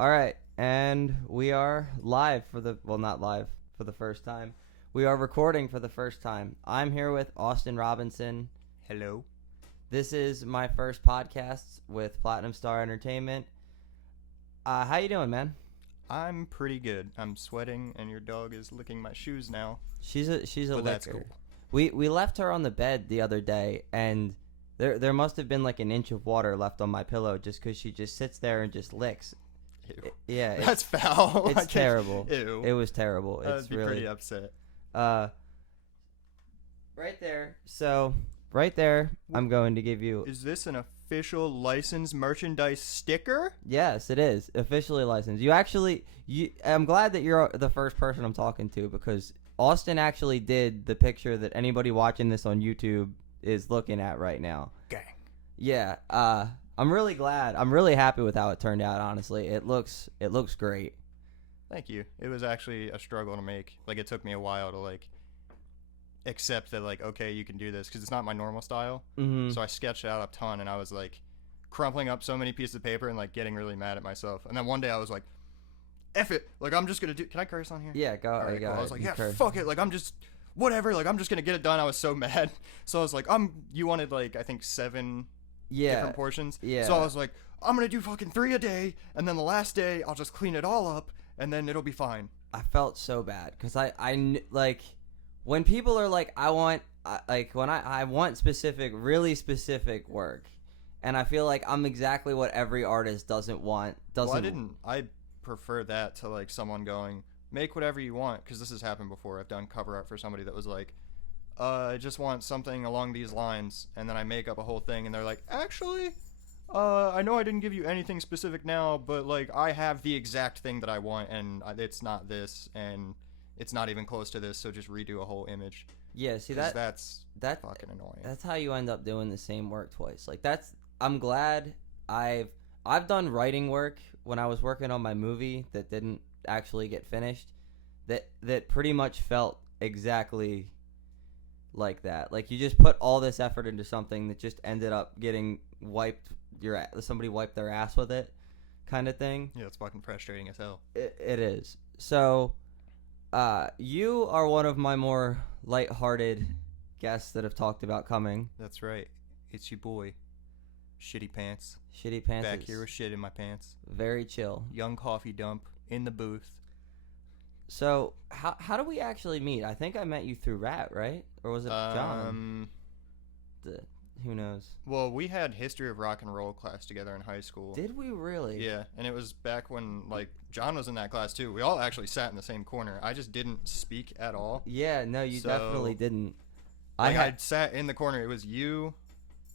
All right, and we are live not live for the first time. We are recording for the first time. I'm here with Austin Robinson. Hello. This is my first podcast with Platinum Star Entertainment. How you doing, man? I'm pretty good. I'm sweating, and your dog is licking my shoes now. She's a but licker. That's cool. We left her on the bed the other day, and there must have been like an inch of water left on my pillow just because she just sits there and just licks. Ew. Yeah, That's foul. It's terrible. Ew. It was terrible. I'd It's be really pretty upset. right there. So right there, I'm going to give you. Is this an official licensed merchandise sticker? Yes, it is officially licensed. I'm glad that you're the first person I'm talking to because Austin actually did the picture that anybody watching this on YouTube is looking at right now. Gang. Yeah. I'm really glad. I'm really happy with how it turned out. Honestly, it looks great. Thank you. It was actually a struggle to make. Like, it took me a while to accept that, okay, you can do this, because it's not my normal style. Mm-hmm. So I sketched out a ton, and I was crumpling up so many pieces of paper and getting really mad at myself. And then one day I was like, F it, I'm just gonna do. Can I curse on here? Yeah, go. All right, go cool. I was ahead. like, yeah, Curse. fuck it, I'm just whatever, I'm just gonna get it done. I was so mad, so I was like, you wanted I think 7 different portions. Yeah. So I was like, I'm gonna do fucking 3 a day, and then the last day I'll just clean it all up, and then it'll be fine. I felt so bad because when people are like, I want really specific work, and I feel like I'm exactly what every artist doesn't want. I prefer that to someone going, make whatever you want, because this has happened before. I've done cover art for somebody that was like, I just want something along these lines, and then I make up a whole thing, and they're like, actually, I know I didn't give you anything specific now, but I have the exact thing that I want, and it's not this, and it's not even close to this, so just redo a whole image. Yeah, see that's that fucking annoying. That's how you end up doing the same work twice. I'm glad I've done writing work when I was working on my movie that didn't actually get finished. That pretty much felt exactly like that. You just put all this effort into something that just ended up getting somebody wiped their ass with it, kind of thing. Yeah, it's fucking frustrating as hell. It is. So, you are one of my more lighthearted guests that have talked about coming. That's right. It's your boy, Shitty Pants. Shitty Pants. Back here with shit in my pants. Very chill. Young coffee dump in the booth. So, how do we actually meet? I think I met you through Rat, right? Or was it John? Who knows? Well, we had history of rock and roll class together in high school. Did we really? Yeah, and it was back when John was in that class too. We all actually sat in the same corner. I just didn't speak at all. Yeah, no, you definitely didn't. I sat in the corner. It was you,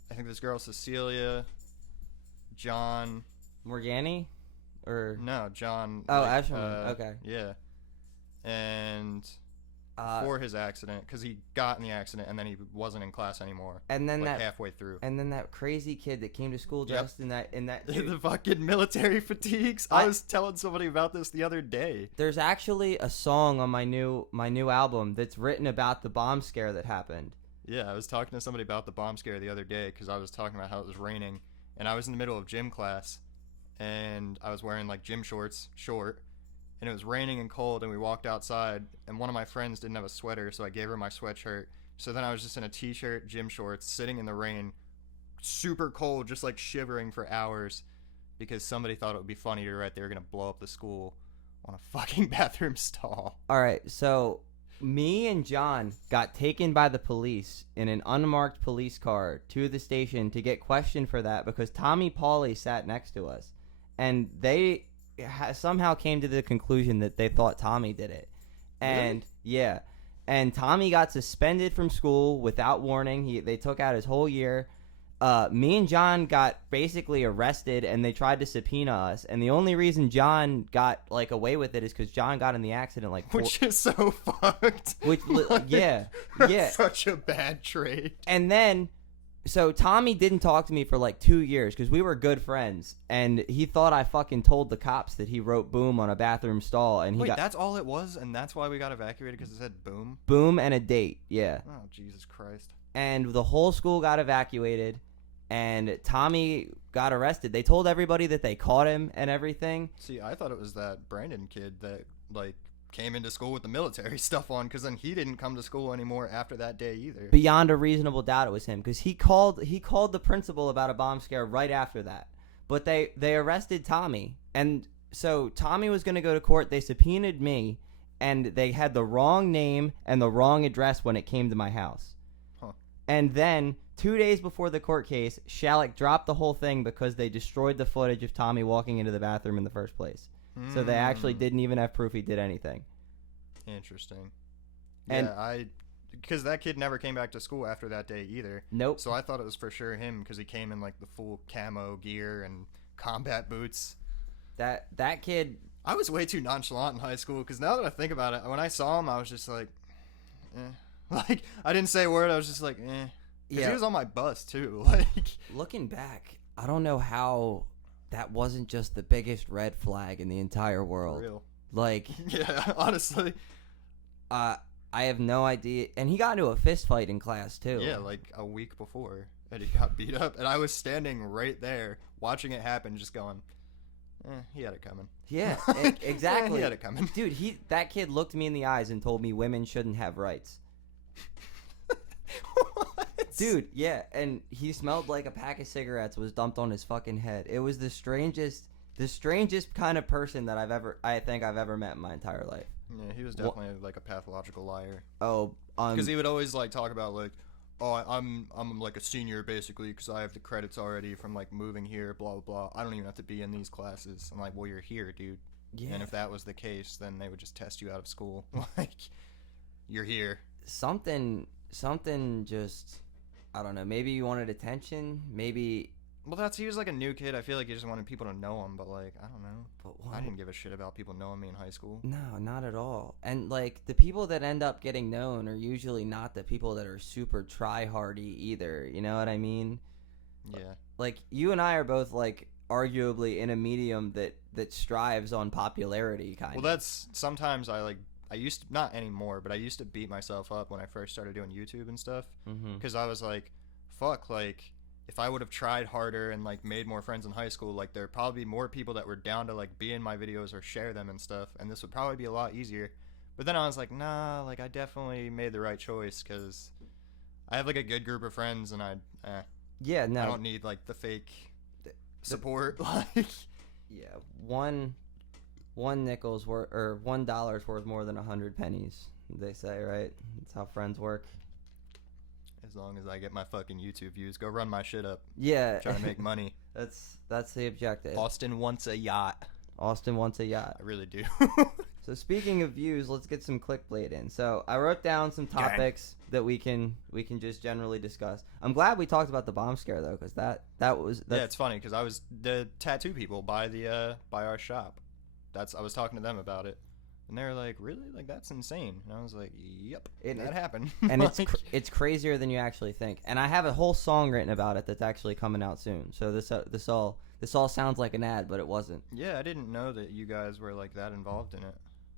I think this girl Cecilia, John, Morgani, or no, John. Oh, Asherman. Okay. Yeah, and for his accident, because he got in the accident and then he wasn't in class anymore. And then halfway through. And then that crazy kid that came to school dressed in that the fucking military fatigues. I was telling somebody about this the other day. There's actually a song on my new album that's written about the bomb scare that happened. Yeah, I was talking to somebody about the bomb scare the other day because I was talking about how it was raining, and I was in the middle of gym class, and I was wearing gym shorts, and it was raining and cold, and we walked outside, and one of my friends didn't have a sweater, so I gave her my sweatshirt. So then I was just in a t-shirt, gym shorts, sitting in the rain, super cold, just shivering for hours, because somebody thought it would be funny to write they were going to blow up the school on a fucking bathroom stall. All right, so me and John got taken by the police in an unmarked police car to the station to get questioned for that because Tommy Pauly sat next to us, and they somehow came to the conclusion that they thought Tommy did it. And really? Yeah, and Tommy got suspended from school without warning. They took out his whole year. Me and John got basically arrested, and they tried to subpoena us, and the only reason John got away with it is because John got in the accident which is so fucked. Yeah Such a bad trade. And then so Tommy didn't talk to me for 2 years because we were good friends, and he thought I fucking told the cops that he wrote "boom" on a bathroom stall, and that's all it was, and that's why we got evacuated, because it said "boom." Boom and a date, yeah. Oh, Jesus Christ. And the whole school got evacuated, and Tommy got arrested. They told everybody that they caught him and everything. See, I thought it was that Brandon kid that like came into school with the military stuff on, because then he didn't come to school anymore after that day either. Beyond a reasonable doubt, it was him, because he called the principal about a bomb scare right after that. But they arrested Tommy, and so Tommy was going to go to court. They subpoenaed me, and they had the wrong name and the wrong address when it came to my house. Huh. And then 2 days before the court case, Shalleck dropped the whole thing because they destroyed the footage of Tommy walking into the bathroom in the first place. So they actually didn't even have proof he did anything. Interesting. And yeah, because that kid never came back to school after that day either. Nope. So I thought it was for sure him, because he came in like the full camo gear and combat boots. That kid. I was way too nonchalant in high school, because now that I think about it, when I saw him, I was just like, like, I didn't say a word. I was just like, Because Yeah. he was on my bus too. Like, Looking back, I don't know how that wasn't just the biggest red flag in the entire world. for real. Like, Yeah, honestly. I have no idea. And he got into a fist fight in class too. Yeah, like a week before, and he got beat up, and I was standing right there watching it happen, just going, he had it coming. Yeah, exactly. He had it coming. Dude, that kid looked me in the eyes and told me women shouldn't have rights. What? Dude, yeah, and he smelled like a pack of cigarettes was dumped on his fucking head. It was the strangest kind of person that I think I've ever met in my entire life. Yeah, he was definitely like a pathological liar. Oh, Because he would always like talk about like, oh, I'm like a senior basically because I have the credits already from like moving here, blah blah blah. I don't even have to be in these classes. I'm like, well, you're here, dude. yeah. And if that was the case, then they would just test you out of school. Like, you're here. Something just, I don't know, maybe you wanted attention, maybe. Well, he was like a new kid. I feel like he just wanted people to know him, but like, I don't know. But I didn't give a shit about people knowing me in high school. No, not at all. And like the people that end up getting known are usually not the people that are super try-hardy either. You know what I mean? Yeah. Like you and I are both like arguably in a medium that strives on popularity, kind of. Well, that's sometimes I used to, not anymore, but I used to beat myself up when I first started doing YouTube and stuff, because I was like, fuck, like, if I would have tried harder and like made more friends in high school, like there'd probably be more people that were down to like be in my videos or share them and stuff, and this would probably be a lot easier. But then I was like, nah, like I definitely made the right choice, because I have like a good group of friends, and I don't need like the fake support. Like, yeah, one nickel's worth or $1 worth more than 100 pennies. They say, right? That's how friends work. as long as I get my fucking YouTube views, go run my shit up. Yeah, Trying to make money. That's the objective. Austin wants a yacht. Austin wants a yacht. I really do. So speaking of views, let's get some clickbait in. So I wrote down some topics that we can just generally discuss. I'm glad we talked about the bomb scare though, because that's yeah, it's funny because I was the tattoo people by our shop. I was talking to them about it, and they were like, "Really? Like that's insane?" And I was like, "Yep, that happened." And like, it's crazier than you actually think. And I have a whole song written about it that's actually coming out soon. So this all sounds like an ad, but it wasn't. Yeah, I didn't know that you guys were like that involved in it.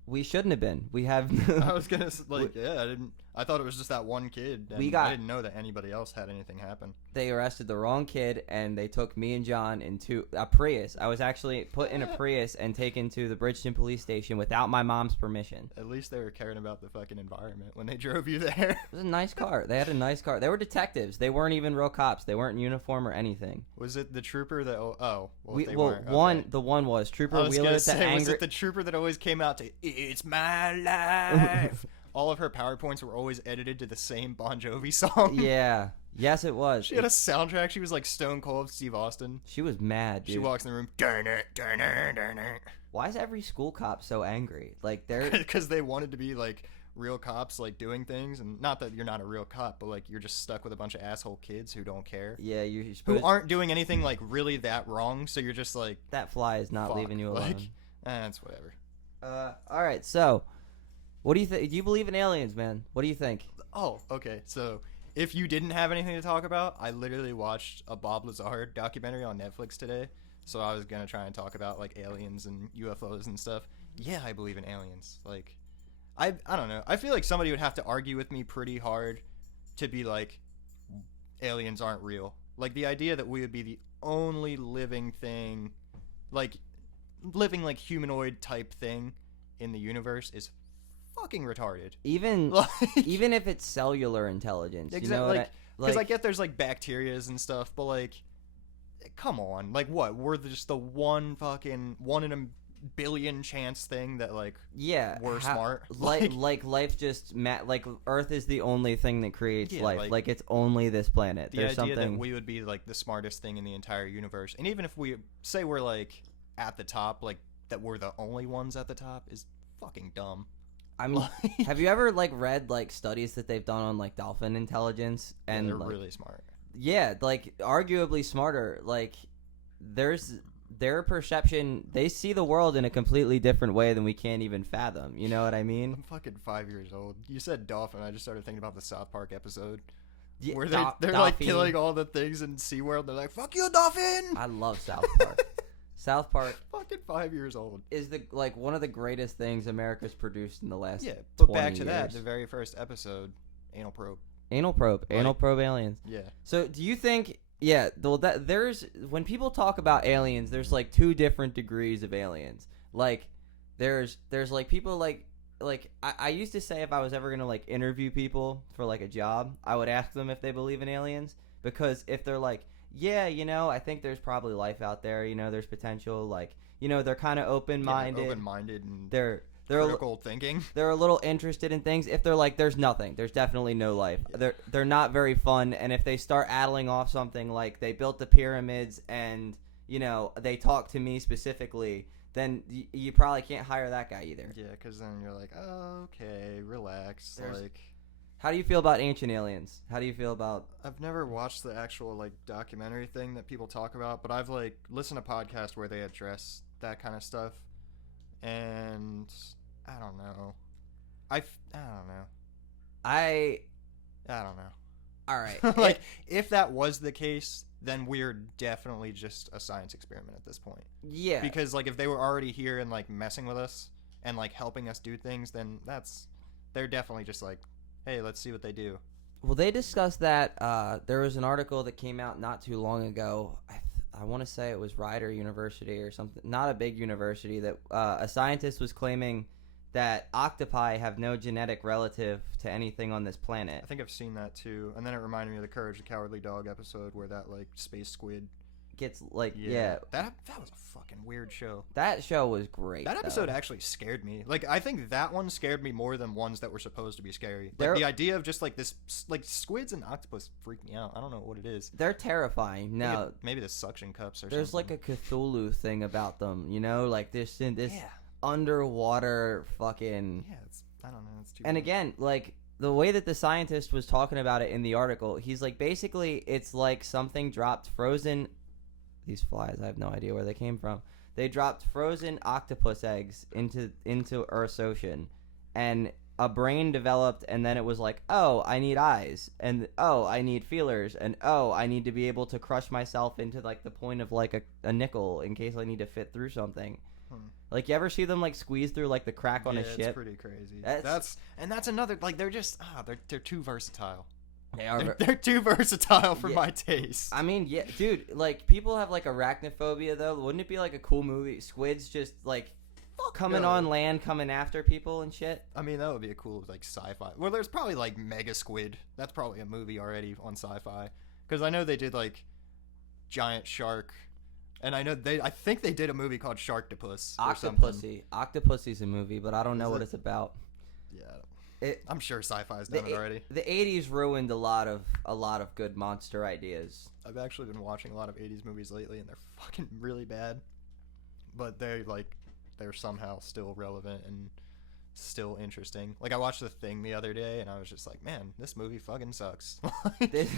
We shouldn't have been. We have. I was gonna I didn't. I thought it was just that one kid. And I didn't know that anybody else had anything happen. They arrested the wrong kid, and they took me and John into a Prius. I was actually put in a Prius and taken to the Bridgeton police station without my mom's permission. At least they were caring about the fucking environment when they drove you there. It was a nice car. They had a nice car. They were detectives. They weren't even real cops. They weren't in uniform or anything. Was it the trooper that? Oh, well, they well, weren't. one Okay. the one was Trooper I was Wheeler. gonna say, was angry. it the trooper that always came out to "It's My Life"? All of her PowerPoints were always edited to the same Bon Jovi song. Yeah. Yes, it was. She had a soundtrack. She was like Stone Cold Steve Austin. She was mad, dude. She walks in the room. Darn it. Why is every school cop so angry? Like they're Because they wanted to be like real cops, like doing things, and not that you're not a real cop, but like you're just stuck with a bunch of asshole kids who don't care. Yeah, you're Who supposed aren't doing anything like really that wrong. So you're just like, that fly is not fuck, leaving you alone. like, it's whatever. All right. So, what do you think? Do you believe in aliens, man? What do you think? Oh, okay. So if you didn't have anything to talk about, I literally watched a Bob Lazar documentary on Netflix today. So I was going to try and talk about like aliens and UFOs and stuff. Yeah, I believe in aliens. Like, I don't know. I feel like somebody would have to argue with me pretty hard to be like, aliens aren't real. Like, the idea that we would be the only living thing, like, living, like, humanoid type thing in the universe is fucking retarded. Even Like, even if it's cellular intelligence, exactly. you know what Because I get there's, like, bacterias and stuff, but, like, come on. Like, what? We're just the one in a billion chance thing that, like, yeah, we're smart. Like life just like Earth is the only thing that creates Yeah, life. Like it's only this planet. The There's idea something that we would be, like, the smartest thing in the entire universe, and even if we say we're, like, at the top, like, that we're the only ones at the top is fucking dumb. I mean, have you ever like read like studies that they've done on like dolphin intelligence? And they're like, really smart. Yeah, like arguably smarter. Like their perception, they see the world in a completely different way than we can't even fathom. You know what I mean? I'm fucking 5 years old. You said dolphin. I just started thinking about the South Park episode Yeah, where they're like killing all the things in SeaWorld. They're like, "Fuck you, dolphin!" I love South Park. South Park Fucking 5 years old is the like one of the greatest things America's produced in the last but 20 back to years. that, the very first episode, anal probe. Anal probe aliens. Yeah. So do you think? Yeah, well, there's when people talk about aliens, there's like two different degrees of aliens. Like, there's like people like I used to say if I was ever gonna like interview people for like a job, I would ask them if they believe in aliens, because if they're like, yeah, you know, I think there's probably life out there, you know, there's potential, like, you know, they're kind of open-minded. Open-minded and They're critical thinking. They're a little interested in things. If they're like, there's nothing, there's definitely no life. Yeah. They're not very fun. And if they start addling off something like they built the pyramids and, you know, they talk to me specifically, then you probably can't hire that guy either. Yeah, because then you're like, oh, okay, relax. Like, how do you feel about Ancient Aliens? How do you feel about? I've never watched the actual like documentary thing that people talk about, but I've like listened to podcasts where they address that kind of stuff, and I don't know. I don't know. I don't know. All right. Like, if that was the case, then we're definitely just a science experiment at this point. Yeah. Because, like, if they were already here and, like, messing with us and, like, helping us do things, then they're definitely just like, hey, let's see what they do. Well, they discussed that. There was an article that came out not too long ago. I want to say it was Rider University or something. Not a big university. That a scientist was claiming that octopi have no genetic relative to anything on this planet. I think I've seen that too. And then it reminded me of the Courage the Cowardly Dog episode where that, like, space squid gets, like, yeah. That was a fucking weird show. That show was great. That episode actually scared me. Like, I think that one scared me more than ones that were supposed to be scary. Like, the idea of just, like, this, like, squids and octopus freak me out. I don't know what it is. They're terrifying. No, maybe the suction cups or there's something. like a Cthulhu thing about them, you know? Like, this underwater fucking... Yeah, I don't know. It's too And weird. again, like, the way that the scientist was talking about it in the article, he's like, basically, it's like something dropped frozen... These flies, I have no idea where they came from. They dropped frozen octopus eggs into Earth's ocean, and a brain developed, and then it was like, oh, I need eyes, and oh, I need feelers, and oh, I need to be able to crush myself into, like, the point of, like, a nickel in case I need to fit through something. Like, you ever see them, like, squeeze through, like, the crack on a ship? Yeah, it's pretty crazy. That's another, like, they're just, they're too versatile. They're too versatile for my taste. I mean, yeah, dude, like, people have, like, arachnophobia, though. Wouldn't it be, like, a cool movie? Squids just, like, coming on land, coming after people and shit? I mean, that would be a cool, like, sci-fi. Well, there's probably, like, Mega Squid. That's probably a movie already on sci-fi. Because I know they did, like, Giant Shark. And I think they did a movie called Sharktopus or something. Octopussy's a movie, but I don't know what it's about. Yeah. I'm sure sci-fi's done it already. The 80s ruined a lot of good monster ideas. I've actually been watching a lot of 80s movies lately, and they're fucking really bad. But they're somehow still relevant and still interesting. Like, I watched The Thing the other day, and I was just like, man, this movie fucking sucks. I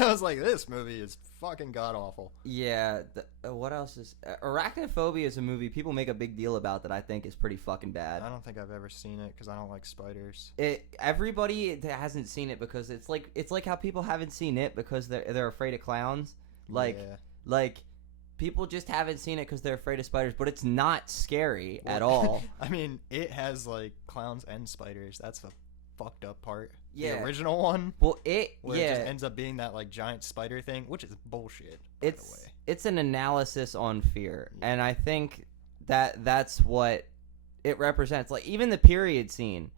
was like, this movie is fucking god-awful. Yeah. What else is... Arachnophobia is a movie people make a big deal about that I think is pretty fucking bad. I don't think I've ever seen it because I don't like spiders. Everybody that hasn't seen it because it's like how people haven't seen it because they're afraid of clowns. Like people just haven't seen it because they're afraid of spiders, but it's not scary at all. I mean, it has, like, clowns and spiders. That's fucked up part. Yeah. The original one. Well, Where it just ends up being that like giant spider thing, which is bullshit. By the way. It's an analysis on fear, and I think that's what it represents. Like even the period scene,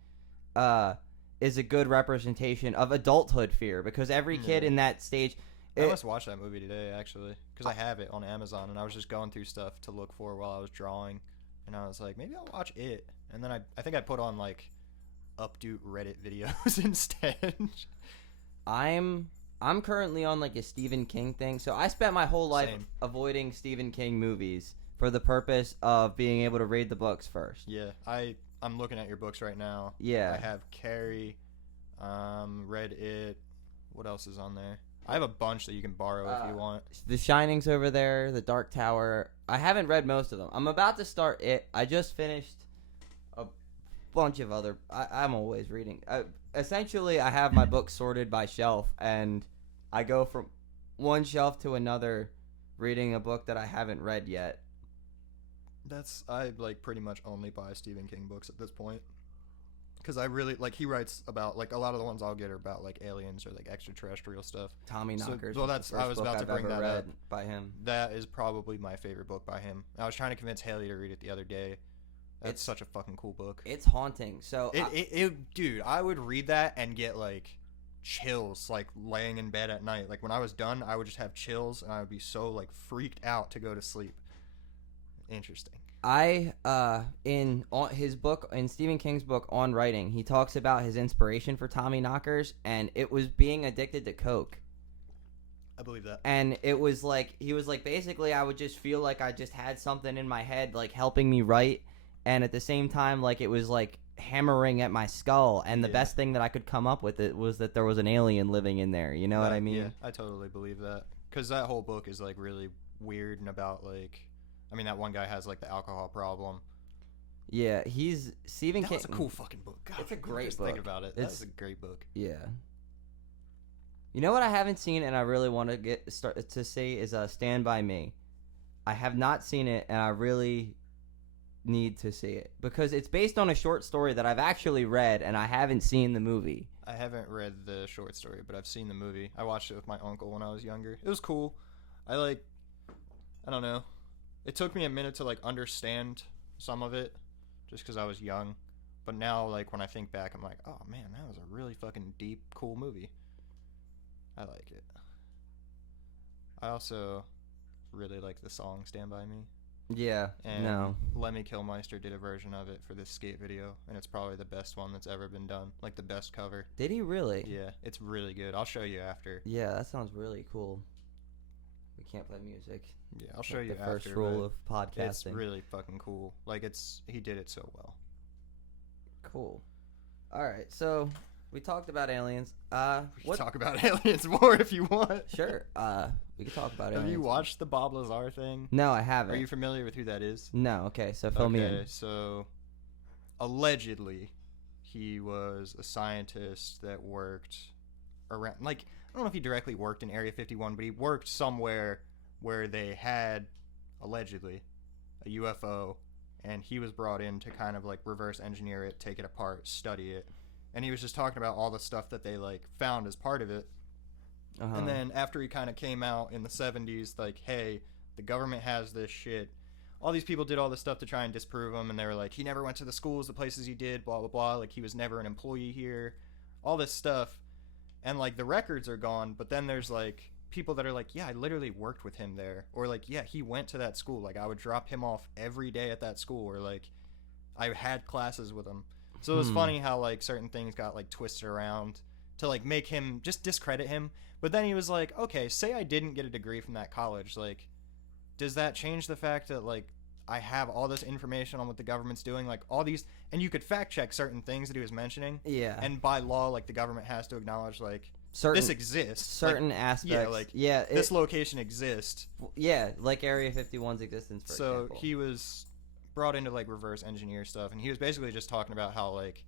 is a good representation of adulthood fear because every kid in that stage. I must watch that movie today actually because I have it on Amazon, and I was just going through stuff to look for while I was drawing, and I was like, maybe I'll watch it, and then I think I put on like updo Reddit videos instead. I'm currently on like a Stephen King thing. So I spent my whole life avoiding Stephen King movies for the purpose of being able to read the books first. Yeah, I'm looking at your books right now. Yeah. I have Carrie, read it. What else is on there? I have a bunch that you can borrow if you want. The Shining's over there, The Dark Tower. I haven't read most of them. I'm about to start it. I just finished a bunch of other... I'm always reading. Essentially, I have my books sorted by shelf, and I go from one shelf to another reading a book that I haven't read yet. I like pretty much only buy Stephen King books at this point. Because I really, like, he writes about, like, a lot of the ones I'll get are about, like, aliens or, like, extraterrestrial stuff. Tommy Knockers. Well, I was about to bring that up. By him. That is probably my favorite book by him. I was trying to convince Haley to read it the other day. It's such a fucking cool book. It's haunting. So dude, I would read that and get, like, chills, like, laying in bed at night. Like, when I was done, I would just have chills, and I would be so, like, freaked out to go to sleep. Interesting. In his book, in Stephen King's book On Writing, he talks about his inspiration for Tommy Knockers, and it was being addicted to coke. I believe that. And it was like, he was like, basically, I would just feel like I just had something in my head, like, helping me write, and at the same time, like, it was, like, hammering at my skull, and the best thing that I could come up with it was that there was an alien living in there, you know what I mean? Yeah, I totally believe that. Because that whole book is, like, really weird and about, like... I mean, that one guy has, like, the alcohol problem. Yeah, Stephen King... That's a cool fucking book. God, it's a great book. Think about it. That's a great book. Yeah. You know what I haven't seen and I really want to start to see is Stand By Me. I have not seen it, and I really need to see it. Because it's based on a short story that I've actually read, and I haven't seen the movie. I haven't read the short story, but I've seen the movie. I watched it with my uncle when I was younger. It was cool. I don't know. It took me a minute to, like, understand some of it, just because I was young. But now, like, when I think back, I'm like, oh, man, that was a really fucking deep, cool movie. I like it. I also really like the song Stand By Me. Yeah, and Lemmy Kilmister did a version of it for this skate video, and it's probably the best one that's ever been done. Like, the best cover. Did he really? Yeah, it's really good. I'll show you after. Yeah, that sounds really cool. We can't play music. Yeah, I'll show you after. The first rule of podcasting. It's really fucking cool. Like, he did it so well. Cool. All right, so we talked about aliens. We can talk about aliens more if you want. Sure. We can talk about aliens. Have you watched the Bob Lazar thing? No, I haven't. Are you familiar with who that is? No. Okay, so fill me in. Okay, so allegedly, he was a scientist that worked around. Like, I don't know if he directly worked in Area 51, but he worked somewhere where they had, allegedly, a UFO, and he was brought in to kind of, like, reverse engineer it, take it apart, study it, and he was just talking about all the stuff that they, like, found as part of it, and then after he kind of came out in the 70s, like, hey, the government has this shit, all these people did all this stuff to try and disprove him, and they were like, he never went to the schools, the places he did, blah, blah, blah, like, he was never an employee here, all this stuff, and, like, the records are gone, but then there's, like, people that are like, yeah, I literally worked with him there, or like, yeah, he went to that school, like, I would drop him off every day at that school, or like, I had classes with him. So it was funny how, like, certain things got, like, twisted around to, like, make him just discredit him. But then he was like, okay, say I didn't get a degree from that college, like, does that change the fact that, like, I have all this information on what the government's doing, like, all these, and you could fact check certain things that he was mentioning, and by law, like, the government has to acknowledge, like, this exists. Certain aspects. Yeah, like, this location exists. Yeah, like Area 51's existence, for example. So he was brought into, like, reverse engineer stuff, and he was basically just talking about how, like,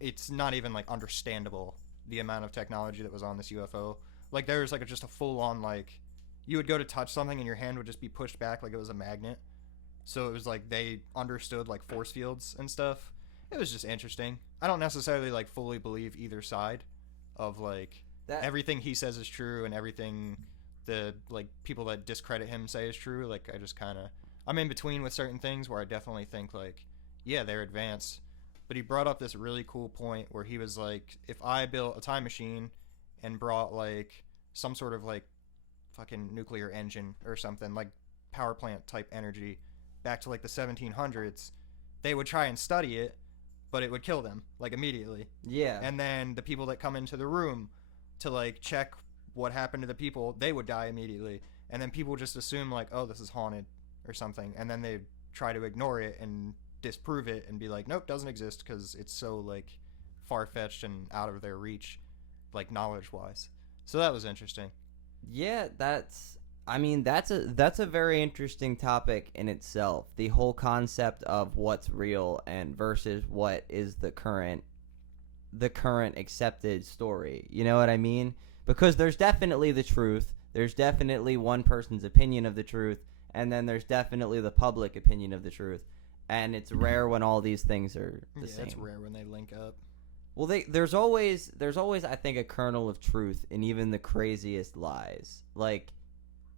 it's not even, like, understandable, the amount of technology that was on this UFO. Like, there was, like, just a full-on, like, you would go to touch something and your hand would just be pushed back like it was a magnet. So it was, like, they understood, like, force fields and stuff. It was just interesting. I don't necessarily like fully believe either side of like everything he says is true and everything the like people that discredit him say is true. Like I just kind of I'm in between with certain things where I definitely think like yeah, they're advanced. But he brought up this really cool point where he was like, if I built a time machine and brought like some sort of like fucking nuclear engine or something like power plant type energy back to like the 1700s, they would try and study it, but it would kill them like immediately. Yeah. And then the people that come into the room to like check what happened to the people, they would die immediately. And then people just assume like, oh, this is haunted or something, and then they try to ignore it and disprove it and be like, nope, doesn't exist because it's so like far-fetched and out of their reach, like knowledge-wise. So that was interesting. Yeah, that's a very interesting topic in itself. The whole concept of what's real and versus what is the current accepted story. You know what I mean? Because there's definitely the truth. There's definitely one person's opinion of the truth, and then there's definitely the public opinion of the truth. And it's rare when all these things are the same. Yeah, it's rare when they link up. Well, there's always I think a kernel of truth in even the craziest lies. Like,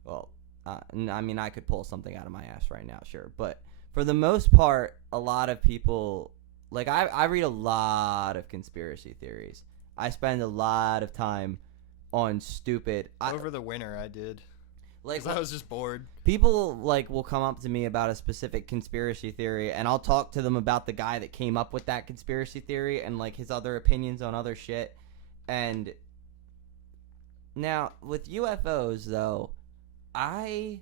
well, I mean, I could pull something out of my ass right now, sure, but for the most part, a lot of people like I read a lot of conspiracy theories. I spend a lot of time on stupid. Over the winter, I did. Like, I was just bored. People like will come up to me about a specific conspiracy theory, and I'll talk to them about the guy that came up with that conspiracy theory and like his other opinions on other shit. And now with UFOs, though, part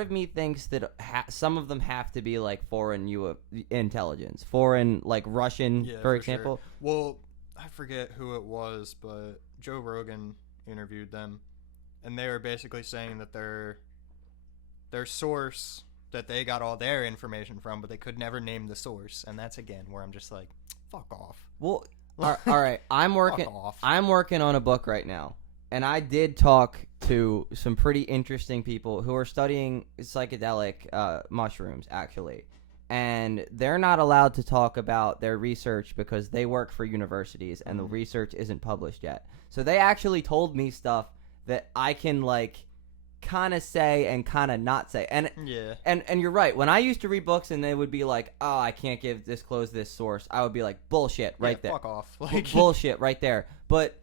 of me thinks that some of them have to be like foreign intelligence, foreign like Russian, for example. Sure. Well, I forget who it was, but Joe Rogan interviewed them, and they were basically saying that their source that they got all their information from, but they could never name the source, and that's again where I'm just like, fuck off. Well, all right, I'm working on a book right now, and I did talk to some pretty interesting people who are studying psychedelic mushrooms, actually. And they're not allowed to talk about their research because they work for universities and the research isn't published yet. So they actually told me stuff that I can like kind of say and kind of not say. And yeah. And you're right. When I used to read books and they would be like, "Oh, I can't disclose this source," I would be like, "Bullshit!" Right there. Fuck off. Like bullshit right there. But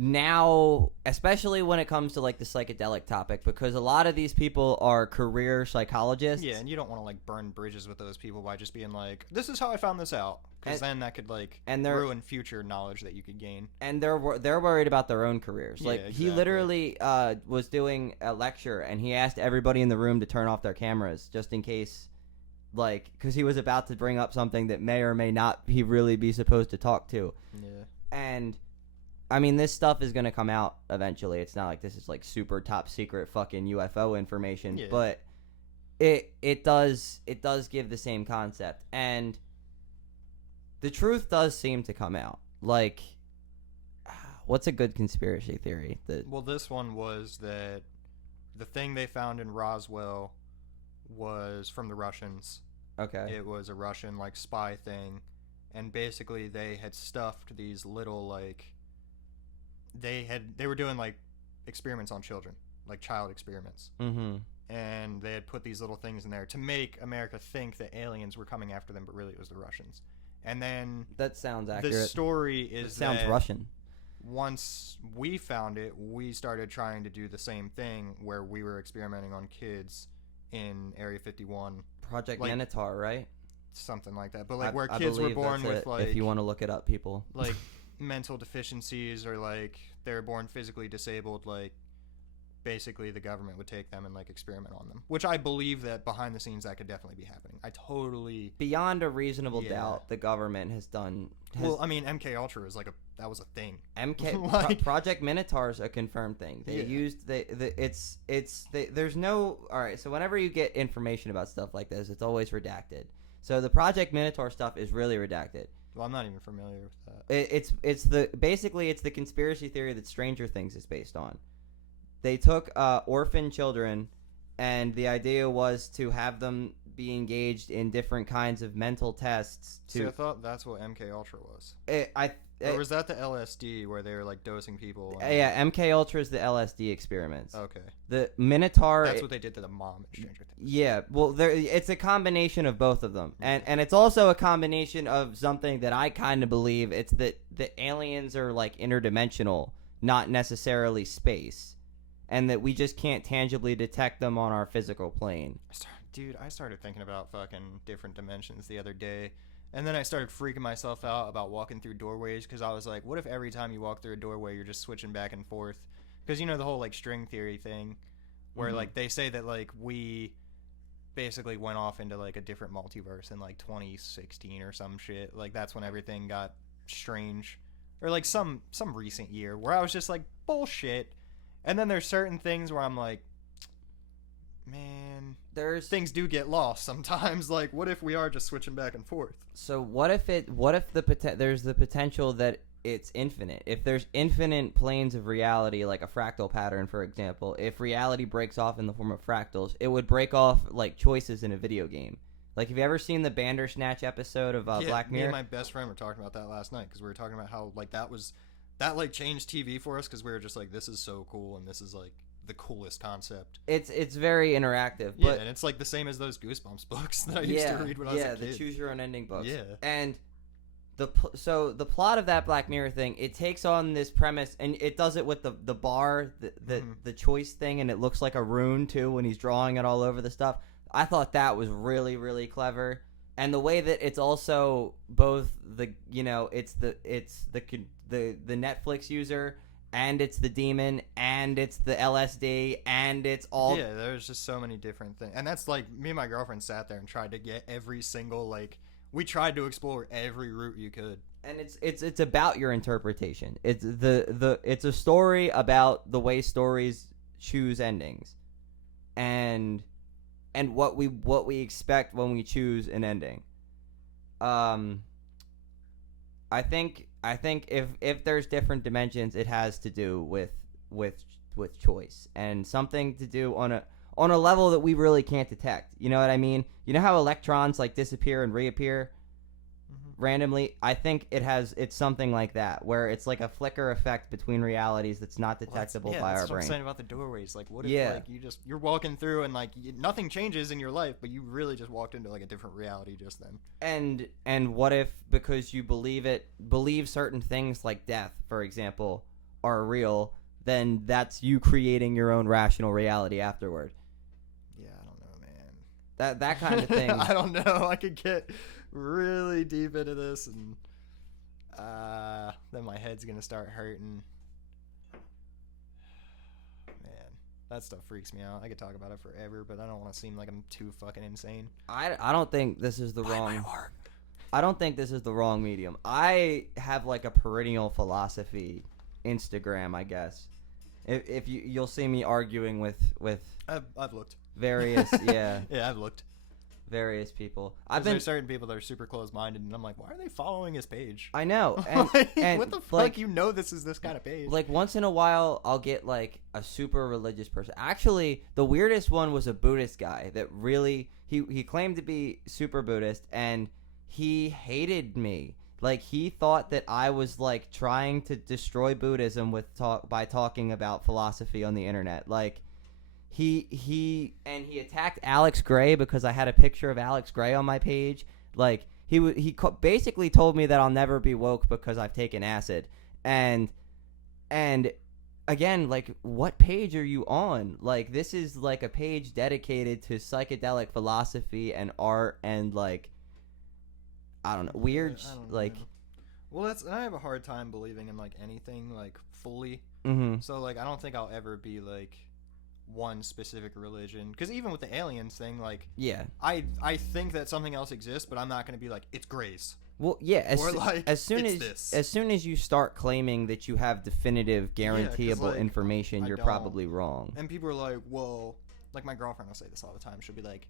now, especially when it comes to like the psychedelic topic, because a lot of these people are career psychologists. Yeah, and you don't want to like burn bridges with those people by just being like, "This is how I found this out," because then that could like ruin future knowledge that you could gain. And they're worried about their own careers. Like exactly. He literally was doing a lecture and he asked everybody in the room to turn off their cameras just in case, like, because he was about to bring up something that may or may not he really be supposed to talk to. Yeah, and. I mean, this stuff is going to come out eventually. It's not like this is like super top secret fucking UFO information, but it does give the same concept, and the truth does seem to come out. Like, what's a good conspiracy theory? Well, this one was that the thing they found in Roswell was from the Russians. Okay. It was a Russian like spy thing, and basically they had stuffed these little like they were doing like experiments on children, like child experiments. Mm-hmm. And they had put these little things in there to make America think that aliens were coming after them, but really it was the Russians. And then that sounds accurate. The story is sounds Russian. Once we found it, we started trying to do the same thing where we were experimenting on kids in Area 51. Project Minotaur, right? Something like that. But like where kids were born with like, if you want to look it up, people. Like mental deficiencies or like they're born physically disabled, like basically the government would take them and like experiment on them, which I believe that behind the scenes that could definitely be happening. I totally beyond a reasonable doubt the government has done well, I mean MK Ultra is like that was a thing. like, Project Minotaur is a confirmed thing. They used there's no all right, so whenever you get information about stuff like this, it's always redacted. So the Project Minotaur stuff is really redacted. Well, I'm not even familiar with that. It's the conspiracy theory that Stranger Things is based on. They took orphan children, and the idea was to have them be engaged in different kinds of mental tests to. See, I thought that's what MK Ultra was. Or was that the LSD where they were like dosing people? Yeah, MK Ultra is the LSD experiments. Okay. The Minotaur. That's what they did to the mom in Stranger Things. Yeah, well, it's a combination of both of them, and it's also a combination of something that I kind of believe. It's that the aliens are like interdimensional, not necessarily space, and that we just can't tangibly detect them on our physical plane. I started thinking about fucking different dimensions the other day. And then I started freaking myself out about walking through doorways because I was like, what if every time you walk through a doorway, you're just switching back and forth? Because you know the whole like string theory thing where like they say that like we basically went off into like a different multiverse in like 2016 or some shit. Like that's when everything got strange. Or like some recent year where I was just like, bullshit. And then there's certain things where I'm like, man, things do get lost sometimes. Like, what if we are just switching back and forth? So what if there's the potential that it's infinite? If there's infinite planes of reality, like a fractal pattern, for example, if reality breaks off in the form of fractals, it would break off like choices in a video game. Like, have you ever seen the Bandersnatch episode of Black Mirror? Me and my best friend were talking about that last night because we were talking about how like that like changed TV for us because we were just like, this is so cool and this is like the coolest concept. It's very interactive. Yeah, but and it's like the same as those Goosebumps books that I used to read when I was a kid. Yeah, the choose your own ending books. Yeah. And so the plot of that Black Mirror thing, it takes on this premise, and it does it with the bar, the choice thing, and it looks like a rune too when he's drawing it all over the stuff. I thought that was really, really clever. And the way that it's also both it's the Netflix user, and it's the demon, and it's the LSD, and it's all... Yeah, there's just so many different things. And that's like, me and my girlfriend sat there and tried to get every single, like... We tried to explore every route you could. And it's about your interpretation. It's it's a story about the way stories choose endings. And what we expect when we choose an ending. I think if there's different dimensions, it has to do with choice and something to do on a level that we really can't detect. You know what I mean? You know how electrons like disappear and reappear randomly? I think it's something like that, where it's like a flicker effect between realities that's not detectable by our brain. That's what I'm saying about the doorways. Like, what if like you're walking through and like nothing changes in your life, but you really just walked into like a different reality just then? And what if, because you believe certain things like death, for example, are real, then that's you creating your own rational reality afterward. Yeah, I don't know, man. That kind of thing. I don't know. I could get really deep into this, and then my head's gonna start hurting. Man, that stuff freaks me out. I could talk about it forever, but I don't want to seem like I'm too fucking insane. I don't think this is the wrong. I don't think this is the wrong medium. I have like a perennial philosophy Instagram, I guess. If you'll see me arguing with I've looked various yeah I've looked various people. There's certain people that are super close-minded, and I'm like, why are they following his page? I know. And what the fuck? like, This is this kind of page. Like, once in a while, I'll get like a super religious person. Actually, the weirdest one was a Buddhist guy that really he claimed to be super Buddhist, and he hated me. Like, he thought that I was like trying to destroy Buddhism by talking about philosophy on the internet. Like, he attacked Alex Gray because I had a picture of Alex Gray on my page. Like, he basically told me that I'll never be woke because I've taken acid. And again, like, what page are you on? Like, this is like a page dedicated to psychedelic philosophy and art and like, I don't know, weird, like... Well, I have a hard time believing in like anything like fully. So like, I don't think I'll ever be like one specific religion, because even with the aliens thing, like, yeah, I think that something else exists, but I'm not going to be like, it's Grace. Well, yeah, as soon as you start claiming that you have definitive, guaranteeable information, you're probably wrong. And people are like, well, like my girlfriend will say this all the time. She'll be like,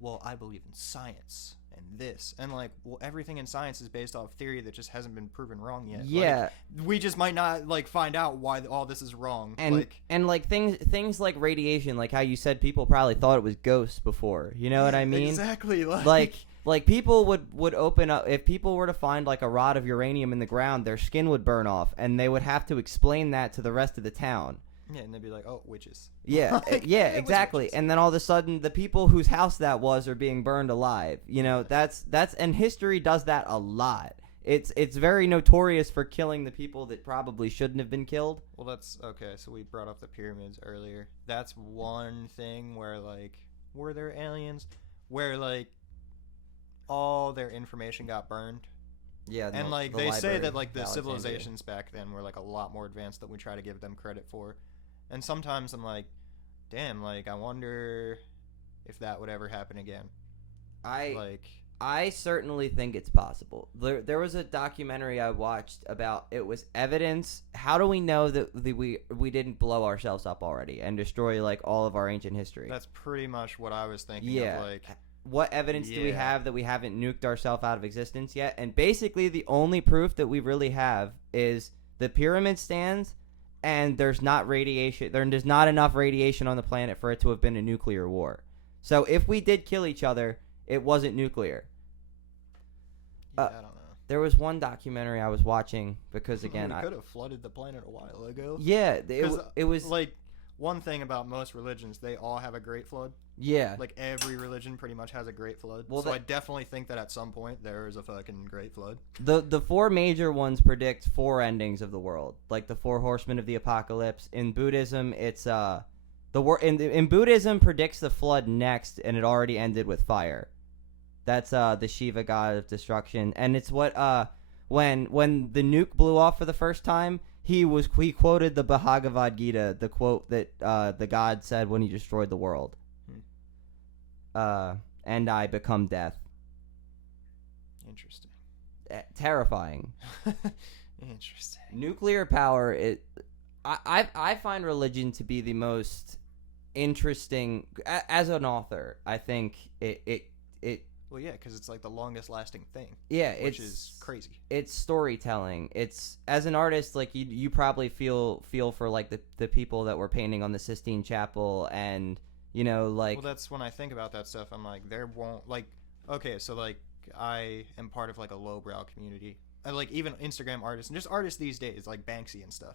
well, I believe in science and this, and like, well, everything in science is based off theory that just hasn't been proven wrong yet. Yeah. Like, we just might not like find out why all this is wrong. And like things like radiation, like how you said people probably thought it was ghosts before. You know what I mean? Exactly. Like people would open up if people were to find like a rod of uranium in the ground, their skin would burn off, and they would have to explain that to the rest of the town. Yeah, and they'd be like, "Oh, witches." Yeah, yeah, exactly. And then all of a sudden, the people whose house that was are being burned alive. You know, that's and history does that a lot. It's very notorious for killing the people that probably shouldn't have been killed. Well, that's okay. So we brought up the pyramids earlier. That's one thing where like, were there aliens? Where like, all their information got burned. Yeah, and like they say that like the civilizations back then were like a lot more advanced than we try to give them credit for. And sometimes I'm like, damn, like I wonder if that would ever happen again. I certainly think it's possible. There was a documentary I watched about it was evidence. How do we know that we didn't blow ourselves up already and destroy like all of our ancient history? That's pretty much what I was thinking. Yeah. Of, like, what evidence do we have that we haven't nuked ourselves out of existence yet? And basically the only proof that we really have is the pyramid stands. And there's not radiation. There's not enough radiation on the planet for it to have been a nuclear war. So if we did kill each other, it wasn't nuclear. I don't know. There was one documentary I was watching because again, we could have flooded the planet a while ago. Yeah, it was like one thing about most religions, they all have a great flood. Yeah. Like every religion pretty much has a great flood. Well, so I definitely think that at some point there is a fucking great flood. The four major ones predict four endings of the world, like the four horsemen of the apocalypse. In Buddhism, it's in Buddhism predicts the flood next, and it already ended with fire. That's the Shiva god of destruction, and it's what when the nuke blew off for the first time, he quoted the Bhagavad Gita, the quote that the god said when he destroyed the world. And I become death. Interesting. Terrifying. Interesting. Nuclear power. I find religion to be the most interesting. As an author, I think it. Well, yeah, because it's like the longest lasting thing. Yeah, which is crazy. It's storytelling. It's as an artist, like you probably feel for like the people that were painting on the Sistine Chapel and. You know, like... Well, that's when I think about that stuff, I'm like, there won't... Like, okay, so, like, I am part of, like, a lowbrow community. And, like, even Instagram artists, and just artists these days, like Banksy and stuff.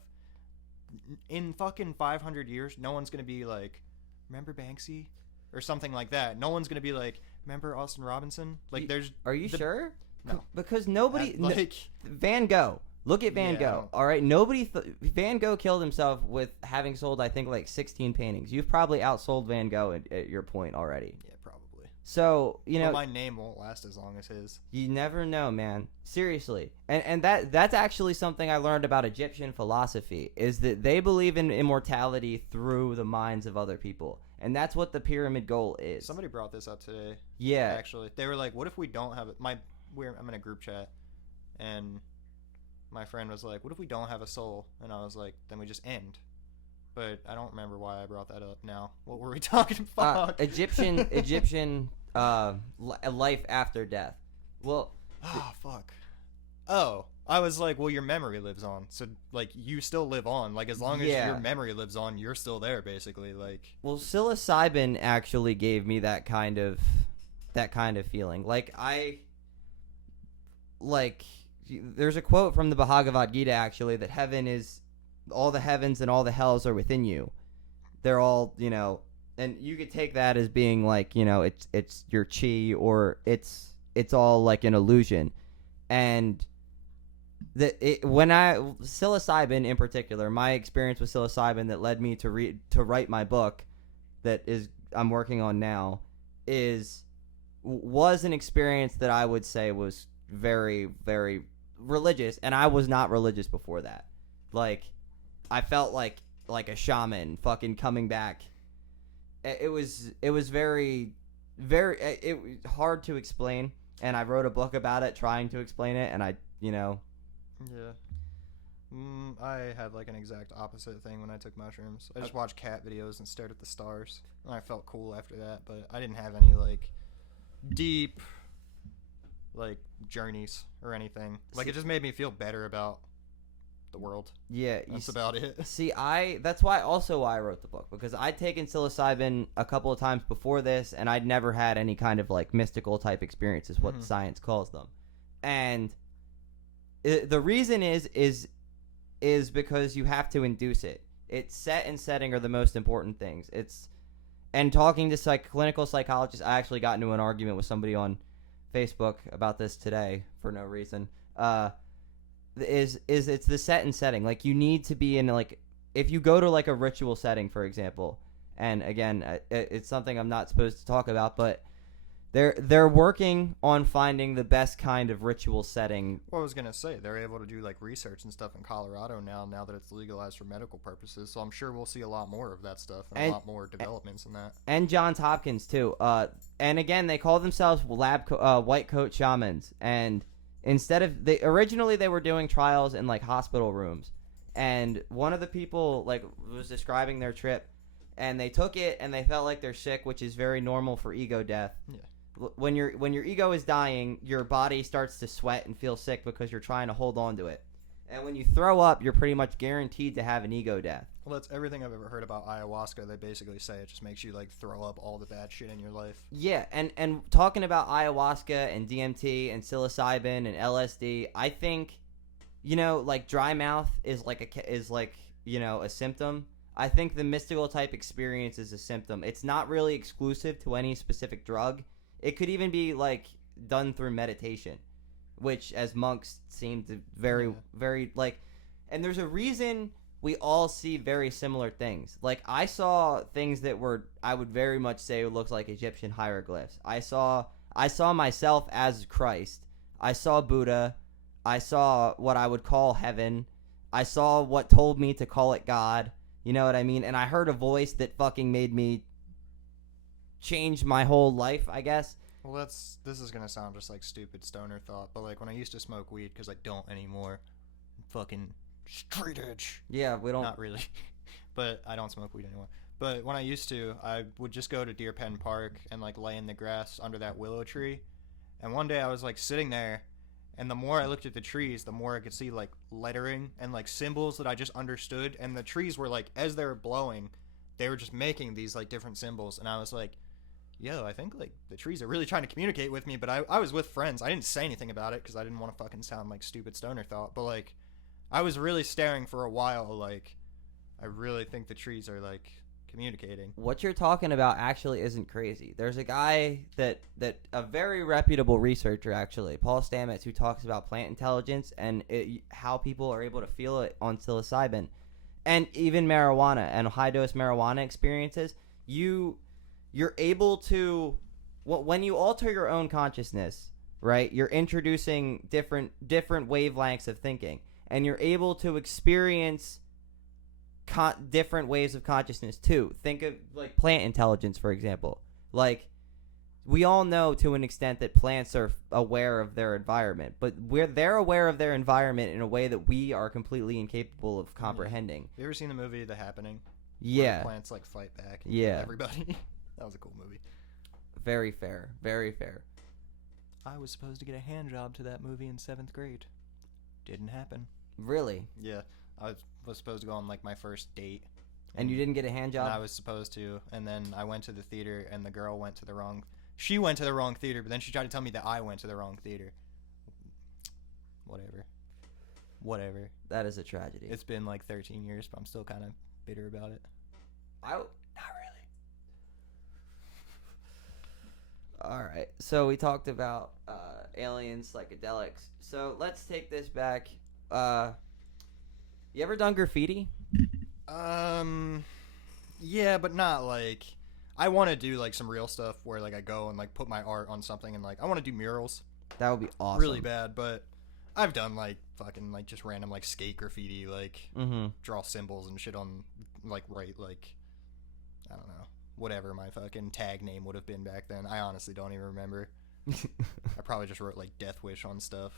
In fucking 500 years, no one's gonna be like, remember Banksy? Or something like that. No one's gonna be like, remember Austin Robinson? Like, there's... Are you sure? No. Because nobody... like... Van Gogh. Look at Van Gogh. All right, Van Gogh killed himself with having sold, I think, like 16 paintings. You've probably outsold Van Gogh at your point already. Yeah, probably. So you know, my name won't last as long as his. You never know, man. Seriously, and that's actually something I learned about Egyptian philosophy is that they believe in immortality through the minds of other people, and that's what the pyramid goal is. Somebody brought this up today. Yeah, actually, they were like, "What if we don't have it?" I'm in a group chat, and my friend was like, what if we don't have a soul? And I was like, then we just end. But I don't remember why I brought that up now. What were we talking about? Egyptian life after death. Well, fuck. Oh, I was like, well, your memory lives on. So, like, you still live on. Like, as long as your memory lives on, you're still there, basically. Like, well, psilocybin actually gave me that kind of feeling. There's a quote from the Bhagavad Gita, actually, that heaven is... all the heavens and all the hells are within you. They're all, you know... And you could take that as being, like, you know, it's your chi, or it's all, like, an illusion. And... psilocybin, in particular, my experience with psilocybin that led me to write my book that I'm working on now, was an experience that I would say was very, very... religious, and I was not religious before that. Like, I felt like a shaman fucking coming back. It was very, very... it was hard to explain, and I wrote a book about it trying to explain it, and I, you know... Yeah. I had like an exact opposite thing when I took mushrooms. I just watched cat videos and stared at the stars, and I felt cool after that, but I didn't have any like deep like journeys or anything. Like, it just made me feel better about the world. Yeah, that's about it. See, that's why I wrote the book, because I'd taken psilocybin a couple of times before this, and I'd never had any kind of like mystical type experience, is what science calls them. And the reason is because you have to induce it. It's set and setting are the most important things. And talking to clinical psychologists, I actually got into an argument with somebody on Facebook about this today for no reason. Is it's the set and setting. Like, you need to be in, like, if you go to like a ritual setting, for example, and again, it's something I'm not supposed to talk about, but they're working on finding the best kind of ritual setting. Well, I was gonna say, they're able to do like research and stuff in Colorado now that it's legalized for medical purposes. So I'm sure we'll see a lot more of that stuff and a lot more developments in that. And Johns Hopkins too. And again, they call themselves white coat shamans. And instead of originally they were doing trials in like hospital rooms. And one of the people like was describing their trip, and they took it and they felt like they're sick, which is very normal for ego death. Yeah. When your ego is dying, your body starts to sweat and feel sick because you're trying to hold on to it. And when you throw up, you're pretty much guaranteed to have an ego death. Well, that's everything I've ever heard about ayahuasca. They basically say it just makes you like throw up all the bad shit in your life. Yeah, and talking about ayahuasca and DMT and psilocybin and LSD, I think, like dry mouth is a symptom. I think the mystical type experience is a symptom. It's not really exclusive to any specific drug. It could even be like done through meditation, which as monks seem to very like, and there's a reason we all see very similar things. Like, I saw things that I would very much say looks like Egyptian hieroglyphs. I saw myself as Christ. I saw Buddha. I saw what I would call heaven. I saw what told me to call it God. You know what I mean? And I heard a voice that fucking made me change my whole life, I guess. Well, this is gonna sound just like stupid stoner thought, but like when I used to smoke weed, because I don't anymore, fucking straight edge. Yeah, we don't. Not really, but I don't smoke weed anymore. But when I used to, I would just go to Deer Pen Park and like lay in the grass under that willow tree. And one day I was like sitting there, and the more I looked at the trees, the more I could see like lettering and like symbols that I just understood. And the trees were like, as they were blowing, they were just making these like different symbols. And I was like, yo, I think like the trees are really trying to communicate with me. But I was with friends. I didn't say anything about it because I didn't want to fucking sound like stupid stoner thought. But like, I was really staring for a while. Like, I really think the trees are like communicating. What you're talking about actually isn't crazy. There's a guy that a very reputable researcher, actually, Paul Stamets, who talks about plant intelligence and how people are able to feel it on psilocybin, and even marijuana and high dose marijuana experiences. You're able to, when you alter your own consciousness, right? You're introducing different wavelengths of thinking, and you're able to experience different waves of consciousness too. Think of like plant intelligence, for example. Like, we all know to an extent that plants are aware of their environment, but they're aware of their environment in a way that we are completely incapable of comprehending. Have you ever seen the movie The Happening? Yeah. Where the plants like fight back. And yeah. Kill everybody. That was a cool movie. Very fair. Very fair. I was supposed to get a hand job to that movie in 7th grade. Didn't happen. Really? Yeah. I was supposed to go on like my first date. And you didn't get a hand job? And I was supposed to. And then I went to the theater and the girl went to the wrong... She went to the wrong theater, but then she tried to tell me that I went to the wrong theater. Whatever. That is a tragedy. It's been like 13 years, but I'm still kind of bitter about it. Not really. All right. So we talked about aliens, psychedelics. So let's take this back. You ever done graffiti? Yeah, but not like... I want to do like some real stuff where like I go and like put my art on something, and like I want to do murals. That would be awesome. Really bad, but I've done like fucking like just random like skate graffiti, like draw symbols and shit on like write like, I don't know, whatever my fucking tag name would have been back then. I honestly don't even remember. I probably just wrote like Death Wish on stuff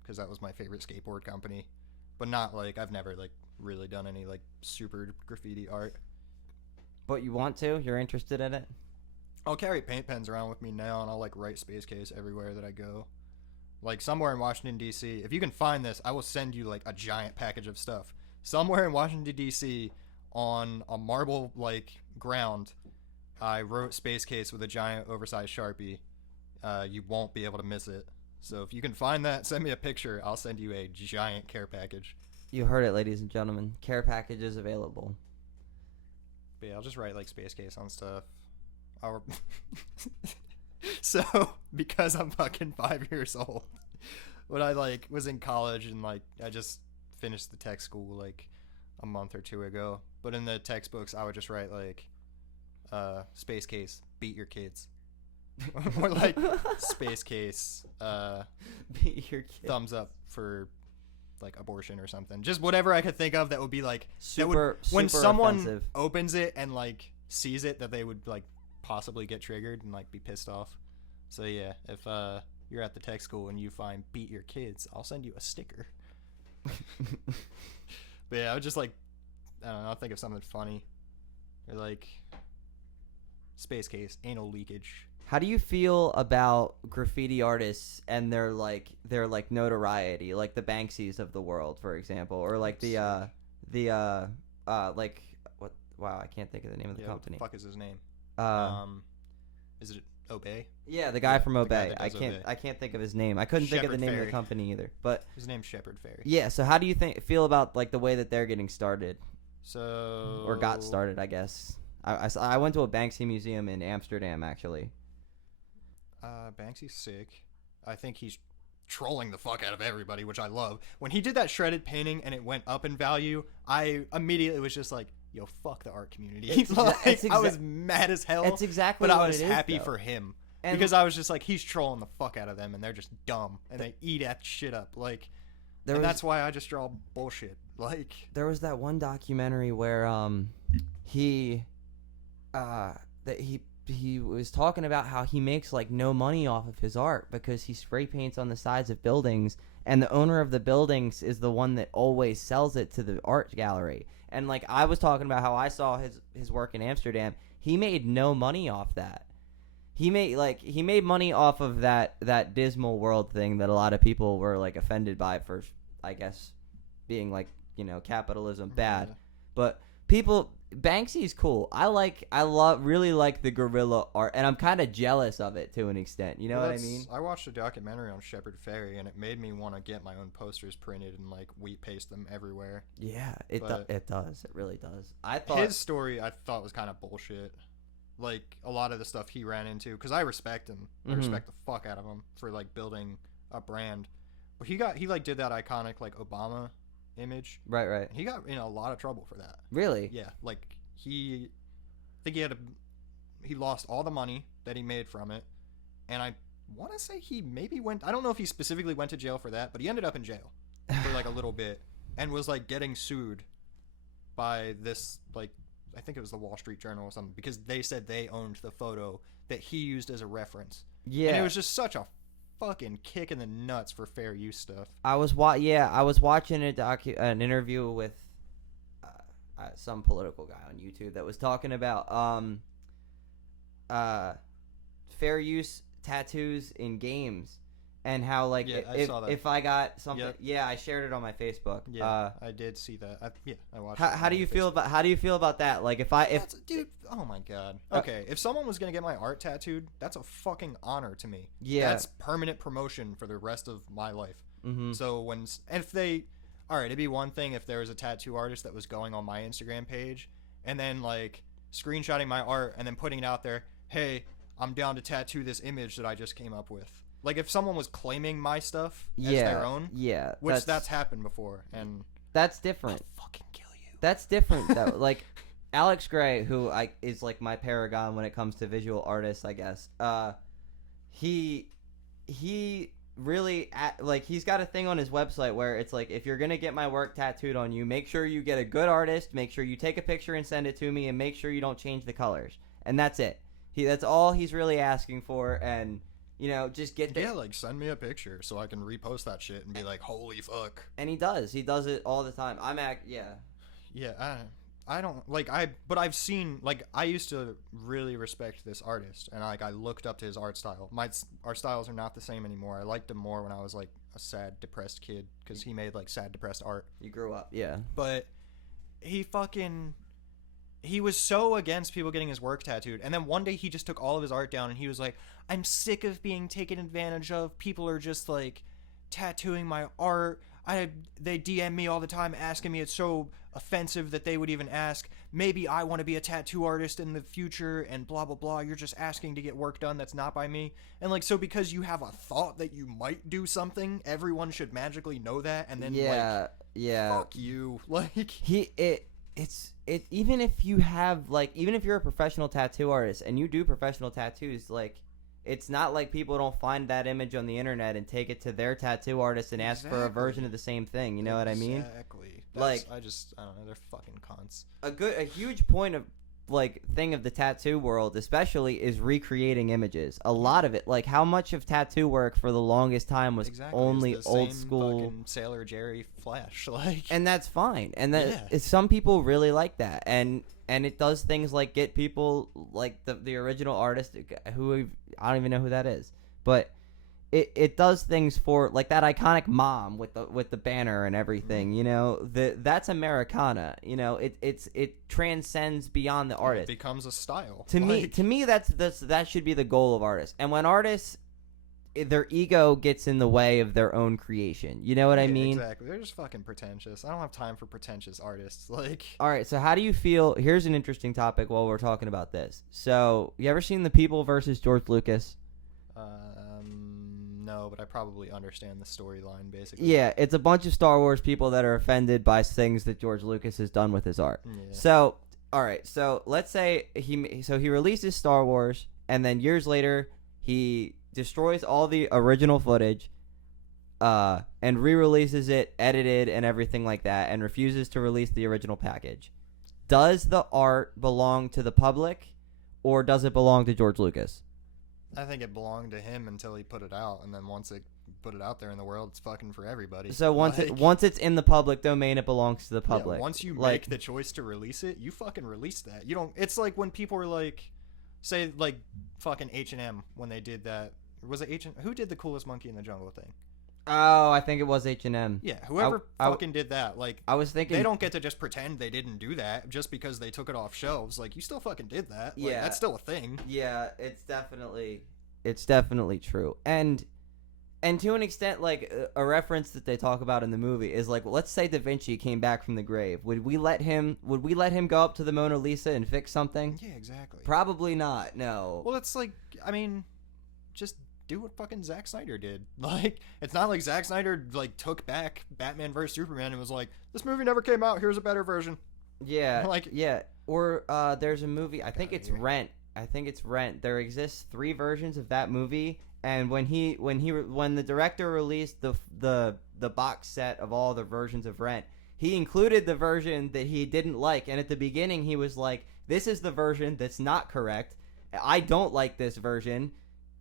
because that was my favorite skateboard company, but not like I've never like really done any like super graffiti art. But you want to? You're interested in it? I'll carry paint pens around with me now, and I'll like write Space Case everywhere that I go. Like somewhere in Washington D.C. If you can find this, I will send you like a giant package of stuff. Somewhere in Washington D.C. on a marble like ground, I wrote Space Case with a giant oversized Sharpie. You won't be able to miss it. So if you can find that, send me a picture. I'll send you a giant care package. You heard it, ladies and gentlemen. Care packages available. But yeah, I'll just write like Space Case on stuff. So because I'm fucking 5 years old, when I like was in college and like I just finished the tech school like a month or two ago, but in the textbooks I would just write like Space Case, beat your kids. Or like Space Case, Beat your kid. thumbs up for like abortion or something. Just whatever I could think of that would be like Super, when super someone offensive. opens it and like sees it, that they would like possibly get triggered and like be pissed off. So yeah, if you're at the tech school and you find beat your kids, I'll send you a sticker. But yeah, I would just like, I don't know, I'll think of something funny. Or like Space Case, anal leakage. How do you feel about graffiti artists and their notoriety, like the Banksies of the world, for example, or like like what? Wow, I can't think of the name of the company. What the fuck is his name? Is it Obey? Yeah, the guy from the guy Obey. that does Obey. I can't think of his name. I couldn't think of the Shepard name of Fairey. the company either. But His name's Shepard Fairey. yeah, so how do you feel about like the way that they're getting started So or got started? I guess I went to a Banksy museum in Amsterdam actually. Banksy's sick. I think he's trolling the fuck out of everybody, which I love. When he did that shredded painting and it went up in value, I immediately was just like, yo, fuck the art community. I was mad as hell. It's exactly but what I was it is, happy though. for him. And because I was just like, he's trolling the fuck out of them and they're just dumb and they eat that shit up. Like, that's why I just draw bullshit. Like, there was that one documentary where he was talking about how he makes like no money off of his art because he spray paints on the sides of buildings, and the owner of the buildings is the one that always sells it to the art gallery. And like I was talking about how I saw his work in Amsterdam, he made no money off that. He made money off of that dismal world thing that a lot of people were like offended by for, I guess, being like, you know, capitalism bad. Yeah. But Banksy's cool. Really like the guerrilla art, and I'm kind of jealous of it to an extent. You know what I mean? I watched a documentary on Shepard Fairey, and it made me want to get my own posters printed and like wheat paste them everywhere. Yeah, it does. It really does. His story I thought was kind of bullshit. Like a lot of the stuff he ran into, because I respect him. I respect the fuck out of him for like building a brand. But he like did that iconic like Obama image. Right. He got in a lot of trouble for that. Really? Yeah, like he lost all the money that he made from it, and I want to say he maybe went. I don't know if he specifically went to jail for that, but he ended up in jail for like a little bit and was like getting sued by this like. I think it was the Wall Street Journal or something, because they said they owned the photo that he used as a reference. Yeah. And it was just such a fucking kick in the nuts for fair use stuff. I was watching an interview with some political guy on YouTube that was talking about fair use tattoos in games. And how like if I got something, I shared it on my Facebook. Yeah, I did see that. I watched. How do you feel about that? Like dude, oh my god. Okay, if someone was gonna get my art tattooed, that's a fucking honor to me. Yeah, that's permanent promotion for the rest of my life. Mm-hmm. So all right, it'd be one thing if there was a tattoo artist that was going on my Instagram page and then like screenshotting my art and then putting it out there. Hey, I'm down to tattoo this image that I just came up with. Like, if someone was claiming my stuff as their own, which that's happened before, and that's different. I'll fucking kill you. That's different, though. Like, Alex Gray, who is like my paragon when it comes to visual artists, I guess. He really he's got a thing on his website where it's like, if you're gonna get my work tattooed on you, make sure you get a good artist, make sure you take a picture and send it to me, and make sure you don't change the colors, and that's it. That's all he's really asking for, and. You know, just get there. Yeah, like, send me a picture so I can repost that shit and be like, holy fuck. And he does. He does it all the time. Yeah. Yeah, I don't like but I've seen like I used to really respect this artist, and like I looked up to his art style. Our styles are not the same anymore. I liked him more when I was like a sad, depressed kid because he made like sad, depressed art. You grew up, yeah. But he was so against people getting his work tattooed, and then one day he just took all of his art down, and he was like, "I'm sick of being taken advantage of. People are just like tattooing my art. They DM me all the time asking me. It's so offensive that they would even ask. Maybe I want to be a tattoo artist in the future, and blah blah blah. You're just asking to get work done that's not by me." And like, so because you have a thought that you might do something, everyone should magically know that, and then fuck you. Like even if you have like, even if you're a professional tattoo artist and you do professional tattoos, like, it's not like people don't find that image on the internet and take it to their tattoo artist and ask for a version of the same thing. You know what I mean? Exactly. Like, I don't know. They're fucking cunts. A huge point of like thing of the tattoo world, especially, is recreating images. A lot of it, like how much of tattoo work for the longest time was only old school Sailor Jerry Flash, like, and that's fine. And that some people really like that, and it does things like get people like the original artist who I don't even know who that is, but it does things for like that iconic mom with the banner and everything. You know, that's Americana. You know, it transcends beyond the artist. It becomes a style. To me, that should be the goal of artists. And when artists, their ego gets in the way of their own creation. You know what I mean? Exactly. They're just fucking pretentious. I don't have time for pretentious artists. Like, all right. So how do you feel? Here's an interesting topic while we're talking about this. So you ever seen The People versus George Lucas? No, but I probably understand the storyline, basically. Yeah, it's a bunch of Star Wars people that are offended by things that George Lucas has done with his art. Yeah. So, all right, so let's say he releases Star Wars, and then years later he destroys all the original footage, and re-releases it, edited and everything like that, and refuses to release the original package. Does the art belong to the public, or does it belong to George Lucas? I think it belonged to him until he put it out, and then once it put it out there in the world, it's fucking for everybody. So once it's in the public domain, it belongs to the public. Yeah, once you make the choice to release it, you fucking release that. You don't. It's like when people were like, say like fucking H&M when they did that. Was it H&M? Who did the Coolest Monkey in the Jungle thing? Oh, I think it was H&M. Yeah, whoever fucking did that. Like, I was thinking, they don't get to just pretend they didn't do that just because they took it off shelves. Like, you still fucking did that. Like, that's still a thing. Yeah, it's definitely true. And to an extent, like, a reference that they talk about in the movie is like, let's say Da Vinci came back from the grave. Would we let him go up to the Mona Lisa and fix something? Yeah, exactly. Probably not. No. Well, it's like, I mean, just do what fucking Zack Snyder did. Like, it's not like Zack Snyder like took back Batman vs Superman and was like, this movie never came out, here's a better version. Yeah. Like, yeah. Or there's a movie, I think it's Rent. There exists 3 versions of that movie, and when the director released the box set of all the versions of Rent, he included the version that he didn't like, and at the beginning he was like, this is the version that's not correct. I don't like this version.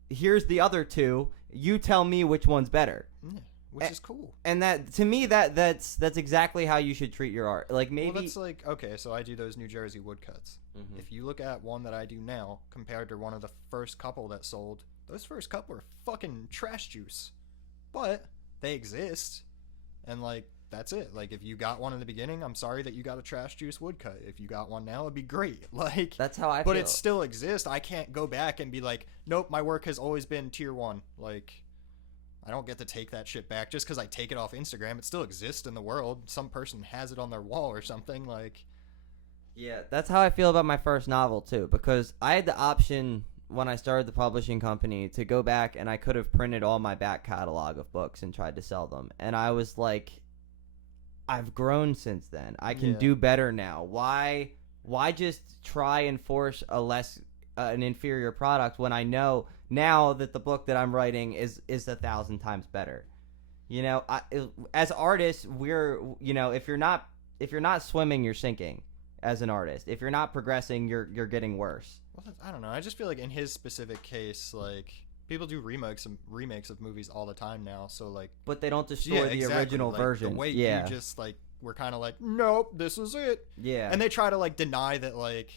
Here's the other 2. You tell me which one's better. Yeah, which is cool. And that, to me, that's exactly how you should treat your art. Like, maybe. Well, that's like, okay, so I do those New Jersey woodcuts. Mm-hmm. If you look at one that I do now compared to one of the first couple that sold, those first couple are fucking trash juice. But they exist. And like, that's it. Like, if you got one in the beginning, I'm sorry that you got a trash juice woodcut. If you got one now, it'd be great. Like, that's how I feel. But it still exists. I can't go back and be like, nope, my work has always been tier 1. Like, I don't get to take that shit back just because I take it off Instagram. It still exists in the world. Some person has it on their wall or something. Like, yeah, that's how I feel about my first novel too, because I had the option when I started the publishing company to go back, and I could have printed all my back catalog of books and tried to sell them. And I was like, I've grown since then. I can do better now. Why just try and force an inferior product when I know now that the book that I'm writing is 1,000 times better? You know, as artists, we're, you know, if you're not swimming, you're sinking. As an artist, if you're not progressing, you're getting worse. Well, I don't know. I just feel like in his specific case, like, people do remakes of movies all the time now. So like, but they don't destroy the original version. The way you just like were kind of like, nope, this is it. Yeah. And they try to like deny that like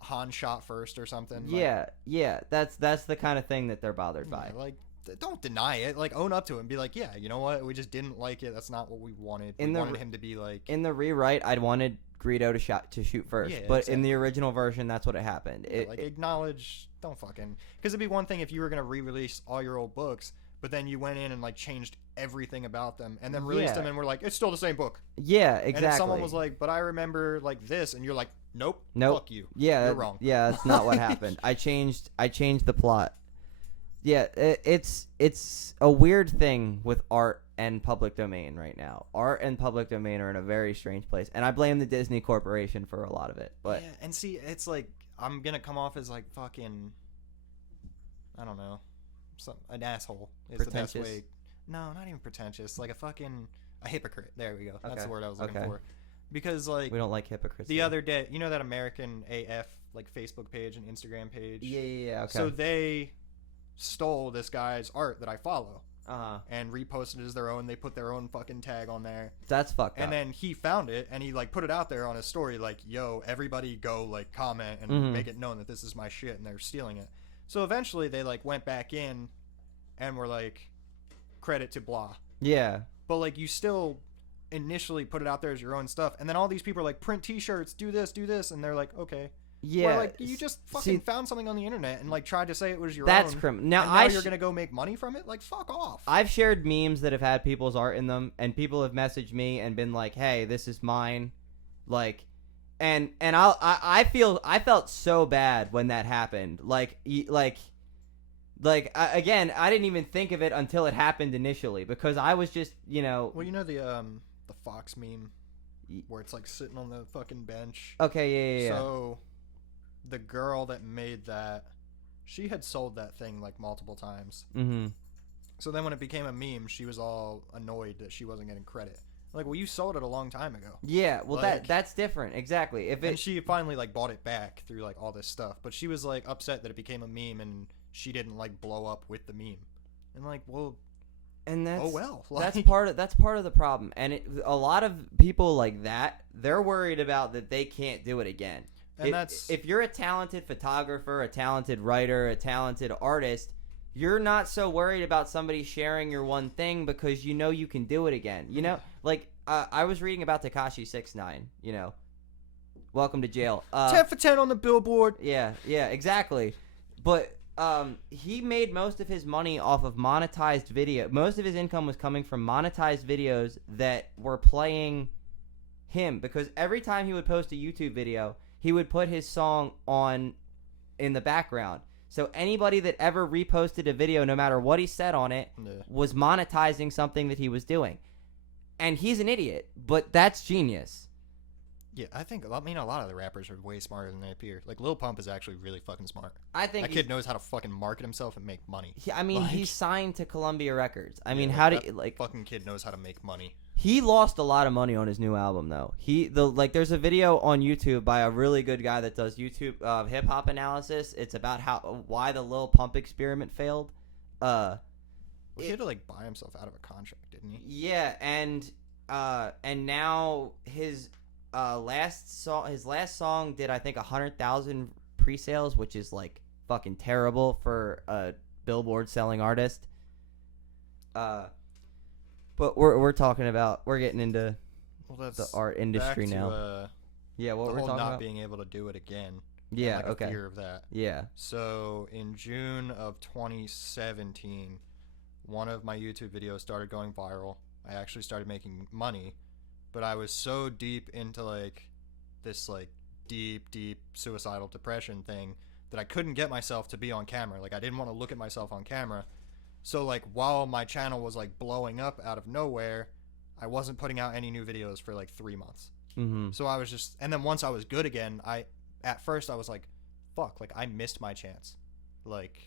Han shot first or something. Yeah, that's the kind of thing that they're bothered by. Like, don't deny it. Like, own up to it and be like, yeah, you know what? We just didn't like it. That's not what we wanted. We wanted him to be like. In the rewrite, I'd wanted Greedo to shoot first, but exactly. In the original version, that's what it happened. Acknowledge. Don't fucking. Because it'd be one thing if you were gonna re-release all your old books, but then you went in and like changed everything about them and then released them and were like, it's still the same book. Yeah, exactly. And if someone was like, but I remember like this, and you're like, nope, fuck you. Yeah, you're wrong. Yeah, that's not what happened. I changed the plot. Yeah, it's a weird thing with art and public domain right now. Art and public domain are in a very strange place, and I blame the Disney Corporation for a lot of it. But yeah, and see, it's like I'm gonna come off as like fucking, I don't know, an asshole is the best way. No, not even pretentious. Like a hypocrite. There we go. That's the word I was looking for. Because like we don't like hypocrites. The other day, you know that American AF like Facebook page and Instagram page. Yeah. Okay. So they stole this guy's art that I follow. And reposted it as their own. They put their own fucking tag on there. That's fucked up. And then he found it and he like put it out there on his story like, yo, everybody go like comment and make it known that this is my shit and they're stealing it. So eventually they like went back in and were like, credit to blah. Yeah. But like you still initially put it out there as your own stuff, and then all these people are like, print t-shirts, do this, and they're like, okay. Yeah. Or like you just fucking found something on the internet and like tried to say it was your that's own. criminal. Now you're gonna go make money from it? Like, fuck off. I've shared memes that have had people's art in them, and people have messaged me and been like, hey, this is mine. Like, and I felt so bad when that happened. Again, I didn't even think of it until it happened initially because I was just, Well, you know the Fox meme where it's like sitting on the fucking bench. Okay, yeah. So the girl that made that, she had sold that thing like multiple times. Mm-hmm. So then when it became a meme, she was all annoyed that she wasn't getting credit. Like, well, you sold it a long time ago. Yeah, well, like, that's different. Exactly. And she finally like bought it back through like all this stuff, but she was like upset that it became a meme and she didn't like blow up with the meme. And like, well, and that's, oh well, like, that's part of the problem. And a lot of people like that, they're worried about that they can't do it again. And if you're a talented photographer, a talented writer, a talented artist, you're not so worried about somebody sharing your one thing because you know you can do it again. You know, like I was reading about Tekashi 6ix9ine. You know, welcome to jail. 10 for 10 on the Billboard. Yeah, exactly. But he made most of his money off of monetized video. Most of his income was coming from monetized videos that were playing him because every time he would post a YouTube video, he would put his song on in the background. So anybody that ever reposted a video, no matter what he said on it, was monetizing something that he was doing. And he's an idiot, but that's genius. Yeah, a lot of the rappers are way smarter than they appear. Like, Lil Pump is actually really fucking smart. I think that kid knows how to fucking market himself and make money. He's signed to Columbia Records. Fucking kid knows how to make money. He lost a lot of money on his new album, though. There's a video on YouTube by a really good guy that does YouTube hip hop analysis. It's about why the Lil Pump experiment failed. He had to like buy himself out of a contract, didn't he? Yeah, and now his last song did I think 100,000 pre-sales, which is like fucking terrible for a Billboard selling artist. But we're getting into the art industry now. What we're talking about? Not being able to do it again. Yeah, and, okay. Fear of that. Yeah. So in June of 2017, one of my YouTube videos started going viral. I actually started making money, but I was so deep into like this like deep suicidal depression thing that I couldn't get myself to be on camera. Like I didn't want to look at myself on camera. So like while my channel was like blowing up out of nowhere, I wasn't putting out any new videos for like 3 months. Mm-hmm. So I was just, and then once I was good again, at first I was like, fuck, like I missed my chance. Like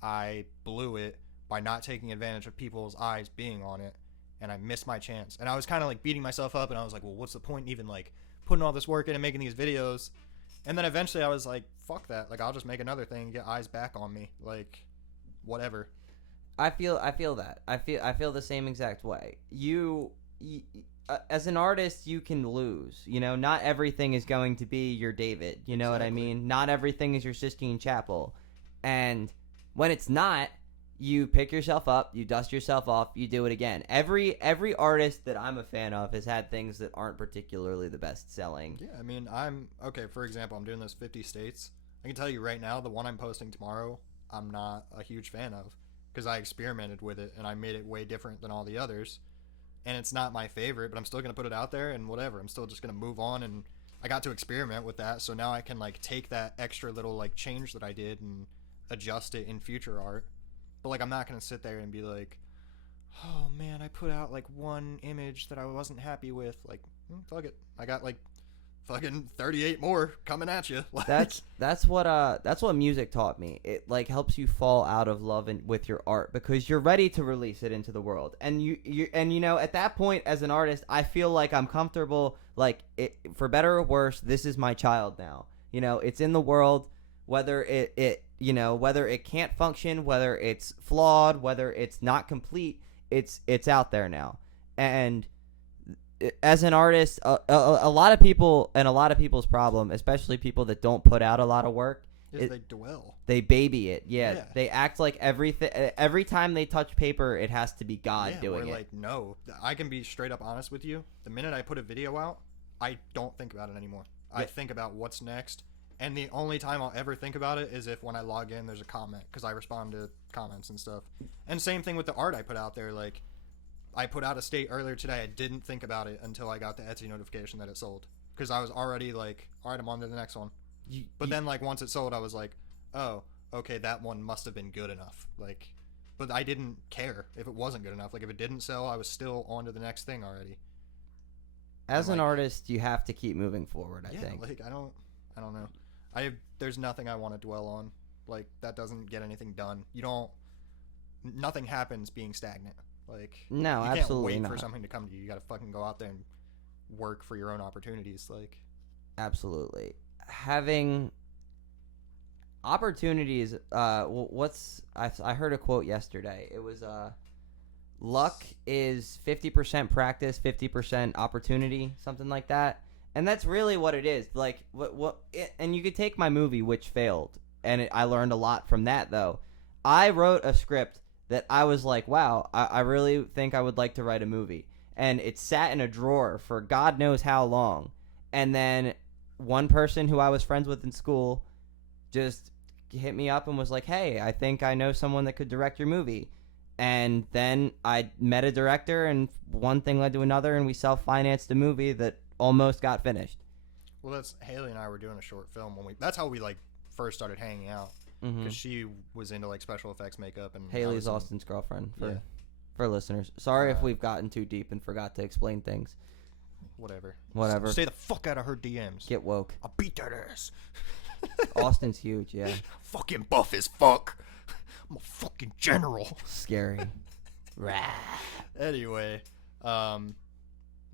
I blew it by not taking advantage of people's eyes being on it, and I missed my chance. And I was kind of like beating myself up, and I was like, well, what's the point even like putting all this work in and making these videos? And then eventually I was like, fuck that. Like I'll just make another thing and get eyes back on me. Like whatever. I feel that. I feel the same exact way. You as an artist, you can lose. You know, not everything is going to be your David. You know what I mean? Not everything is your Sistine Chapel. And when it's not, you pick yourself up, you dust yourself off, you do it again. Every artist that I'm a fan of has had things that aren't particularly the best selling. Yeah, I mean, for example, I'm doing those 50 states. I can tell you right now, the one I'm posting tomorrow, I'm not a huge fan of because I experimented with it and I made it way different than all the others. And it's not my favorite, but I'm still going to put it out there and whatever. I'm still just going to move on, and I got to experiment with that. So now I can like take that extra little like change that I did and adjust it in future art. But like I'm not going to sit there and be like, "Oh man, I put out like one image that I wasn't happy with." Like, fuck it. I got like fucking 38 more coming at you. Like, that's what music taught me. It like helps you fall out of love with your art because you're ready to release it into the world. And you know, at that point as an artist, I feel like I'm comfortable, like it, for better or worse, this is my child now. You know, it's in the world, whether it you know, whether it can't function, whether it's flawed, whether it's not complete, it's out there now. And as an artist, a lot of people, and a lot of people's problem, especially people that don't put out a lot of work, is they dwell. They baby it. Yeah. They act like every time they touch paper, it has to be God doing it. Like, no, I can be straight up honest with you. The minute I put a video out, I don't think about it anymore. I think about what's next. And the only time I'll ever think about it is if when I log in, there's a comment, because I respond to comments and stuff. And same thing with the art I put out there. Like, I put out a state earlier today. I didn't think about it until I got the Etsy notification that it sold, because I was already like, all right, I'm on to the next one. But then like once it sold, I was like, oh, okay, that one must have been good enough. Like, but I didn't care if it wasn't good enough. Like if it didn't sell, I was still on to the next thing already. As an artist, you have to keep moving forward. I think. Like I don't know. There's nothing I want to dwell on. Like that doesn't get anything done. Nothing happens being stagnant. Like, no, you absolutely can't wait not. for something to come to you. You got to fucking go out there and work for your own opportunities. Like, absolutely. Having opportunities. I heard a quote yesterday. It was luck is 50% practice, 50% opportunity, something like that. And that's really what it is. Like and you could take my movie, which failed, and I learned a lot from that. Though I wrote a script that I was like, wow, I really think I would like to write a movie. And it sat in a drawer for God knows how long. And then one person who I was friends with in school just hit me up and was like, hey, I think I know someone that could direct your movie. And then I met a director, and one thing led to another, and we self-financed a movie that almost got finished. Well, Haley and I were doing a short film that's how we like first started hanging out. Because she was into like special effects makeup, and Haley's Austin's girlfriend for listeners. Sorry if we've gotten too deep and forgot to explain things. Whatever. Stay the fuck out of her DMs. Get woke. I'll beat that ass. Austin's huge, yeah. Fucking buff as fuck. I'm a fucking general. Scary. Anyway,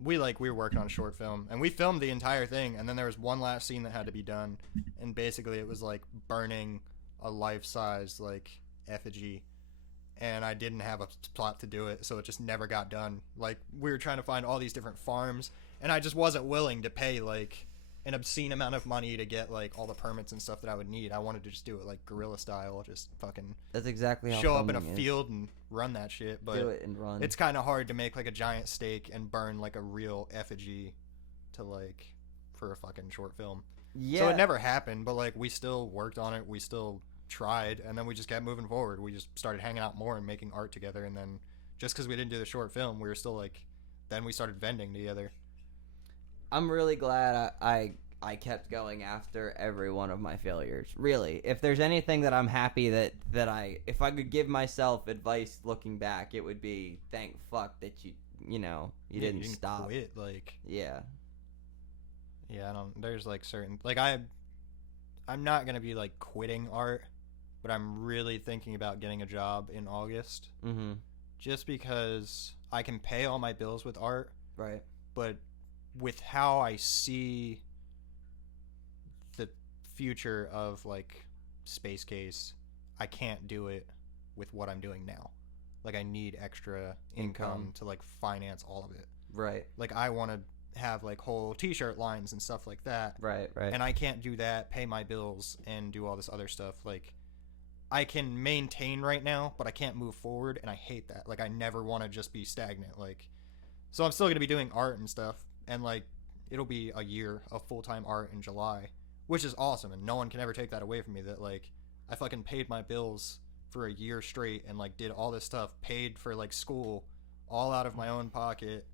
we were working on a short film, and we filmed the entire thing, and then there was one last scene that had to be done, and basically it was like burning a life-size like effigy, and I didn't have a plot to do it, so it just never got done. Like, we were trying to find all these different farms, and I just wasn't willing to pay like an obscene amount of money to get like all the permits and stuff that I would need. I wanted to just do it like guerrilla style, just fucking that's exactly how show up in a field and run that shit. But do it and run. It's kind of hard to make like a giant stake and burn like a real effigy to like for a fucking short film. Yeah. So it never happened, but like we still worked on it. We still tried, and then we just kept moving forward. We just started hanging out more and making art together, and then just because we didn't do the short film, we were still like, then we started vending together. I'm really glad I kept going after every one of my failures. Really, if there's anything that I'm happy that if I could give myself advice looking back, it would be thank fuck that you didn't stop. Quit, like yeah. I don't. There's like certain like I'm not gonna be like quitting art, but I'm really thinking about getting a job in August. Mm-hmm. Just because I can pay all my bills with art, right? But with how I see the future of like Space Case, I can't do it with what I'm doing now. Like I need extra income to like finance all of it. Right. Like, I want to have like whole t-shirt lines and stuff like that. Right. And I can't do that, pay my bills, and do all this other stuff. Like, I can maintain right now, but I can't move forward, and I hate that. Like, I never want to just be stagnant. Like, so I'm still going to be doing art and stuff, and like, it'll be a year of full-time art in July, which is awesome, and no one can ever take that away from me. That like, I fucking paid my bills for a year straight, and like did all this stuff, paid for like school, all out of my own pocket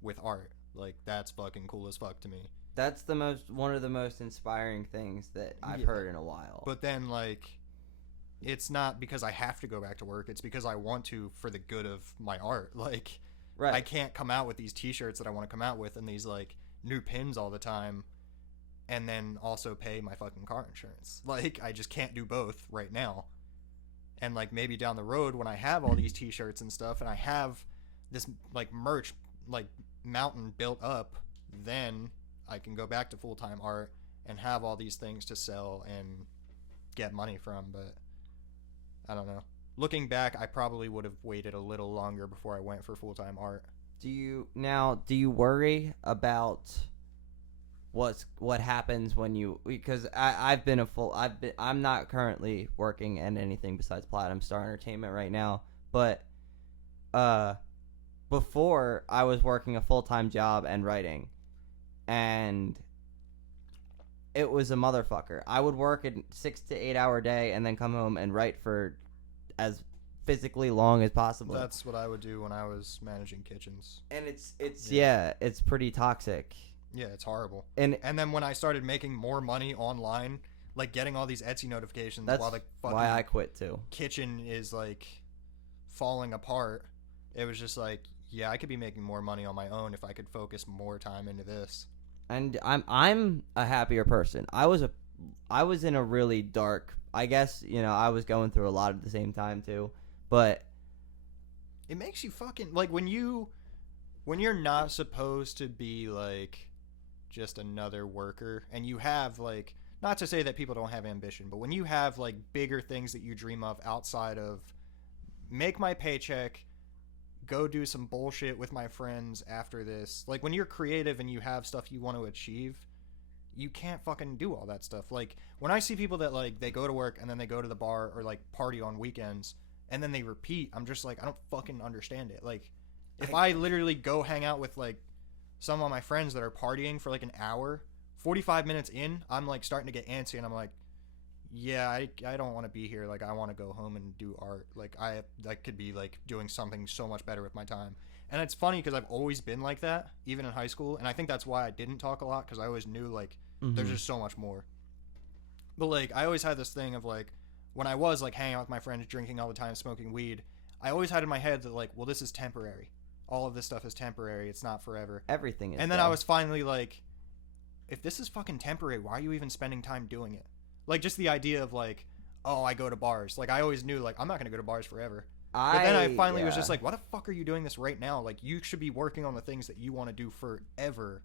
with art. Like, that's fucking cool as fuck to me. That's one of the most inspiring things that I've heard in a while. But then, like, it's not because I have to go back to work. It's because I want to for the good of my art. Like, I can't come out with these t-shirts that I want to come out with and these, like, new pins all the time and then also pay my fucking car insurance. Like, I just can't do both right now. And, like, maybe down the road when I have all these t-shirts and stuff and I have this, like, merch, like, mountain built up, then I can go back to full-time art and have all these things to sell and get money from. But I don't know. Looking back, I probably would have waited a little longer before I went for full-time art. Do you worry about what happens when you, because I'm not currently working in anything besides Platinum Star Entertainment right now, but before I was working a full-time job and writing, and it was a motherfucker. I would work a 6 to 8 hour day and then come home and write for as physically long as possible. That's what I would do when I was managing kitchens. And it's it's pretty toxic. Yeah, it's horrible. And then when I started making more money online, like getting all these Etsy notifications that's while the fucking why I quit too. kitchen is like falling apart, it was just like, yeah, I could be making more money on my own if I could focus more time into this. And I'm a happier person. I was in a really dark, I guess, I was going through a lot at the same time too, but it makes you fucking, like, when you're not supposed to be like just another worker, and you have, like, not to say that people don't have ambition, but when you have like bigger things that you dream of outside of make my paycheck, go do some bullshit with my friends after this. Like, when you're creative and you have stuff you want to achieve, you can't fucking do all that stuff. Like, when I see people that, like, they go to work and then they go to the bar or, like, party on weekends and then they repeat, I'm just like, I don't fucking understand it. Like, if I literally go hang out with, like, some of my friends that are partying for, like, an hour, 45 minutes in, I'm, like, starting to get antsy, and I'm like, yeah, I don't want to be here. Like, I want to go home and do art. Like, I could be, like, doing something so much better with my time. And it's funny because I've always been like that, even in high school. And I think that's why I didn't talk a lot, because I always knew, like, there's just so much more. But, like, I always had this thing of, like, when I was, like, hanging out with my friends, drinking all the time, smoking weed, I always had in my head that, like, well, this is temporary. All of this stuff is temporary. It's not forever. Everything is. And then I was finally like, if this is fucking temporary, why are you even spending time doing it? Like, just the idea of, like, oh, I go to bars. Like, I always knew, like, I'm not going to go to bars forever. But then I finally was just like, why the fuck are you doing this right now? Like, you should be working on the things that you want to do forever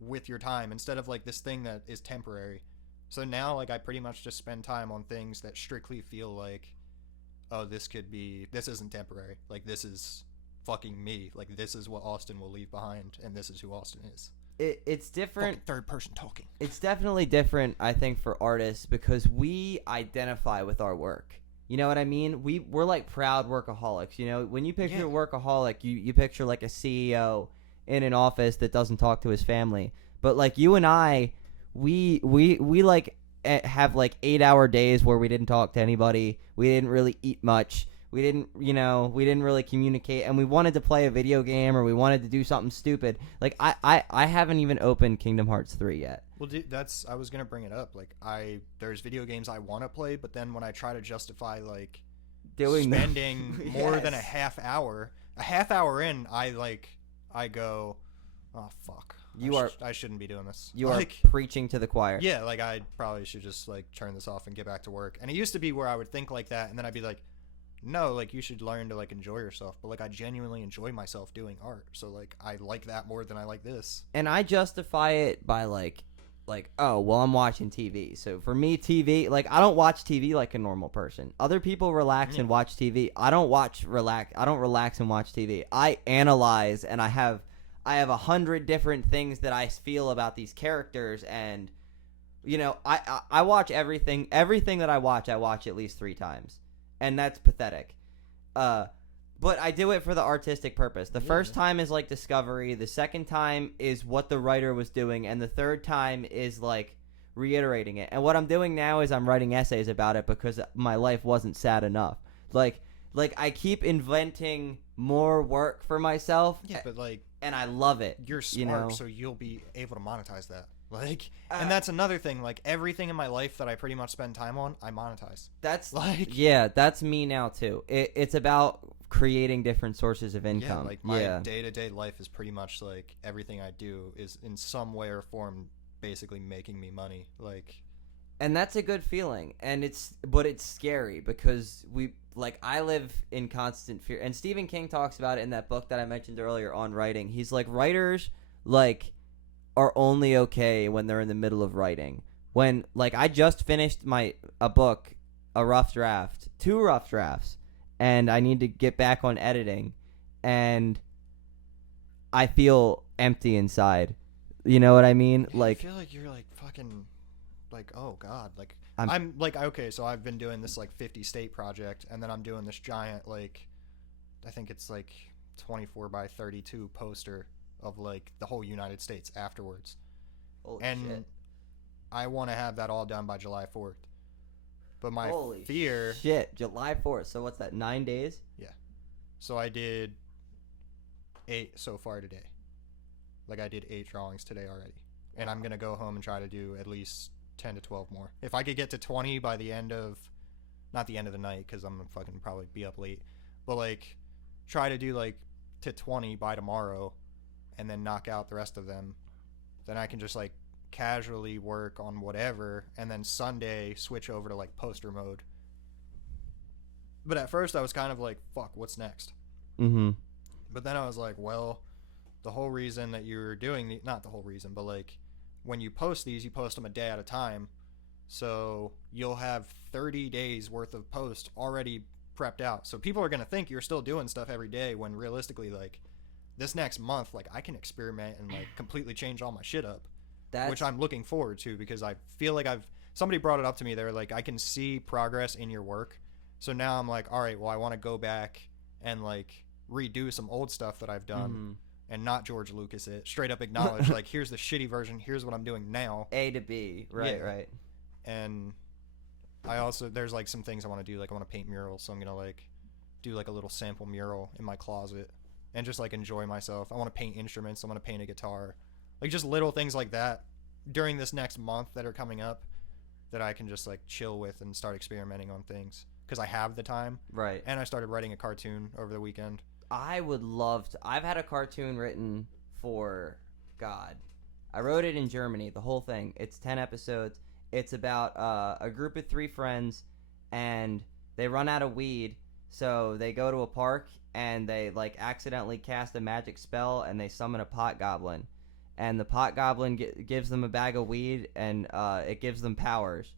with your time, instead of, like, this thing that is temporary. So now, like, I pretty much just spend time on things that strictly feel like, oh, this isn't temporary. Like, this is fucking me. Like, this is what Austin will leave behind, and this is who Austin is. It's different. Fucking third person talking. It's definitely different, I think, for artists, because we identify with our work. You know what I mean? We're like proud workaholics. You know, when you picture a workaholic, you picture like a CEO in an office that doesn't talk to his family. But like you and I, we like have like 8-hour days where we didn't talk to anybody. We didn't really eat much. We didn't really communicate, and we wanted to play a video game, or we wanted to do something stupid. Like, I haven't even opened Kingdom Hearts 3 yet. Well, dude, I was going to bring it up. Like, there's video games I want to play, but then when I try to justify, like, spending more than a half hour in, I go, oh, fuck. I shouldn't be doing this. You are preaching to the choir. Yeah, like, I probably should just, like, turn this off and get back to work. And it used to be where I would think like that, and then I'd be like, no, like, you should learn to, like, enjoy yourself. But, like, I genuinely enjoy myself doing art. So, like, I like that more than I like this. And I justify it by, like, oh, well, I'm watching TV. So, for me, TV, like, I don't watch TV like a normal person. Other people relax and watch TV. I don't relax and watch TV. I analyze, and I I have 100 different things that I feel about these characters, and I watch everything that I watch at least 3 times, and that's pathetic. But I do it for the artistic purpose. The first time is like discovery, the second time is what the writer was doing, and the third time is like reiterating it. And what I'm doing now is I'm writing essays about it because my life wasn't sad enough. Like I keep inventing more work for myself. Yeah, but like, and I love it. You're smart, so you'll be able to monetize that. Like, and that's another thing. Like, everything in my life that I pretty much spend time on, I monetize. That's like, yeah, that's me now too. It's about creating different sources of income. Yeah, like my day-to-day life is pretty much like everything I do is in some way or form basically making me money. Like, and that's a good feeling. And it's scary because I live in constant fear. And Stephen King talks about it in that book that I mentioned earlier on writing. He's like, writers are only okay when they're in the middle of writing. When I just finished a book, a rough draft, 2 rough drafts, and I need to get back on editing, and I feel empty inside. You know what I mean? I feel like you're like fucking like, oh god, like I'm like, okay, so I've been doing this like 50 state project, and then I'm doing this giant, like, I think it's like 24 by 32 poster of like the whole United States afterwards. Holy and shit. I want to have that all done by July 4th. But my Holy fear... shit, July 4th. So what's that, 9 days? Yeah. So I did 8 so far today. Like, I did 8 drawings today already. And I'm going to go home and try to do at least 10 to 12 more. If I could get to 20 by the end of... Not the end of the night, because I'm going to fucking probably be up late. But, like, try to do, like, to 20 by tomorrow, and then knock out the rest of them. Then I can just, like, casually work on whatever, and then Sunday switch over to like poster mode. But at first I was kind of like, fuck, what's next? But then I was like, well, the whole reason that you're doing not the whole reason, but like when you post these, you post them a day at a time, so you'll have 30 days worth of post already prepped out. So people are gonna think you're still doing stuff every day, when realistically, like, this next month, like, I can experiment and like completely change all my shit up. Which I'm looking forward to, because I feel like somebody brought it up to me. They were like, I can see progress in your work. So now I'm like, all right, well, I want to go back and like redo some old stuff that I've done, and not George Lucas it. Straight up acknowledge, like, here's the shitty version. Here's what I'm doing now. A to B. Right, right. And I also, there's like some things I want to do. Like, I want to paint murals. So I'm going to like do like a little sample mural in my closet and just like enjoy myself. I want to paint instruments. I want to paint a guitar. Like, just little things like that during this next month that are coming up that I can just like chill with and start experimenting on things, because I have the time. Right. And I started writing a cartoon over the weekend. I would love to. I've had a cartoon written for, God, I wrote it in Germany, the whole thing. It's 10 episodes. It's about a group of 3 friends, and they run out of weed, so they go to a park and they like accidentally cast a magic spell, and they summon a pot goblin. And the pot goblin gives them a bag of weed, and it gives them powers.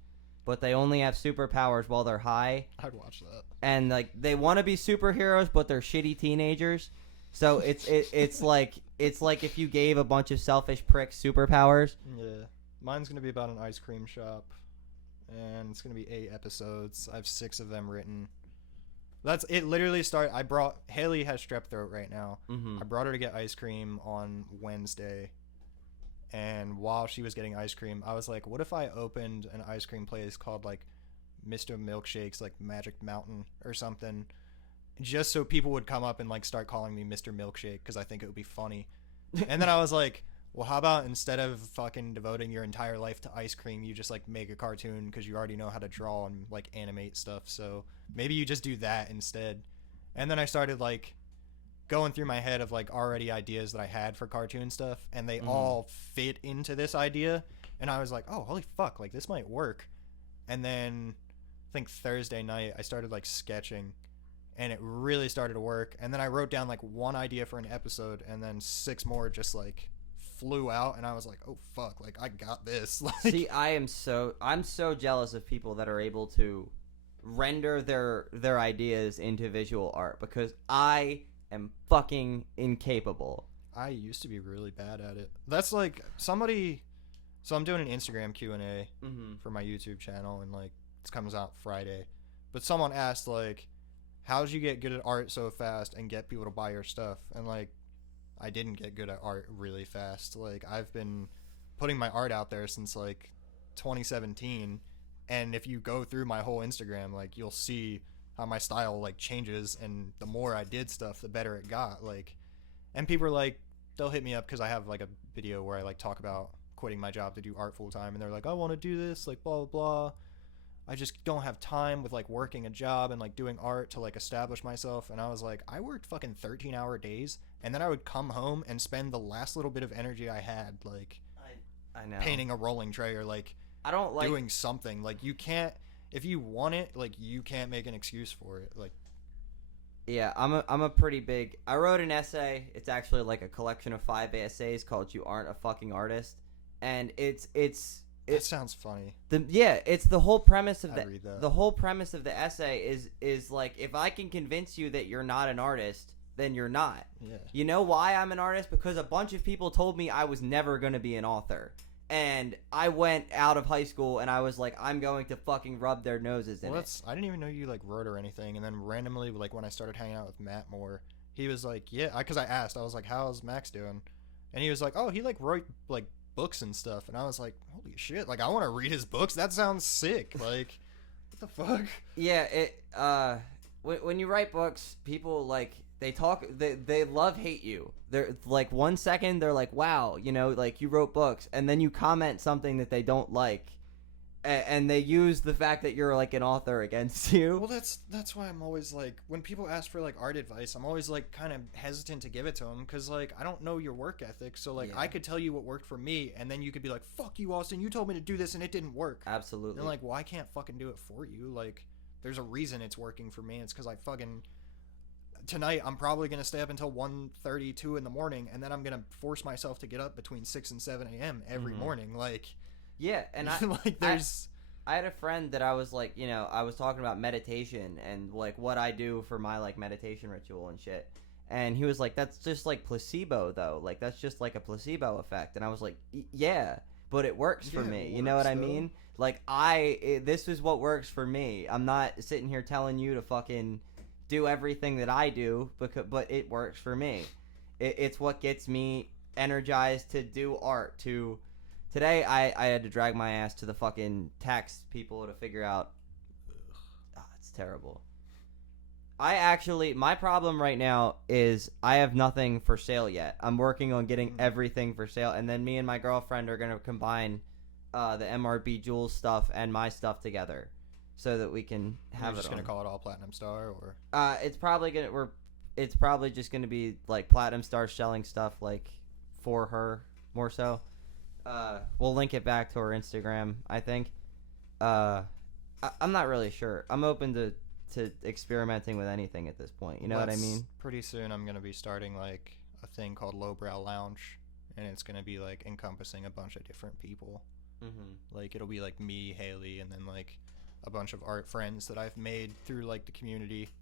But they only have superpowers while they're high. I'd watch that. And like, they want to be superheroes, but they're shitty teenagers. So it's like if you gave a bunch of selfish pricks superpowers. Yeah. Mine's gonna be about an ice cream shop, and it's gonna be 8 episodes. I have 6 of them written. That's it. Literally I brought Haley has strep throat right now. I brought her to get ice cream on Wednesday. And while she was getting ice cream, I was like, what if I opened an ice cream place called like Mr. Milkshake's like Magic Mountain or something, just so people would come up and like start calling me Mr. Milkshake, because I think it would be funny. And then I was like, well, how about instead of fucking devoting your entire life to ice cream, you just like make a cartoon, because you already know how to draw and like animate stuff, so maybe you just do that instead. And then I started like going through my head of like already ideas that I had for cartoon stuff, and they all fit into this idea, and I was like, oh, holy fuck, like this might work. And then I think Thursday night I started like sketching, and it really started to work. And then I wrote down like 1 idea for an episode, and then 6 more just like flew out, and I was like, oh fuck, like I got this. Like, see, I'm so jealous of people that are able to render their ideas into visual art, because I am fucking incapable. I used to be really bad at it. That's like somebody. So I'm doing an Instagram Q&A for my YouTube channel, and like it comes out Friday. But someone asked like, how did you get good at art so fast and get people to buy your stuff? And like, I didn't get good at art really fast. Like, I've been putting my art out there since like 2017, and if you go through my whole Instagram, like you'll see how my style like changes, and the more I did stuff, the better it got. Like, and people are like, they'll hit me up because I have like a video where I like talk about quitting my job to do art full time, and they're like, I want to do this, like blah blah blah. I just don't have time with like working a job and like doing art to like establish myself. And I was like, I worked fucking 13-hour days, and then I would come home and spend the last little bit of energy I had like I know, painting a rolling tray or like I don't like doing something. Like, you can't, if you want it, like you can't make an excuse for it. Like, yeah, I'm a pretty big. I wrote an essay. It's actually like a collection of 5 essays called "You Aren't a Fucking Artist," and it sounds funny. It's the whole premise of the whole premise of the essay is like, if I can convince you that you're not an artist, then you're not. Yeah. You know why I'm an artist? Because a bunch of people told me I was never going to be an author. And I went out of high school and I was like, I'm going to fucking rub their noses in it. I didn't even know you like wrote or anything. And then randomly, like when I started hanging out with Matt more, he was like, yeah, because I asked, I was like, how's Max doing? And he was like, oh, he like wrote like books and stuff. And I was like, holy shit, like I want to read his books. That sounds sick. Like, what the fuck? Yeah, when you write books, people like, they love hate you. They're like, 1 second they're like, wow, you know, like you wrote books, and then you comment something that they don't like, and they use the fact that you're like an author against you. Well, that's why I'm always like, when people ask for like art advice, I'm always like kind of hesitant to give it to them, because like I don't know your work ethic. So like, I could tell you what worked for me, and then you could be like, fuck you, Austin, you told me to do this and it didn't work. Absolutely. And like, well, I can't fucking do it for you. Like, there's a reason it's working for me. It's because I fucking, tonight I'm probably going to stay up until 1:32 in the morning, and then I'm going to force myself to get up between 6 and 7 a.m. every morning. Like, yeah, and I like I had a friend that I was like, you know, I was talking about meditation and like what I do for my like meditation ritual and shit, and he was like, that's just like placebo though, like that's just like a placebo effect. And I was like, yeah, but it works for me. You know what I mean? Like, this is what works for me. I'm not sitting here telling you to fucking do everything that I do, but it works for me. It's what gets me energized to do art. Today I had to drag my ass to the fucking tax people to figure out. It's terrible. My problem right now is I have nothing for sale yet. I'm working on getting everything for sale, and then me and my girlfriend are gonna combine the MRB Jewels stuff and my stuff together, so that we can have You're just gonna call it all Platinum Star, or it's probably just gonna be like Platinum Star selling stuff like for her more so. We'll link it back to her Instagram, I think. I'm not really sure. I'm open to experimenting with anything at this point. You know what I mean? Pretty soon I'm gonna be starting like a thing called Lowbrow Lounge, and it's gonna be like encompassing a bunch of different people. Like, it'll be like me, Haley, and then like a bunch of art friends that I've made through like the community,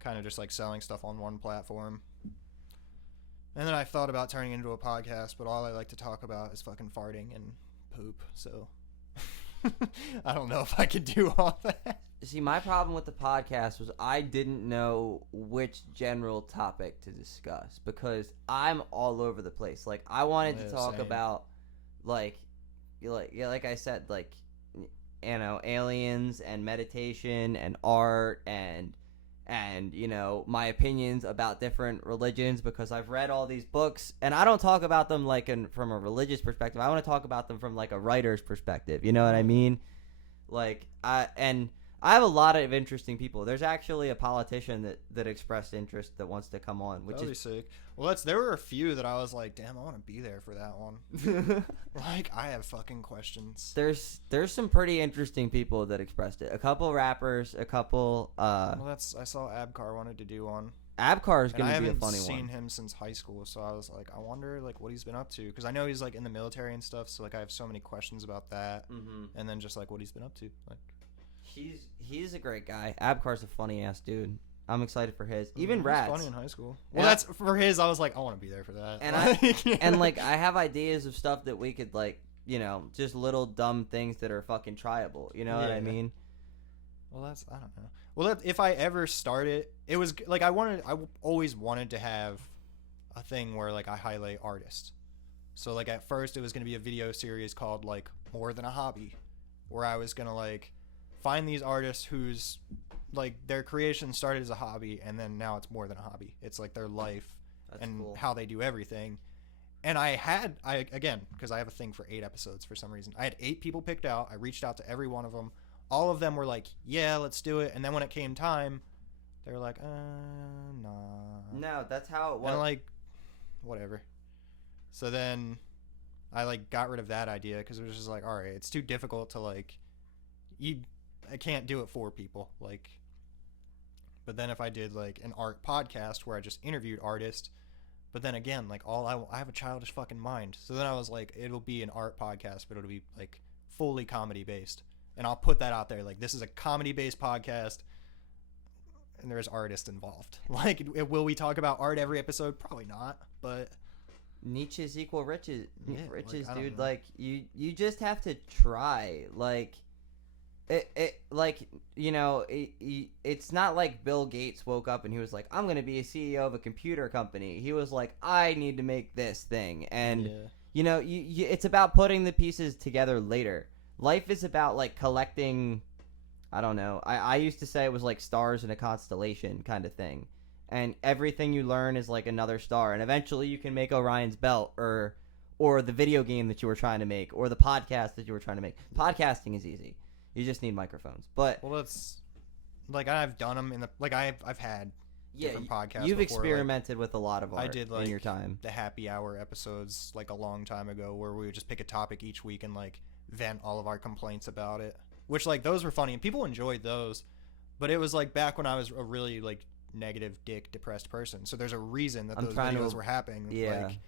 kind of just like selling stuff on one platform. And then I thought about turning it into a podcast, but all I like to talk about is fucking farting and poop, so I don't know if I could do all that. See, my problem with the podcast was I didn't know which general topic to discuss, because I'm all over the place. Like, I wanted to talk about like I said, like, you know, aliens and meditation and art and you know, my opinions about different religions, because I've read all these books, and I don't talk about them like from a religious perspective. I want to talk about them from like a writer's perspective. You know what I mean? Like, I have a lot of interesting people. There's actually a politician that expressed interest that wants to come on, which That'd is be sick. Well, there were a few that I was like, damn, I want to be there for that one. Like, I have fucking questions. There's some pretty interesting people that expressed it. A couple rappers, a couple. Well, I saw Abkar wanted to do one. Abkar is going to be a funny one. I haven't seen him since high school, so I was like, I wonder like what he's been up to, because I know he's like in the military and stuff. So like, I have so many questions about that, and then just like what he's been up to. Like, he's a great guy. Abkar's a funny ass dude. I'm excited for his. Even It was Rats. funny in high school. Well, And that's for his. I was like, I want to be there for that. And and like I have ideas of stuff that we could like, just little dumb things that are fucking tryable. You know what I mean? Well, I don't know. Well, if I ever started, it was like I always wanted to have a thing where like I highlight artists. So like at first it was going to be a video series called like More Than a Hobby, where I was going to like find these artists whose like their creation started as a hobby and then now it's more than a hobby. It's like their life. That's and cool. How they do everything. And I again, because I have a thing for 8 episodes for some reason. I had 8 people picked out. I reached out to every one of them. All of them were like, yeah, let's do it. And then when it came time, they were like, nah. No, that's how it was. And like, whatever. So then I like got rid of that idea because it was just like, all right, it's too difficult to like, I can't do it for people. Like, but then if I did like an art podcast where I just interviewed artists, but then again, like I have a childish fucking mind. So then I was like, it'll be an art podcast, but it'll be like fully comedy based. And I'll put that out there. Like, this is a comedy based podcast and there's artists involved. Like, will we talk about art every episode? Probably not, but niches equal riches. Yeah, riches, like, dude. Like you just have to try. Like it's not like Bill Gates woke up and he was like, I'm gonna be a CEO of a computer company. He was like, I need to make this thing. And it's about putting the pieces together later. Life is about like collecting. I don't know. I used to say it was like stars in a constellation kind of thing. And everything you learn is like another star. And eventually you can make Orion's Belt or the video game that you were trying to make or the podcast that you were trying to make. Podcasting is easy. You just need microphones. But well, that's like I've done them in the like I've had different podcasts. You've before, experimented with a lot of art. I did like in your time. The happy hour episodes like a long time ago where we would just pick a topic each week and like vent all of our complaints about it. Which like those were funny and people enjoyed those. But it was like back when I was a really like negative dick depressed person. So there's a reason that those videos were happening. Yeah. Like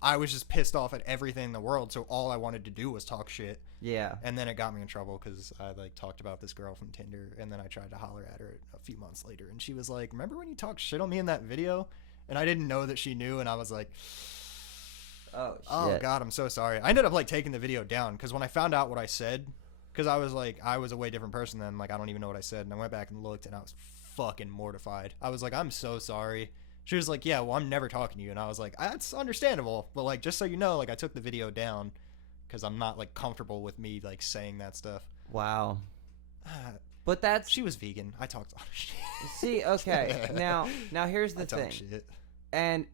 I was just pissed off at everything in the world, so all I wanted to do was talk shit. Yeah. And then it got me in trouble because I like talked about this girl from Tinder, and then I tried to holler at her a few months later, and she was like, "Remember when you talked shit on me in that video?" And I didn't know that she knew, and I was like, "Oh shit! Oh god, I'm so sorry." I ended up like taking the video down because when I found out what I said, because I was like, I was a way different person then. Like I don't even know what I said, and I went back and looked, and I was fucking mortified. I was like, "I'm so sorry." She was like, yeah, well, I'm never talking to you. And I was like, that's understandable. But, like, just so you know, like, I took the video down because I'm not, like, comfortable with me, like, saying that stuff. Wow. But that's... She was vegan. I talked a lot of shit. See, okay. Now here's the thing. Shit. And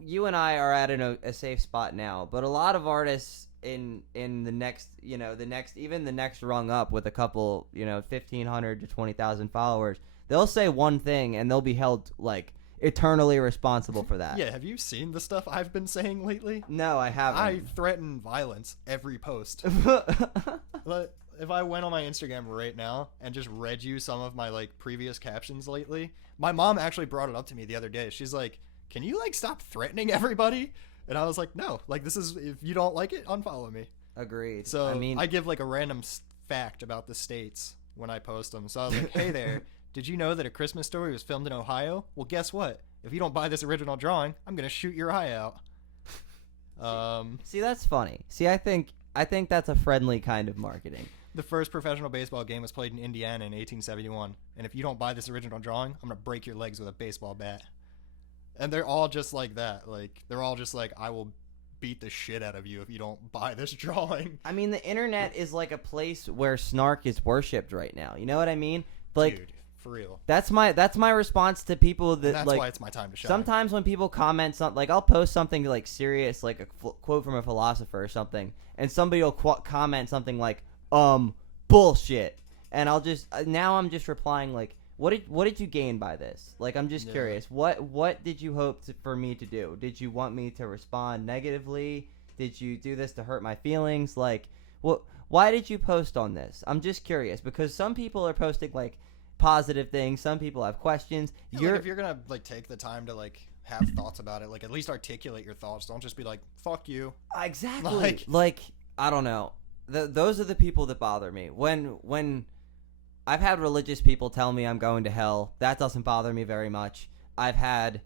you and I are at a safe spot now. But a lot of artists in the next, even the next rung up with a couple, 1,500 to 20,000 followers, they'll say one thing and they'll be held, like... eternally responsible for that. Yeah, have you seen the stuff I've been saying lately? No, I haven't. I threaten violence every post. If I went on my Instagram right now and just read you some of my like previous captions lately, my mom actually brought it up to me the other day. She's like, "Can you like stop threatening everybody?" And I was like, "No, like this is if you don't like it, unfollow me." Agreed. So I give like a random fact about the states when I post them. So I was like, "Hey there. Did you know that A Christmas Story was filmed in Ohio? Well, guess what? If you don't buy this original drawing, I'm gonna shoot your eye out." See, that's funny. See, I think that's a friendly kind of marketing. The first professional baseball game was played in Indiana in 1871, and if you don't buy this original drawing, I'm gonna break your legs with a baseball bat. And they're all just like that. Like they're all just like, I will beat the shit out of you if you don't buy this drawing. I mean, the internet is like a place where snark is worshipped right now. You know what I mean? Like. Dude. For real. That's my response to people that, that's like, why it's my time to shine. Sometimes when people comment something, like I'll post something like serious, like a quote from a philosopher or something, and somebody will comment something like bullshit, and I'll just I'm just replying like, what did you gain by this? Like, I'm just curious, what did you hope for me to do? Did you want me to respond negatively? Did you do this to hurt my feelings? Like, why did you post on this? I'm just curious because some people are posting like positive things. Some people have questions. Yeah, like if you're gonna like take the time to like have thoughts about it, like at least articulate your thoughts. Don't just be like, fuck you. Exactly. Like I don't know. Those are the people that bother me. When I've had religious people tell me I'm going to hell. That doesn't bother me very much. I've had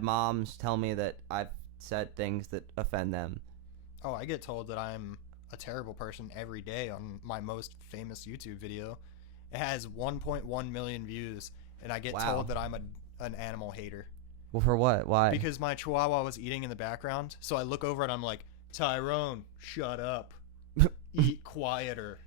moms tell me that I've said things that offend them. Oh, I get told that I'm a terrible person every day on my most famous YouTube video. It has 1.1 million views, and I get told that I'm an animal hater. Well, for what? Why? Because my chihuahua was eating in the background, so I look over and I'm like, Tyrone, shut up. Eat quieter.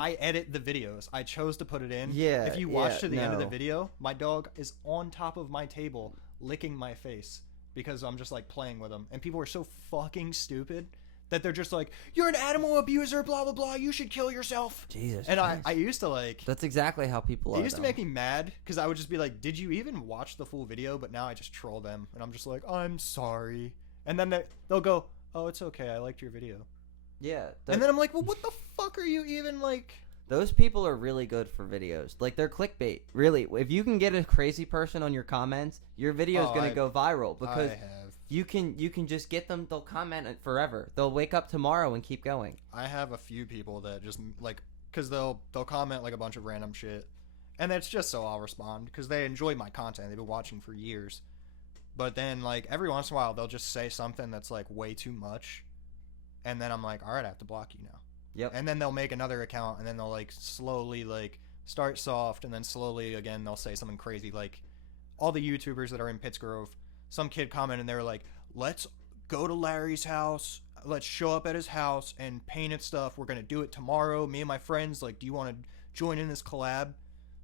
I edit the videos. I chose to put it in. Yeah. If you watch to the end of the video, my dog is on top of my table licking my face because I'm just like playing with him. And people are so fucking stupid that they're just like, you're an animal abuser, blah, blah, blah. You should kill yourself. Jesus. And I used to like... That's exactly how people are. It used to make me mad because I would just be like, did you even watch the full video? But now I just troll them. And I'm just like, I'm sorry. And then they'll go, oh, it's okay. I liked your video. Yeah. And then I'm like, well, what the fuck are you even like? Those people are really good for videos. Like, they're clickbait. Really. If you can get a crazy person on your comments, your video is going to go viral because you can just get them. They'll comment it forever. They'll wake up tomorrow and keep going. I have a few people that just like, because they'll comment like a bunch of random shit. And that's just so I'll respond because they enjoy my content. They've been watching for years. But then like every once in a while, they'll just say something that's like way too much. And then I'm like, all right, I have to block you now. Yep. And then they'll make another account, and then they'll like slowly like start soft, and then slowly again they'll say something crazy. Like all the YouTubers that are in Pittsgrove, some kid commented and they were like, let's go to Larry's house, let's show up at his house and paint it stuff. We're gonna do it tomorrow. Me and my friends, like, do you want to join in this collab?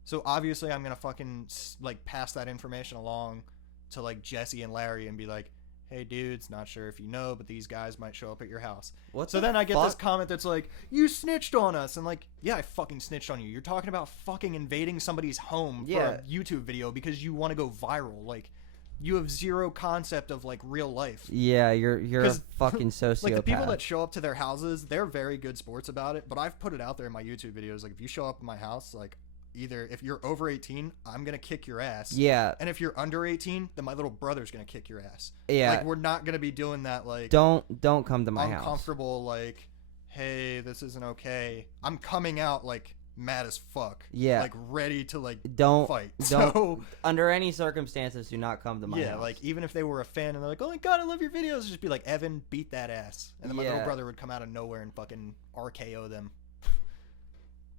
So obviously I'm gonna fucking like pass that information along to like Jesse and Larry and be like, hey dudes, not sure if you know, but these guys might show up at your house. So then I get this comment that's like, you snitched on us. And like, yeah, I fucking snitched on you. You're talking about fucking invading somebody's home for a YouTube video because you want to go viral. Like, you have zero concept of like real life. Yeah, you're a fucking sociopath. Like the people that show up to their houses, they're very good sports about it. But I've put it out there in my YouTube videos. Like, if you show up at my house, like, either if you're over 18, I'm going to kick your ass. Yeah. And if you're under 18, then my little brother's going to kick your ass. Yeah. Like, we're not going to be doing that, like... Don't come to my house. Uncomfortable, like, hey, this isn't okay. I'm coming out, like, mad as fuck. Yeah. Like, ready to, like, fight. Don't, under any circumstances, do not come to my house. Yeah, like, even if they were a fan and they're like, oh my god, I love your videos, just be like, Evan, beat that ass. And then my little brother would come out of nowhere and fucking RKO them.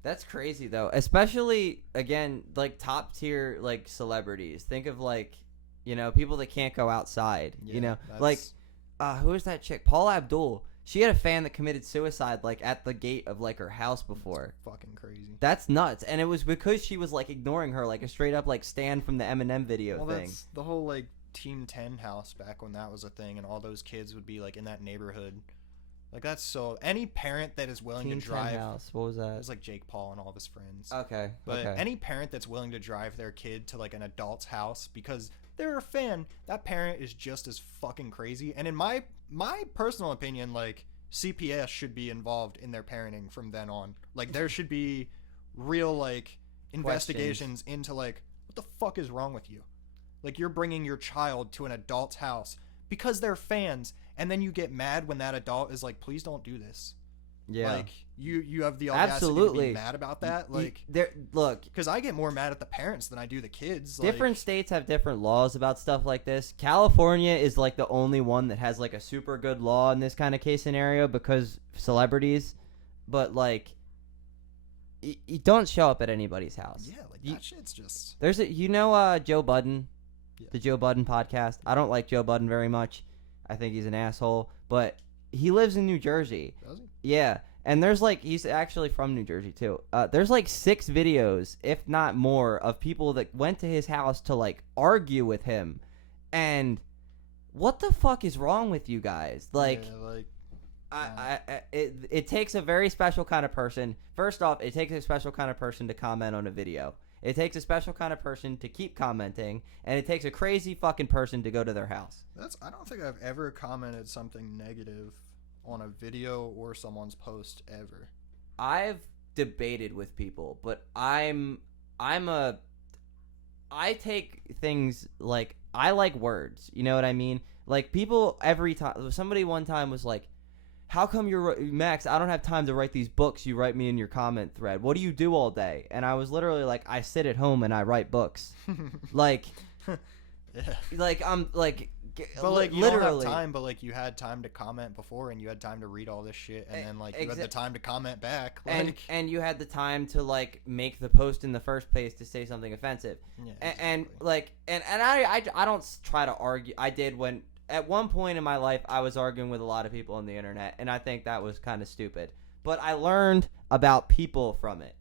That's crazy though, especially again like top tier like celebrities. Think of like, you know, people that can't go outside. Yeah, you know, like who is that chick? Paula Abdul. She had a fan that committed suicide like at the gate of like her house before. That's fucking crazy. That's nuts, and it was because she was like ignoring her, like a straight up like Stan from the Eminem video thing. That's the whole like Team 10 house back when that was a thing, and all those kids would be like in that neighborhood. Like, that's so... Any parent that is willing to drive... Team 10 House. What was that? It was, like, Jake Paul and all of his friends. Okay. But any parent that's willing to drive their kid to, like, an adult's house because they're a fan, that parent is just as fucking crazy. And in my personal opinion, like, CPS should be involved in their parenting from then on. Like, there should be real, like, investigations into, like, what the fuck is wrong with you? Like, you're bringing your child to an adult's house because they're fans... And then you get mad when that adult is like, please don't do this. Yeah. Like, you have the audacity to be mad about that. Like, look. Because I get more mad at the parents than I do the kids. Different states have different laws about stuff like this. California is like the only one that has like a super good law in this kind of case scenario because celebrities. But like, you don't show up at anybody's house. Yeah, like that shit's just... There's Joe Budden, the Joe Budden podcast. I don't like Joe Budden very much. I think he's an asshole, but he lives in New Jersey. Does he? Yeah, and there's like, he's actually from New Jersey too. There's like 6 videos, if not more, of people that went to his house to like argue with him. And what the fuck is wrong with you guys? Like, it takes a very special kind of person. First off, it takes a special kind of person to comment on a video. It takes a special kind of person to keep commenting, and it takes a crazy fucking person to go to their house. I don't think I've ever commented something negative on a video or someone's post ever. I've debated with people, but I take things like, I like words. You know what I mean? Like, people every time, somebody one time was like, how come you're Max? I don't have time to write these books you write me in your comment thread. What do you do all day? And I was literally like, I sit at home and I write books. Like, Yeah. like I'm like, But like you literally don't have time, but like you had time to comment before, and you had time to read all this shit, and then like you had the time to comment back, like and you had the time to like make the post in the first place to say something offensive. yeah, And exactly. like and I don't try to argue. I did when at one point in my life I was arguing with a lot of people on the internet, and I think that was kind of stupid. But I learned about people from it.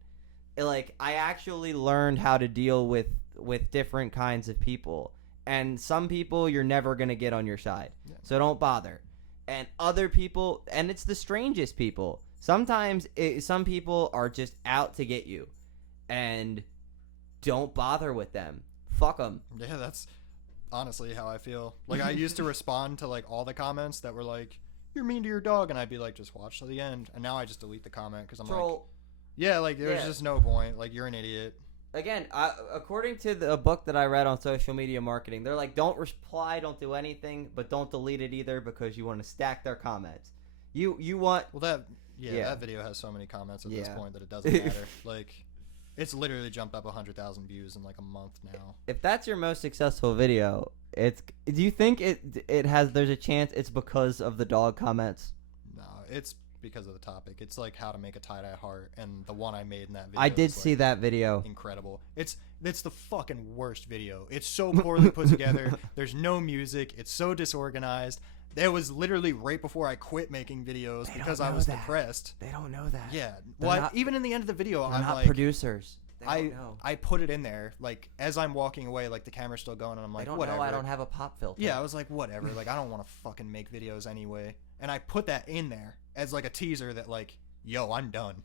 Like I actually learned how to deal with different kinds of people. And some people you're never going to get on your side. Yeah. So don't bother. And other people, and it's the strangest people. Sometimes some people are just out to get you. And don't bother with them. Fuck them. Yeah, that's honestly how I feel. Like I used to respond to like all the comments that were like, "You're mean to your dog," and I'd be like, "Just watch to the end." And now I just delete the comment because I'm like, yeah, like there's just no point. Like you're an idiot. Again, according to a book that I read on social media marketing, they're like, don't reply, don't do anything, but don't delete it either because you want to stack their comments. You want... Well, that video has so many comments at this point that it doesn't matter. Like, it's literally jumped up 100,000 views in like a month now. If that's your most successful video, do you think there's a chance it's because of the dog comments? No, it's because of the topic. It's like how to make a tie-dye heart, and the one I made in that video I did see that video. Incredible. It's the fucking worst video. It's so poorly put together. There's no music. It's so disorganized. That was literally right before I quit making videos because I was depressed. They don't know that. Yeah. Well, even in the end of the video, I'm not like producers. They don't know. I put it in there like as I'm walking away, like the camera's still going, and I'm like, they don't whatever. know I don't have a pop filter. Yeah, I was like, whatever. Like I don't want to fucking make videos anyway, and I put that in there as like a teaser that like, yo, I'm done.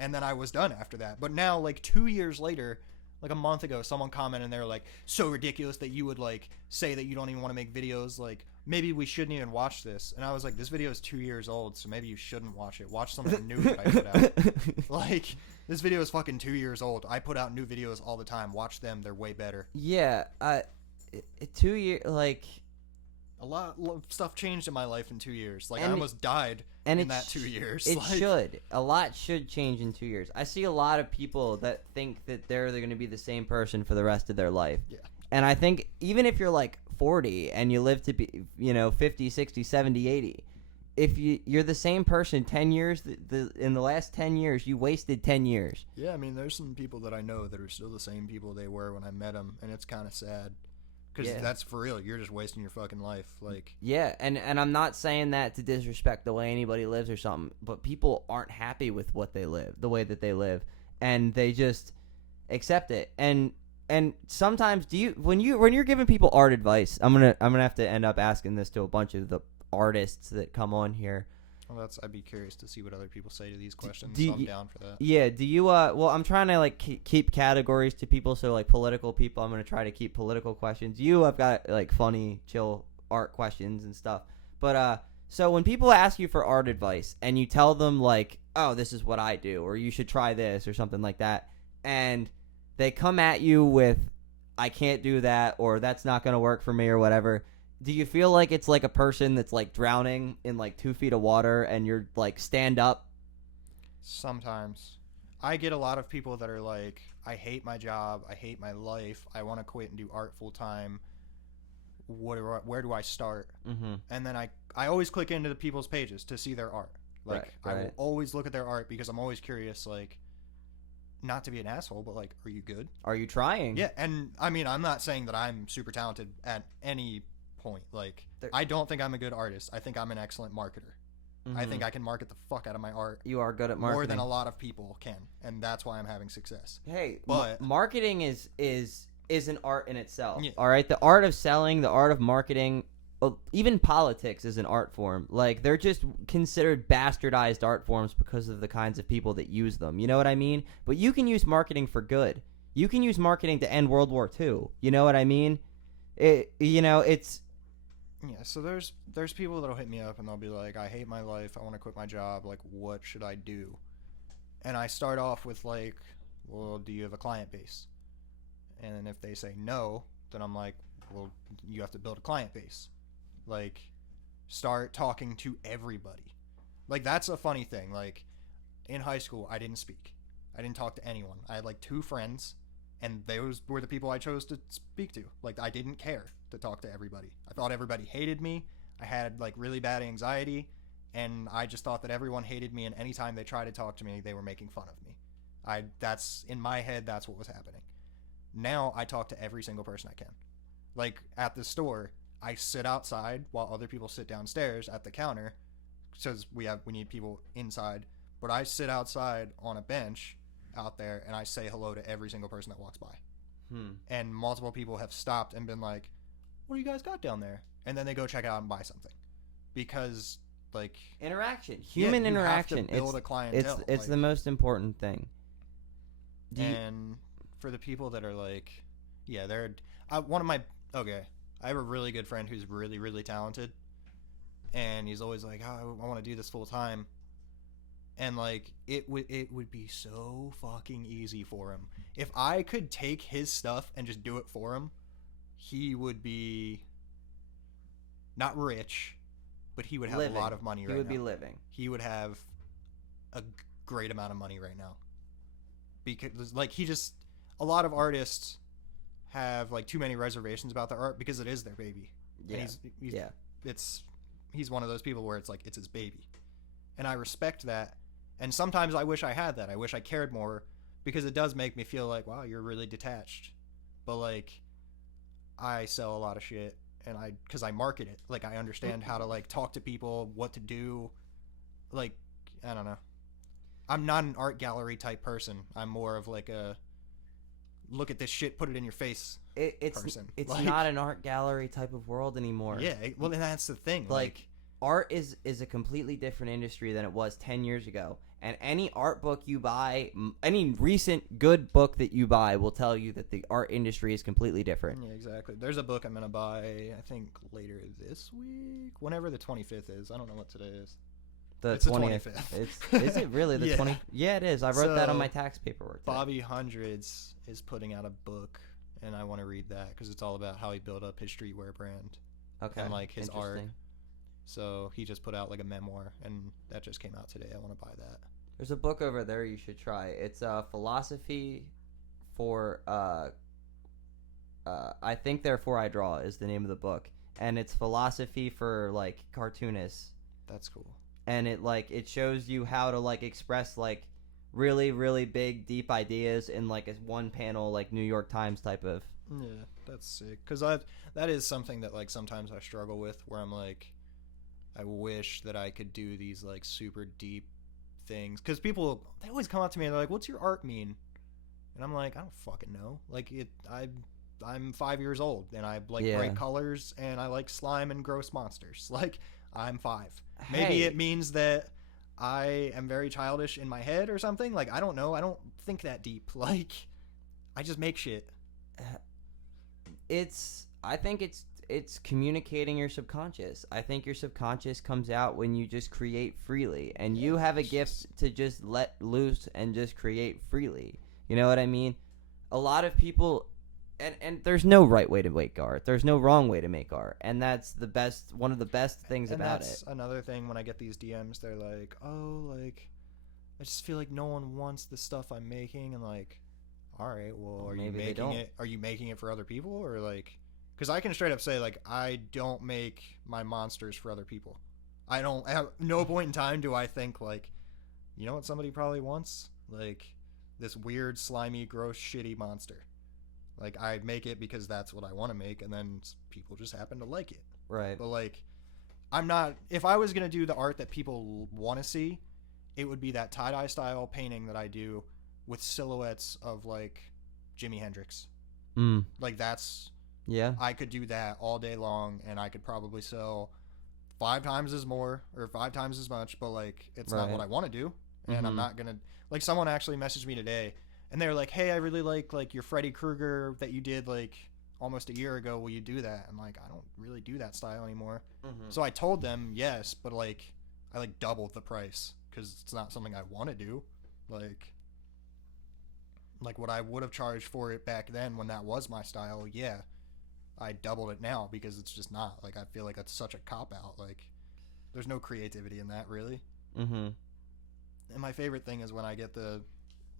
And then I was done after that. But now like 2 years later, like a month ago, someone commented and they're like, so ridiculous that you would like say that you don't even want to make videos. Like maybe we shouldn't even watch this. And I was like, this video is 2 years old, so maybe you shouldn't watch it. Watch something new that I put out. Like this video is fucking 2 years old. I put out new videos all the time. Watch them. They're way better. Yeah. 2 years, like... A lot of stuff changed in my life in 2 years. Like, and I almost died in that 2 years. It like, should. A lot should change in 2 years. I see a lot of people that think that they're going to be the same person for the rest of their life. Yeah. And I think even if you're like 40 and you live to be, 50, 60, 70, 80, if you're the same person 10 years, in the last 10 years, you wasted 10 years. Yeah, I mean, there's some people that I know that are still the same people they were when I met them, and it's kind of sad. Because that's for real. You're just wasting your fucking life. Like yeah, and I'm not saying that to disrespect the way anybody lives or something, but people aren't happy with what they live, the way that they live, and they just accept it. And sometimes when you're giving people art advice, I'm gonna have to end up asking this to a bunch of the artists that come on here. Well, I'd be curious to see what other people say to these questions. So I'm down for that. Yeah. Do you? Well, I'm trying to like keep categories to people. So like political people, I'm gonna try to keep political questions. You have got like funny, chill art questions and stuff. But so when people ask you for art advice and you tell them like, oh, this is what I do, or you should try this, or something like that, and they come at you with, I can't do that, or that's not gonna work for me, or whatever. Do you feel like it's like a person that's like drowning in like 2 feet of water and you're like, stand up? Sometimes. I get a lot of people that are like, I hate my job. I hate my life. I want to quit and do art full time. Where do I start? Mm-hmm. And then I always click into the people's pages to see their art. Like right. I will always look at their art because I'm always curious, like, not to be an asshole, but like, are you good? Are you trying? Yeah. And I mean, I'm not saying that I'm super talented at any point. Like I don't think I'm a good artist. I think I'm an excellent marketer. Mm-hmm. I think I can market the fuck out of my art. You are good at marketing. More than a lot of people can, and that's why I'm having success. Hey, but marketing is an art in itself. Yeah. All right, the art of selling, the art of marketing, even politics is an art form. Like they're just considered bastardized art forms because of the kinds of people that use them. You know what I mean? But you can use marketing for good. You can use marketing to end World War II. You know what I mean? It's yeah, so there's people that'll hit me up and they'll be like, I hate my life, I want to quit my job, like what should I do? And I start off with like, well, do you have a client base? And then if they say no, then I'm like, well, you have to build a client base. Like start talking to everybody. Like, that's a funny thing. Like, in high school, I didn't speak. I didn't talk to anyone. I had like 2 friends, and those were the people I chose to speak to. Like, I didn't care to talk to everybody. I thought everybody hated me. I had like really bad anxiety, and I just thought that everyone hated me, and anytime they tried to talk to me, they were making fun of me. That's in my head, that's what was happening. Now I talk to every single person I can. Like, at the store, I sit outside while other people sit downstairs at the counter, because we need people inside. But I sit outside on a bench out there, and I say hello to every single person that walks by. And multiple people have stopped and been like, "What do you guys got down there?" And then they go check it out and buy something, because like human interaction. Have to build a clientele. It's the most important thing. And for the people that are like, yeah, they're I have a really good friend who's really, really talented, and he's always like, "Oh, I want to do this full time." And like, it would be so fucking easy for him if I could take his stuff and just do it for him. He would be not rich, but he would have a lot of money right now. He would be living. He would have a great amount of money right now, because like, a lot of artists have like too many reservations about their art because it is their baby. Yeah. And he's one of those people where it's like, it's his baby. And I respect that. And sometimes I wish I had that. I wish I cared more, because it does make me feel like, wow, you're really detached. But like, I sell a lot of shit, and because I market it. Like, I understand how to like talk to people, what to do. Like, I don't know. I'm not an art gallery type person. I'm more of like a look at this shit, put it in your face person. It's like, not an art gallery type of world anymore. Yeah, well, and that's the thing. Like art is a completely different industry than it was 10 years ago. And any art book you buy, any recent good book that you buy will tell you that the art industry is completely different. Yeah, exactly. There's a book I'm going to buy, I think, later this week, whenever the 25th is. I don't know what today is. It's 20th. The 25th. Is it really the 20th? Yeah, it is. I wrote that on my tax paperwork. Bobby Hundreds is putting out a book, and I want to read that because it's all about how he built up his streetwear brand. Okay. And like his art. So he just put out like a memoir, and that just came out today. I want to buy that. There's a book over there you should try. It's Philosophy for I think Therefore I Draw is the name of the book, and it's philosophy for like cartoonists. That's cool. And it shows you how to like express like really, really big, deep ideas in like a one panel like New York Times type of. Yeah, that's sick. Because that is something that like sometimes I struggle with, where I'm like, I wish that I could do these like super deep things, because people, they always come up to me and they're like, "What's your art mean?" And I'm like, I don't fucking know. Like, I'm 5 years old, and I like bright colors, and I like slime and gross monsters. Like, I'm 5. Maybe it means that I am very childish in my head or something. Like, I don't know. I don't think that deep. Like, I just make shit. I think it's communicating your subconscious. I think your subconscious comes out when you just create freely, and you have a gift to just let loose and just create freely. You know what I mean? A lot of people, and there's no right way to make art. There's no wrong way to make art, and that's one of the best things about it. That's another thing. When I get these DMs, they're like, "Oh, like, I just feel like no one wants the stuff I'm making," and like, all right, well, are you making it? Are you making it for other people, or like? Because I can straight up say, like, I don't make my monsters for other people. I don't, at no point in time do I think, like, you know what somebody probably wants? Like, this weird, slimy, gross, shitty monster. Like, I make it because that's what I want to make, and then people just happen to like it. Right. But, like, I'm not, if I was going to do the art that people want to see, it would be that tie-dye style painting that I do with silhouettes of, like, Jimi Hendrix. Like, that's... Yeah. I could do that all day long, and I could probably sell 5 times as more or 5 times as much, but like, it's not what I want to do. And I'm not going to, like, someone actually messaged me today, and they were like, "Hey, I really like your Freddy Krueger that you did like almost a year ago. Will you do that?" I'm like, I don't really do that style anymore. So I told them yes, but like, I like doubled the price because it's not something I want to do. Like what I would have charged for it back then when that was my style. Yeah. I doubled it now because it's just not. Like, I feel like that's such a cop-out. Like, there's no creativity in that, really. Mm-hmm. And my favorite thing is when I get the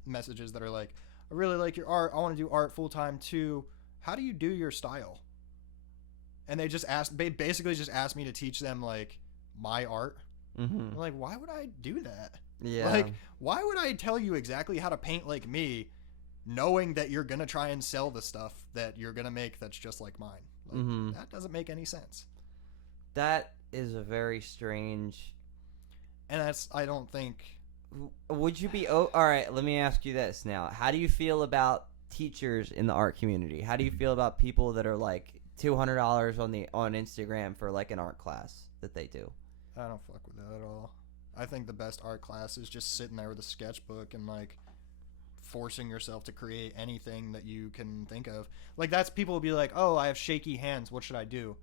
messages that are like, I really like your art. I want to do art full time too. How do you do your style? And they basically just asked me to teach them like my art. Mm-hmm. I'm like, why would I do that? Yeah. Like, why would I tell you exactly how to paint like me, knowing that you're gonna try and sell the stuff that you're gonna make that's just like mine? Like, Mm-hmm. that doesn't make any sense. That is a very strange. And I don't think. Would you be? Oh, all right. Let me ask you this now. How do you feel about teachers in the art community? How do you feel about people that are like $200 on Instagram for like an art class that they do? I don't fuck with that at all. I think the best art class is just sitting there with a sketchbook and like forcing yourself to create anything that you can think of. Like that's people will be like, "Oh, I have shaky hands. What should I do?"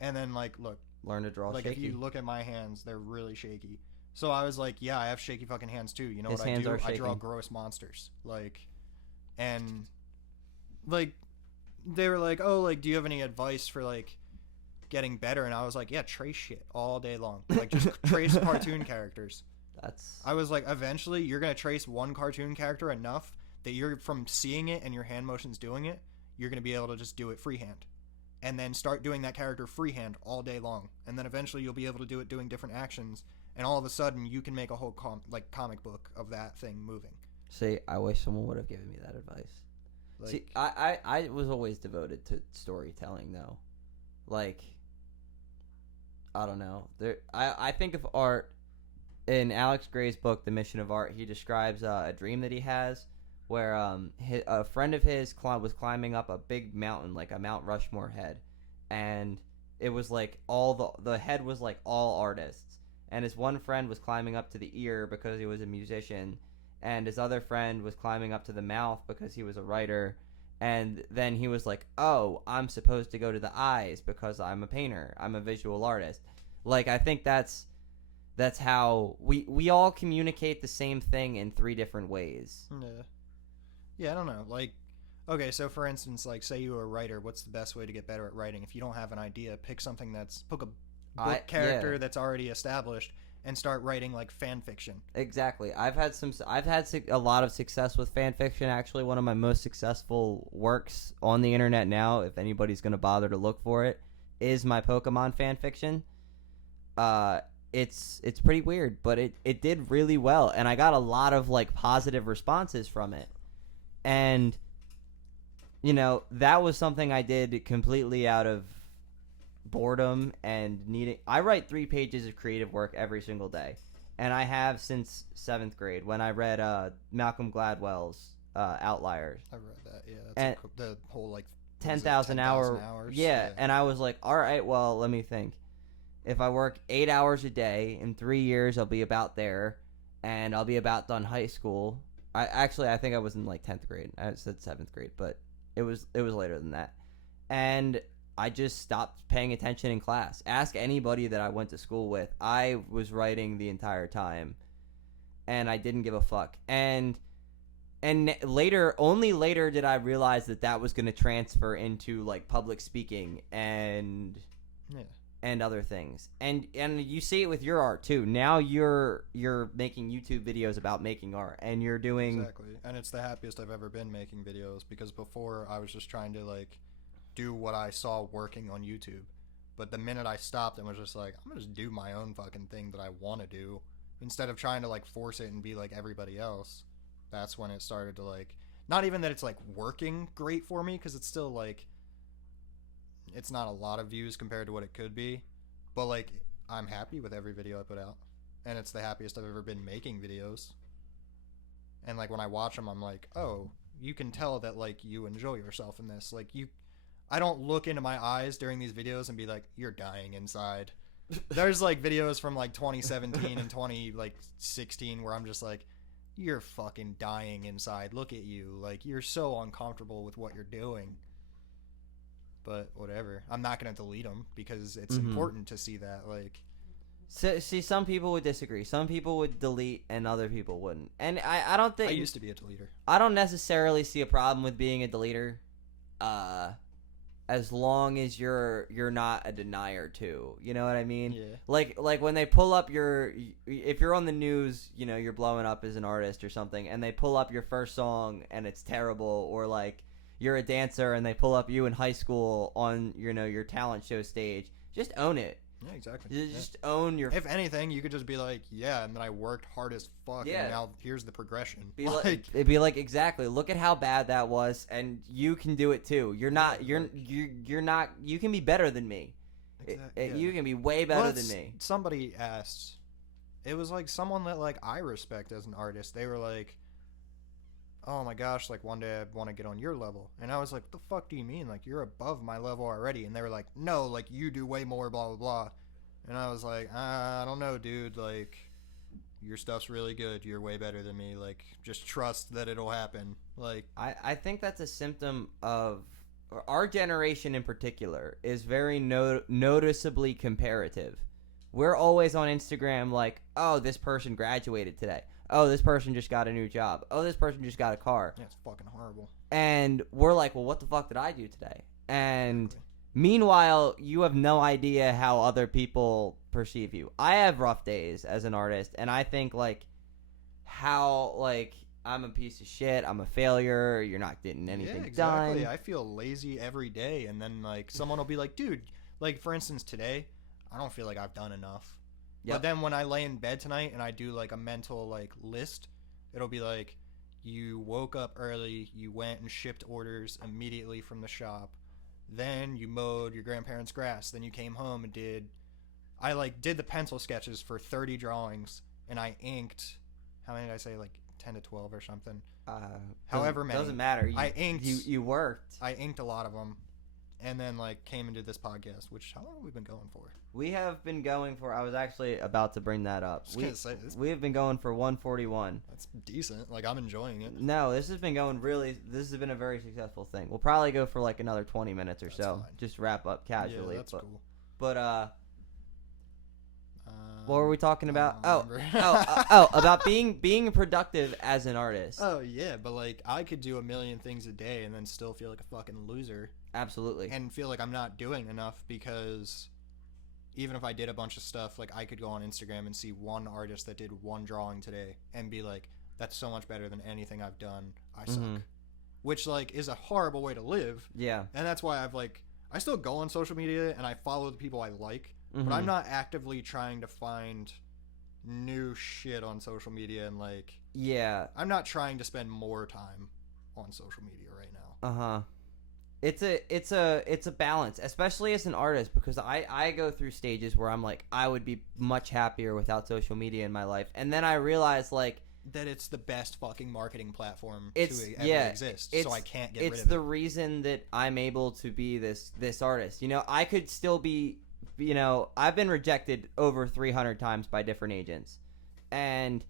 And then like, look, Learn to draw like shaky. if you look at my hands, they're really shaky. So I was like, "Yeah, I have shaky fucking hands too." You know His what I hands do? are I draw shaking. gross monsters. Like, and like they were like, "Oh, like do you have any advice for like getting better?" And I was like, "Yeah, trace shit all day long. Like just trace cartoon characters." I was like, eventually you're going to trace one cartoon character enough that you're from seeing it and your hand motions doing it, you're going to be able to just do it freehand. And then start doing that character freehand all day long. And then eventually you'll be able to do it doing different actions. And all of a sudden you can make a whole comic book of that thing moving. See, I wish someone would have given me that advice. Like, See, I was always devoted to storytelling though. Like, I don't know. I think of art. In Alex Gray's book, The Mission of Art, he describes a dream that he has where a friend of his was climbing up a big mountain, like a Mount Rushmore head. And it was like the head was like all artists. And his one friend was climbing up to the ear because he was a musician. And his other friend was climbing up to the mouth because he was a writer. And then he was like, oh, I'm supposed to go to the eyes because I'm a painter. I'm a visual artist. Like, I think that's how we all communicate the same thing in 3 different ways. Yeah, I don't know. Like, okay, so for instance, like, say you're a writer, what's the best way to get better at writing? If you don't have an idea, pick a book character that's already established and start writing like fan fiction. Exactly. I've had a lot of success with fan fiction. Actually, one of my most successful works on the internet now, if anybody's going to bother to look for it, is my Pokemon fan fiction. It's pretty weird, but it did really well, and I got a lot of like positive responses from it. And you know, that was something I did completely out of boredom and needing. I write 3 pages of creative work every single day, and I have since 7th grade when I read Malcolm Gladwell's Outliers. I read that. Yeah, that's the whole like 10,000 hours. Yeah, and I was like, all right, well, let me think. If I work 8 hours a day, in 3 years I'll be about there, and I'll be about done high school. I think I was in like 10th grade. I said 7th grade, but it was later than that. And I just stopped paying attention in class. Ask anybody that I went to school with. I was writing the entire time, and I didn't give a fuck. And only later did I realize that was going to transfer into like public speaking and other things. And you see it with your art too. Now you're making YouTube videos about making art, and you're doing exactly. And it's the happiest I've ever been making videos, because before I was just trying to like do what I saw working on YouTube. But the minute I stopped and was just like, I'm gonna just do my own fucking thing that I want to do instead of trying to like force it and be like everybody else, that's when it started to like, not even that it's like working great for me, because it's still like, it's not a lot of views compared to what it could be, but like I'm happy with every video I put out, and it's the happiest I've ever been making videos. And like when I watch them, I'm like, oh, you can tell that like you enjoy yourself in this. Like I don't look into my eyes during these videos and be like, you're dying inside. There's like videos from like 2017 and 2016 where I'm just like, you're fucking dying inside. Look at you. Like, you're so uncomfortable with what you're doing. But whatever. I'm not going to delete them because it's important to see that. Like, so, see, some people would disagree. Some people would delete and other people wouldn't. And I don't think... I used to be a deleter. I don't necessarily see a problem with being a deleter. as long as you're not a denier too. You know what I mean? Yeah. Like when they pull up if you're on the news, you know, you're blowing up as an artist or something, and they pull up your first song and it's terrible, or like you're a dancer and they pull up you in high school on, you know, your talent show stage, just own it. Yeah, exactly. Just own your. If anything, you could just be like, yeah, and then I worked hard as fuck, Yeah. and now here's the progression. It'd be like, exactly. Look at how bad that was, and you can do it too. You're not. You're not. You can be better than me. Exactly. You can be way better than me. Somebody asked. It was like someone that like I respect as an artist. They were like, "Oh my gosh, like one day I want to get on your level," and I was like, "What the fuck do you mean? Like you're above my level already?" And they were like, "No, like you do way more, blah blah blah." And I was like, I don't know, dude. Like, your stuff's really good. You're way better than me. Like, just trust that it'll happen. Like, I think that's a symptom of our generation in particular is very noticeably comparative. We're always on Instagram like, oh, this person graduated today. Oh, this person just got a new job. Oh, this person just got a car. yeah, it's fucking horrible. And we're like, well, what the fuck did I do today? And meanwhile, you have no idea how other people perceive you. I have rough days as an artist, and I think, like, how, like, I'm a piece of shit, I'm a failure, you're not getting anything Yeah, exactly. done. I feel lazy every day, and then, like, someone will be like, dude, like, for instance, today, I don't feel like I've done enough. Yep. But then when I lay in bed tonight and I do, like, a mental, like, list, it'll be like, you woke up early, you went and shipped orders immediately from the shop, then you mowed your grandparents' grass, then you came home and did the pencil sketches for 30 drawings, and I inked, how many did I say, like 10 to 12 or something? However many. Doesn't matter. I inked. You worked. I inked a lot of them, and then like came and did this podcast, which, how long have we been going for? We have been going for, I was actually about to bring that up. We have been going for 141. That's decent. Like, I'm enjoying it. No, this has been a very successful thing. We'll probably go for like another 20 minutes or so. Fine. Just wrap up casually. Yeah, that's cool. But, what were we talking about? I About being productive as an artist. Oh, yeah, but like, I could do a million things a day and then still feel like a fucking loser. Absolutely. And feel like I'm not doing enough, because even if I did a bunch of stuff, like, I could go on Instagram and see one artist that did one drawing today and be like, that's so much better than anything I've done. I suck. Which, like, is a horrible way to live. Yeah. And that's why I still go on social media and I follow the people I like, but I'm not actively trying to find new shit on social media, and like, yeah, I'm not trying to spend more time on social media right now. Uh-huh. It's a balance, especially as an artist, because I go through stages where I'm like, I would be much happier without social media in my life, and then I realize, like, that it's the best fucking marketing platform to ever exist, so I can't get rid of it. It's the reason that I'm able to be this artist. You know, I could still be, you know, I've been rejected over 300 times by different agents, and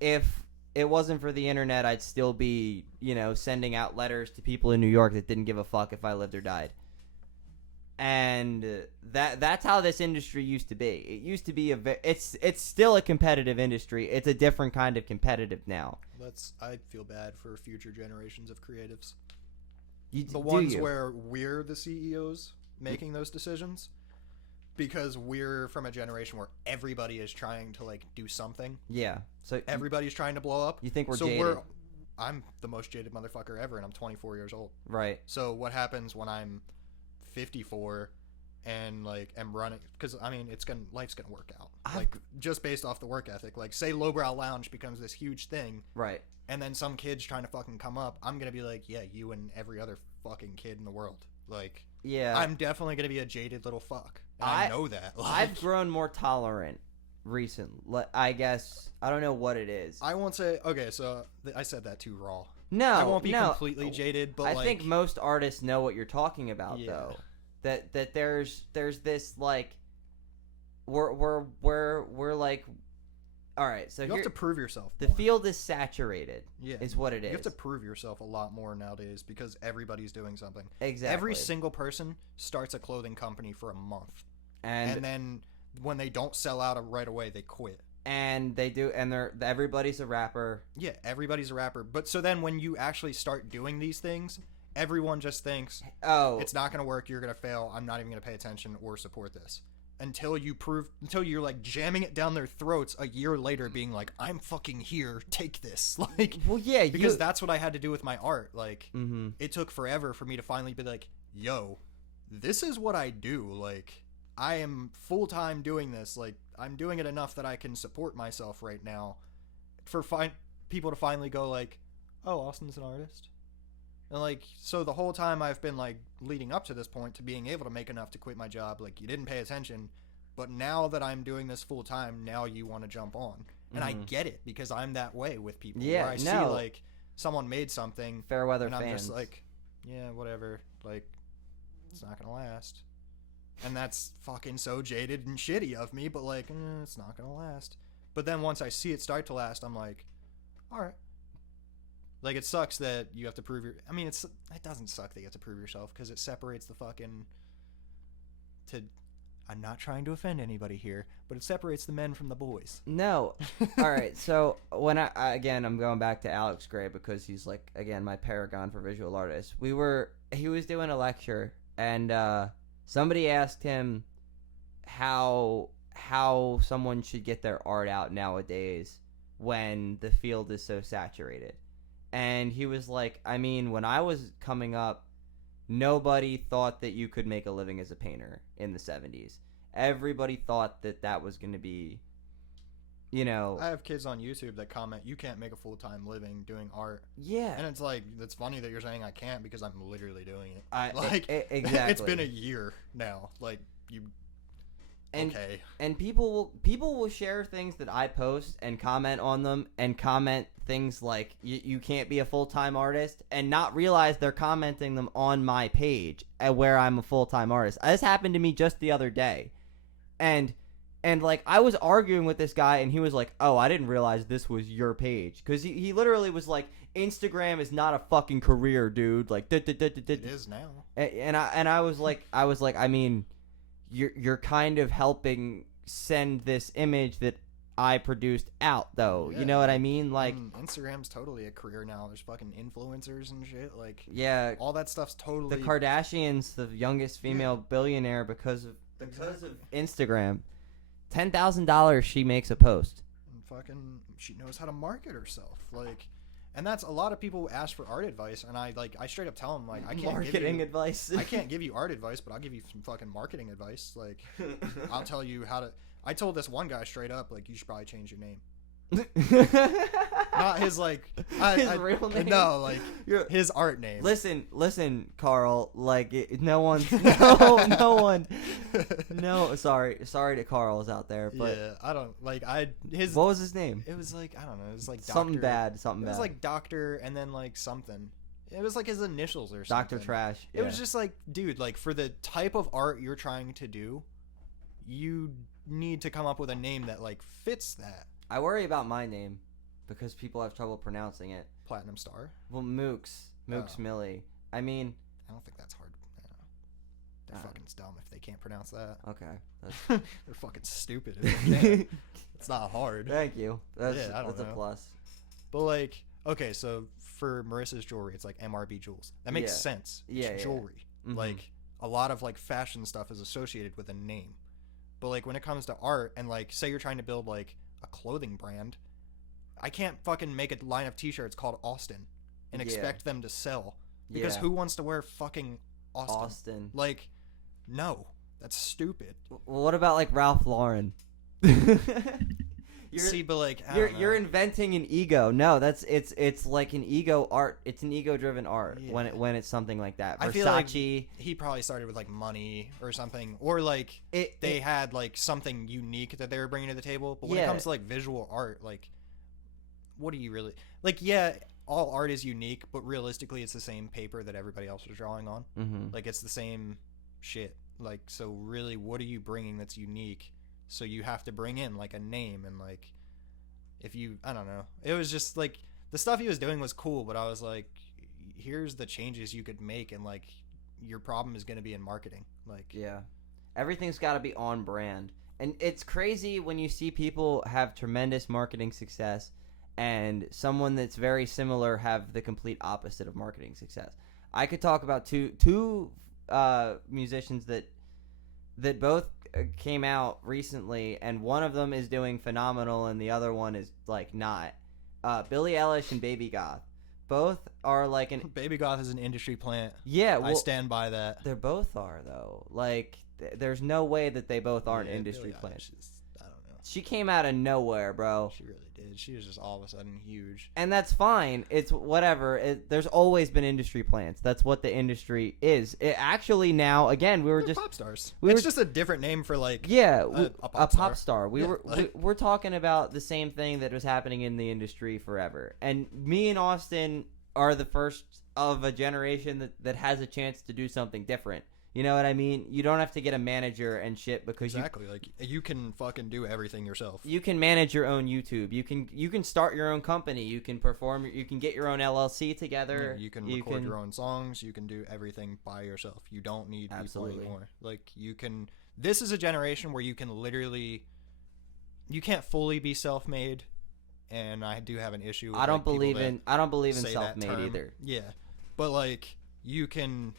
if it wasn't for the internet, I'd still be, you know, sending out letters to people in New York that didn't give a fuck if I lived or died. And that's how this industry used to be. It used to be it's still a competitive industry. It's a different kind of competitive now. I feel bad for future generations of creatives. The ones where we're the CEOs making those decisions, because we're from a generation where everybody is trying to like do something. Yeah. So everybody's trying to blow up. You think we're jaded? I'm the most jaded motherfucker ever, and I'm 24 years old. Right. So what happens when I'm 54 and like am running? Because I mean, life's gonna work out. Like, just based off the work ethic. Like, say Lowbrow Lounge becomes this huge thing, right? And then some kid's trying to fucking come up. I'm gonna be like, yeah, you and every other fucking kid in the world. Like, yeah, I'm definitely gonna be a jaded little fuck. And I know that. Like, I've grown more tolerant recently. I guess I don't know what it is. I won't say. Okay, so I said that too raw. No, I won't be completely jaded, but I think most artists know what you're talking about, though. That there's this like we're like, all right. So you have to prove yourself. The more. field is saturated. Yeah, is what it is. You have to prove yourself a lot more nowadays because everybody's doing something. Exactly. Every single person starts a clothing company for a month, and then when they don't sell out right away, they quit. And they do, and everybody's a rapper. Yeah, everybody's a rapper. But so then when you actually start doing these things, everyone just thinks, Oh, it's not going to work, you're going to fail, I'm not even going to pay attention or support this. Until you're like jamming it down their throats a year later, being like, I'm fucking here, take this. Like, well, yeah, because that's what I had to do with my art. Like, mm-hmm. it took forever for me to finally be like, yo, this is what I do. Like, I am full-time doing this. Like, I'm doing it enough that I can support myself right now. For people to finally go like, oh, Austin's an artist. And like, so the whole time I've been like leading up to this point to being able to make enough to quit my job, like, you didn't pay attention, but now that I'm doing this full time, now you want to jump on. And I get it, because I'm that way with people. Yeah, where I see like someone made something, fair weather and fans. I'm just like, yeah, whatever, like, it's not gonna last. And that's fucking so jaded and shitty of me, but like, it's not gonna last. But then once I see it start to last, I'm like, all right. Like, it sucks that you have to prove your... I mean, it doesn't suck that you have to prove yourself, because it separates the fucking... I'm not trying to offend anybody here, but it separates the men from the boys. No. All right, so when again, I'm going back to Alex Gray, because he's, like, again, my paragon for visual artists. He was doing a lecture, and somebody asked him how someone should get their art out nowadays when the field is so saturated. And he was like, I mean, when I was coming up, nobody thought that you could make a living as a painter in the 70s. Everybody thought that was going to be, you know... I have kids on YouTube that comment, you can't make a full-time living doing art. Yeah. And it's like, it's funny that you're saying I can't, because I'm literally doing it. Exactly. It's been a year now. Like, you... okay. And people will share things that I post and comment on them, and comment things like, you can't be a full-time artist, and not realize they're commenting them on my page where I'm a full-time artist. This happened to me just the other day. And like, I was arguing with this guy, and he was like, oh, I didn't realize this was your page. Because he literally was like, Instagram is not a fucking career, dude. Like, it is now. And I was like, I mean... You're kind of helping send this image that I produced out, though. Yeah, you know what I mean? Like, Instagram's totally a career now. There's fucking influencers and shit. Like, yeah, all that stuff's totally... The Kardashians, the youngest female billionaire, because of Instagram. $10,000 she makes a post. And fucking, she knows how to market herself. Like... And that's a lot of people ask for art advice, and I straight up tell them, like, I can't marketing advice. I can't give you art advice, but I'll give you some fucking marketing advice. Like, I'll tell you how to. I told this one guy straight up, like, you should probably change your name. Not his like his real name. No, like his art name. Listen, Carl. Like no one. No, sorry to Carl's out there, but yeah, I don't like his. What was his name? It was like, I don't know. It was like doctor, something bad. It was like doctor, and then like something. It was like his initials or something. Dr. Trash. It was just like, dude, like for the type of art you're trying to do, you need to come up with a name that like fits that. I worry about my name because people have trouble pronouncing it. Platinum Star? Well, Moox Millie. I mean, I don't think that's hard. They're fucking dumb if they can't pronounce that. Okay. They're fucking stupid if they can't. It's not hard. Thank you. That's a plus. But like, okay, so for Marissa's jewelry, it's like MRB Jewels. That makes sense. It's jewelry. Mm-hmm. Like a lot of like fashion stuff is associated with a name. But like when it comes to art, and like say you're trying to build like a clothing brand, I can't fucking make a line of t-shirts called Austin and expect them to sell, because who wants to wear fucking Austin? Like, no, that's stupid. Well, what about like Ralph Lauren? See, but like, you're inventing an ego. No, it's like an ego art. It's an ego-driven art when it's something like that. Versace. I feel like he probably started with like money or something, or like they had like something unique that they were bringing to the table. But when it comes to like visual art, like, what do you really like? Yeah, all art is unique, but realistically, it's the same paper that everybody else was drawing on. Mm-hmm. Like, it's the same shit. Like, so really, what are you bringing that's unique? So you have to bring in like a name, and like, if you, I don't know, it was just like the stuff he was doing was cool, but I was like, here's the changes you could make, and like your problem is going to be in marketing. Like, everything's got to be on brand. And it's crazy when you see people have tremendous marketing success and someone that's very similar have the complete opposite of marketing success. I could talk about two musicians that both came out recently, and one of them is doing phenomenal, and the other one is like not. Billie Eilish and Baby Goth, both are like an Baby Goth is an industry plant. yeah. Well, I stand by that. they both are though. Like, there's no way that they both aren't industry Billie plants. Eilish is, I don't know. She came out of nowhere, bro. She really did. She was just all of a sudden huge. And that's fine. It's whatever. There's always been industry plants. That's what the industry is. It actually now, again, we were They're just pop stars. we It's were- just a different name for like a pop pop star. star. Yeah, We're talking about the same thing that was happening in the industry forever. And me and Austin are the first of a generation that has a chance to do something different. You know what I mean? You don't have to get a manager and shit because Exactly. Like you can fucking do everything yourself. you can manage your own YouTube. You can start your own company. You can perform. You can get your own LLC together. Yeah, you can record your own songs. You can do everything by yourself. You don't need people anymore. Like you can. This is a generation where you can literally. You can't fully be self-made, and I do have an issue. With, I don't like, believe people in. I don't believe in that say that self-made term. either. Yeah, but like you can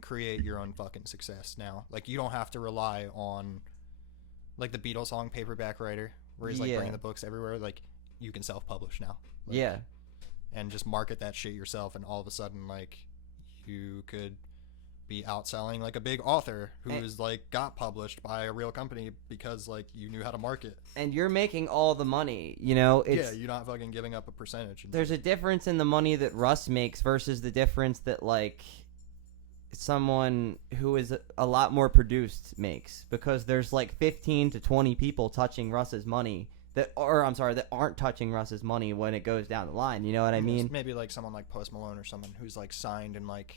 create your own fucking success now. Like you don't have to rely on like the Beatles song Paperback Writer, where he's like bringing the books everywhere. Like you can self-publish now. Like, Yeah. and just market that shit yourself, and all of a sudden like you could be outselling like a big author who's like got published by a real company because like you knew how to market. And you're making all the money, you know? It's, you're not fucking giving up a percentage. there's a difference in the money that Russ makes versus the difference that like someone who is a lot more produced makes, because there's like 15 to 20 people touching Russ's money that aren't touching Russ's money when it goes down the line. You know what I mean? Maybe like someone like Post Malone or someone who's like signed and like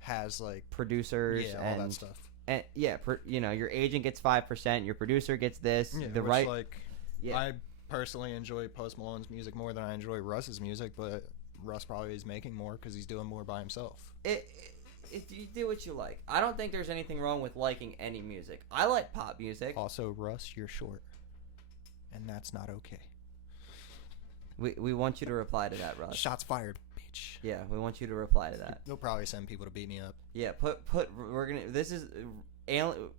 has like Producers all that stuff. And you know, your agent gets 5%, your producer gets this. I personally enjoy Post Malone's music more than I enjoy Russ's music, but Russ probably is making more because he's doing more by himself. If you do what you like, I don't think there's anything wrong with liking any music. I like pop music. Also, Russ, you're short, and that's not okay. We want you to reply to that, Russ. Shots fired, bitch. Yeah, we want you to reply to that. They'll probably send people to beat me up. Yeah,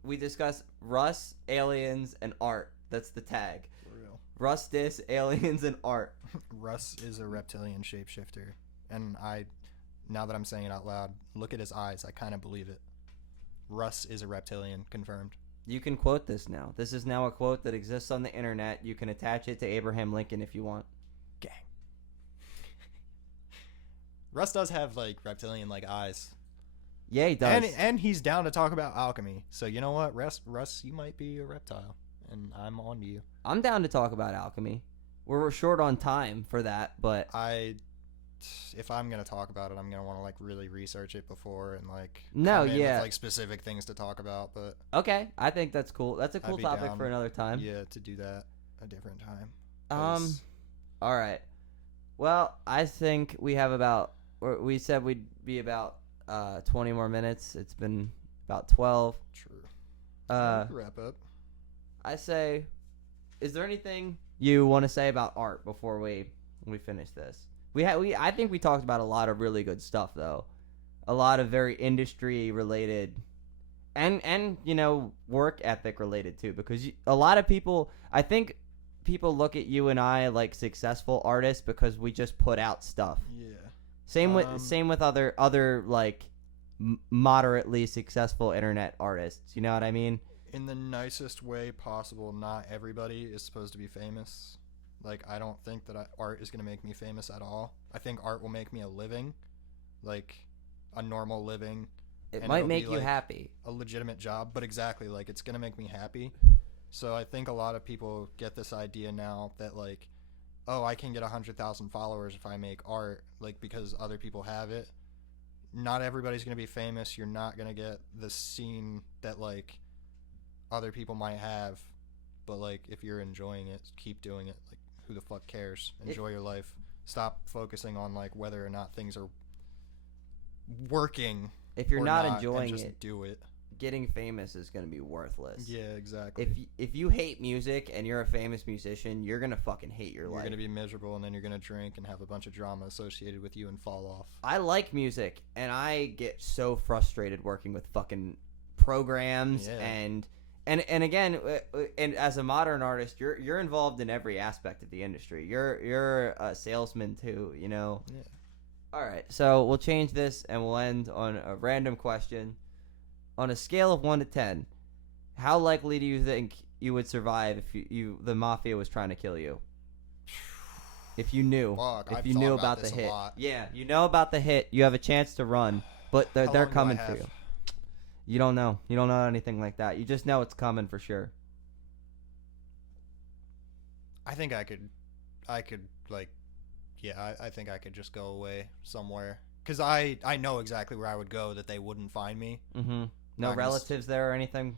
we discuss Russ, aliens, and art. That's the tag. For real. Russ diss, aliens, and art. Russ is a reptilian shapeshifter, and now that I'm saying it out loud, look at his eyes. I kind of believe it. Russ is a reptilian, confirmed. You can quote this now. This is now a quote that exists on the internet. You can attach it to Abraham Lincoln if you want. Gang. Russ does have like reptilian like eyes. Yeah, he does. And he's down to talk about alchemy. So you know what, Russ, you might be a reptile, and I'm on to you. I'm down to talk about alchemy. We're short on time for that, but if I'm gonna talk about it, I'm gonna want to like really research it before and like no, come in yeah, with, like specific things to talk about. But okay, I think that's cool. That's a cool topic down, for another time. Yeah, to do that a different time. All right. Well, I think we said we'd be about 20 more minutes. It's been about 12. True. Wrap up. I say, is there anything you want to say about art before we finish this? I think we talked about a lot of really good stuff though, a lot of very industry related, and you know, work ethic related too, because a lot of people, I think people look at you and I like successful artists because we just put out stuff. Yeah. Same with other like moderately successful internet artists. You know what I mean? In the nicest way possible, not everybody is supposed to be famous. Like, I don't think that art is going to make me famous at all. I think art will make me a living, like a normal living. It might make you happy. A legitimate job, but exactly, like, it's going to make me happy. So I think a lot of people get this idea now that, like, oh, I can get 100,000 followers if I make art, like, because other people have it. Not everybody's going to be famous. You're not going to get the scene that, like, other people might have. But, like, if you're enjoying it, keep doing it. Like, who the fuck cares? Enjoy your life. Stop focusing on, like, whether or not things are working. If you're not enjoying just it, do it. getting famous is going to be worthless. Yeah, exactly. If you hate music and you're a famous musician, you're going to fucking hate your life. You're going to be miserable, and then you're going to drink and have a bunch of drama associated with you and fall off. I like music, and I get so frustrated working with fucking programs and again, and as a modern artist, you're involved in every aspect of the industry. You're a salesman too, you know. Yeah. All right, so we'll change this and we'll end on a random question. On a scale of 1 to 10, how likely do you think you would survive if the mafia was trying to kill you? If you knew, I've you thought knew about the this a hit, lot. yeah, you know about the hit. You have a chance to run, but they're How long do coming I for have? you. You don't know. You don't know anything like that. You just know it's coming for sure. I think I could like, yeah, I think I could just go away somewhere. Because I know exactly where I would go that they wouldn't find me. Mm-hmm. No relatives there or anything?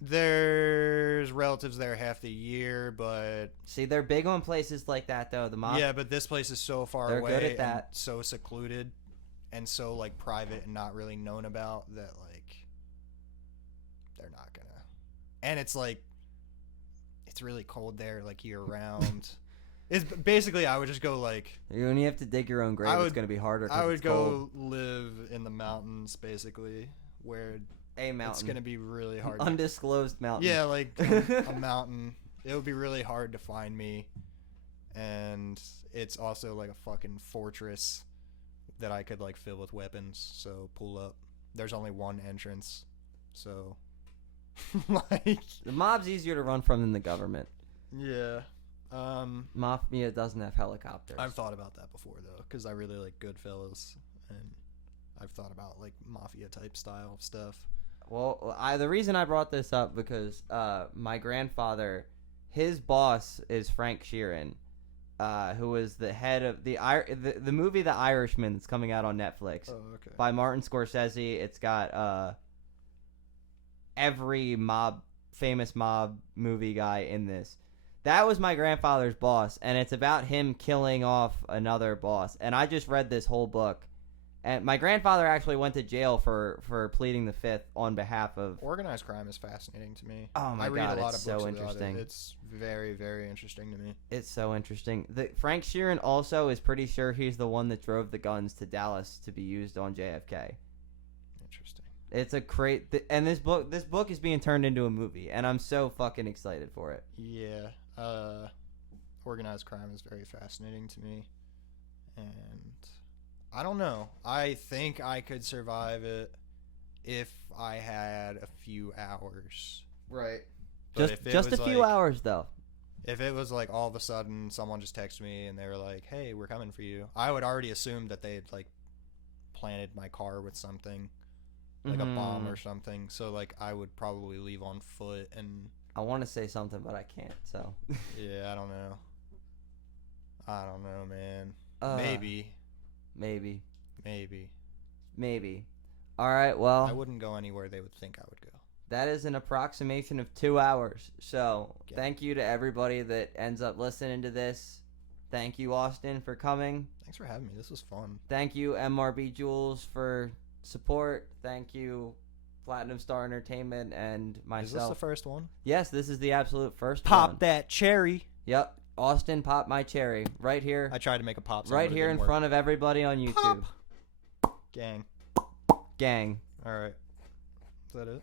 There's relatives there half the year, but... See, they're big on places like that, though. The mob. Yeah, but this place is so far They're away good at that. and so secluded and so, like, private and not really known about that, like, they're not gonna... And it's, like, it's really cold there, like, year-round. It's basically, I would just go, like... When you have to dig your own grave, it's going to be harder. I would it's go cold. live in the mountains, basically, where a mountain. it's going to be really hard. Undisclosed mountain. Yeah, like a mountain. It would be really hard to find me. And it's also like a fucking fortress that I could, like, fill with weapons. So pull up. There's only one entrance. So, like... The mob's easier to run from than the government. Yeah. Mafia doesn't have helicopters. I've thought about that before, though, because I really like Goodfellas, and I've thought about, like, mafia type style stuff. Well, the reason I brought this up because my grandfather, his boss is Frank Sheeran, who was the head of the movie The Irishman that's coming out on Netflix. Oh, okay. By Martin Scorsese. It's got every famous mob movie guy in this. That was my grandfather's boss, and it's about him killing off another boss. And I just read this whole book. And my grandfather actually went to jail for pleading the fifth on behalf of... Organized crime is fascinating to me. Oh my I read God, a lot it's of books so about interesting. It's very, very interesting to me. It's so interesting. Frank Sheeran also is pretty sure he's the one that drove the guns to Dallas to be used on JFK. Interesting. It's a great... And this book is being turned into a movie, and I'm so fucking excited for it. Yeah. Organized crime is very fascinating to me. And... I don't know. I think I could survive it if I had a few hours. Right. But Just a few hours, though. If it was like all of a sudden someone just texted me and they were like, hey, we're coming for you, I would already assume that they had, like, planted my car with something, like a bomb or something. So, like, I would probably leave on foot. And I want to say something, but I can't, so. Yeah, I don't know. I don't know, man. Maybe. All right, well. I wouldn't go anywhere they would think I would go. That is an approximation of 2 hours. So, Thank you to everybody that ends up listening to this. Thank you, Austin, for coming. Thanks for having me. This was fun. Thank you, MRB Jules, for support. Thank you, Platinum Star Entertainment, and myself. Is this the first one? Yes, this is the absolute first one. Pop that cherry. Yep. Austin, pop my cherry. Right here. I tried to make a pop song. Right here in front of everybody on YouTube. Pop. Gang. Gang. All right. Is that it?